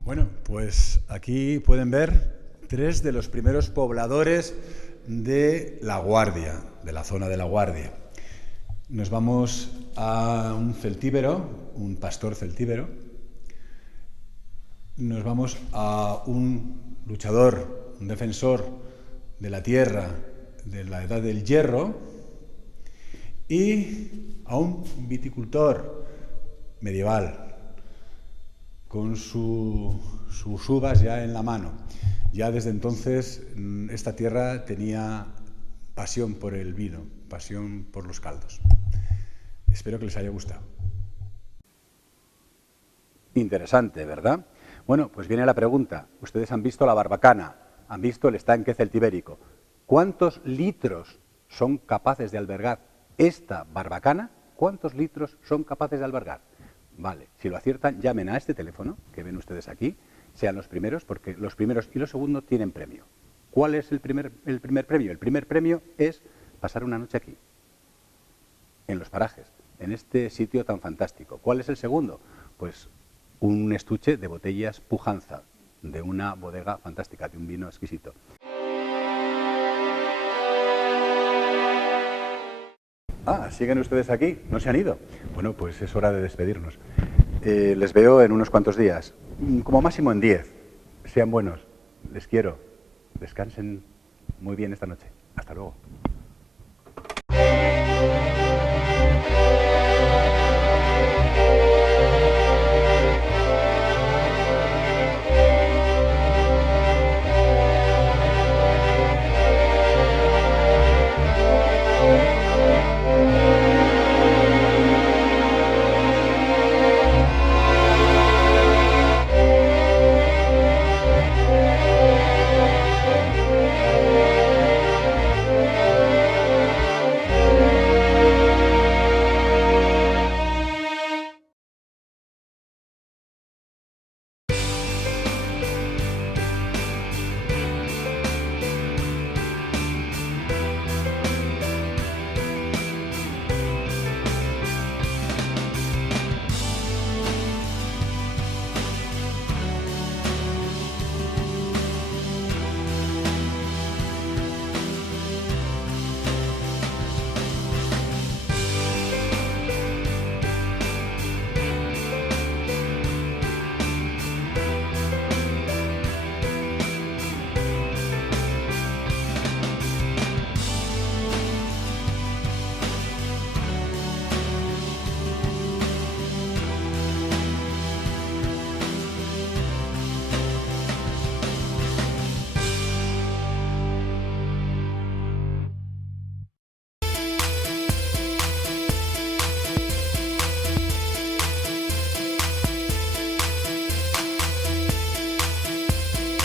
Bueno, pues aquí pueden ver 3 de los primeros pobladores de La Guardia, de la zona de La Guardia. Nos vamos a un celtíbero, un pastor celtíbero. Nos vamos a un luchador, un defensor de la tierra de la Edad del Hierro, y a un viticultor medieval con sus uvas ya en la mano. Ya desde entonces esta tierra tenía pasión por el vino, pasión por los caldos. Espero que les haya gustado. Interesante, ¿verdad? Bueno, pues viene la pregunta. Ustedes han visto la Barbacana, han visto el estanque celtibérico. ¿Cuántos litros son capaces de albergar esta Barbacana ¿cuántos litros son capaces de albergar? Vale, si lo aciertan, llamen a este teléfono que ven ustedes aquí, sean los primeros, porque los primeros y los segundos tienen premio. ¿Cuál es el primer premio? El primer premio es pasar una noche aquí, en Los Parajes, en este sitio tan fantástico. ¿Cuál es el segundo? Pues un estuche de botellas Pujanza, de una bodega fantástica, de un vino exquisito. Ah, ¿siguen ustedes aquí? ¿No se han ido? Bueno, pues es hora de despedirnos. Les veo en unos cuantos días, como máximo en 10. Sean buenos, les quiero. Descansen muy bien esta noche. Hasta luego.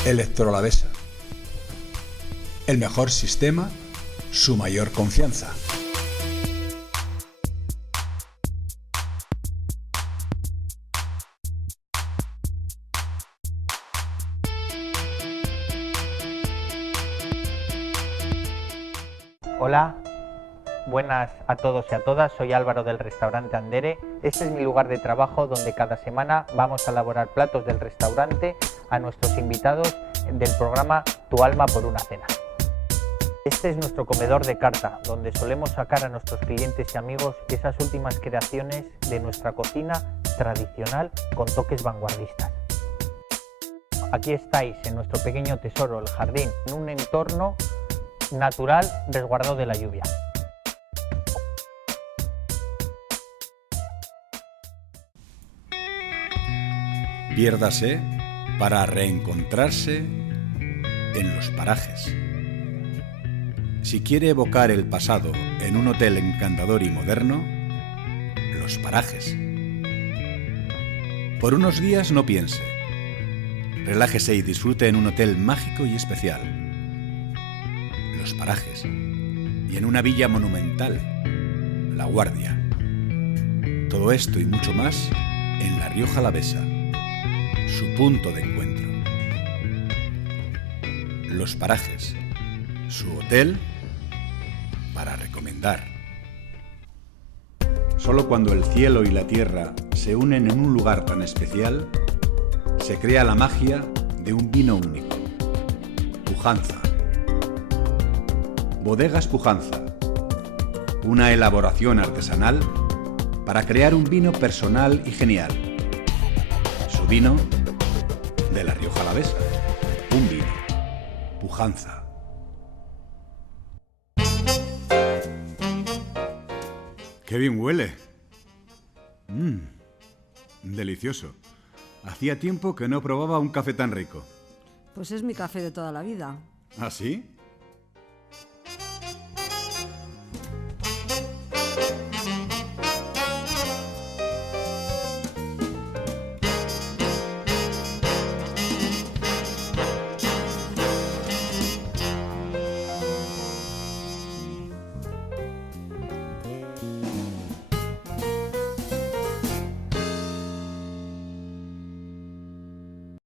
Electrolavesa. El mejor sistema, su mayor confianza. Hola, buenas a todos y a todas, soy Álvaro del restaurante Andere. Este es mi lugar de trabajo donde cada semana vamos a elaborar platos del restaurante a nuestros invitados del programa Tu alma por una cena. Este es nuestro comedor de carta, donde solemos sacar a nuestros clientes y amigos esas últimas creaciones de nuestra cocina tradicional con toques vanguardistas. Aquí estáis en nuestro pequeño tesoro, el jardín, en un entorno natural resguardado de la lluvia. Piérdase para reencontrarse en Los Parajes. Si quiere evocar el pasado en un hotel encantador y moderno, Los Parajes. Por unos días no piense. Relájese y disfrute en un hotel mágico y especial. Los Parajes. Y en una villa monumental, La Guardia. Todo esto y mucho más en La Rioja Alavesa, su punto de encuentro. Los Parajes, su hotel para recomendar. Solo cuando el cielo y la tierra se unen en un lugar tan especial, se crea la magia de un vino único. Pujanza. Bodegas Pujanza. Una elaboración artesanal para crear un vino personal y genial. Su vino de La Rioja Alavesa. Un vino. Pujanza. ¡Qué bien huele! Delicioso. Hacía tiempo que no probaba un café tan rico. Pues es mi café de toda la vida. ¿Ah, sí?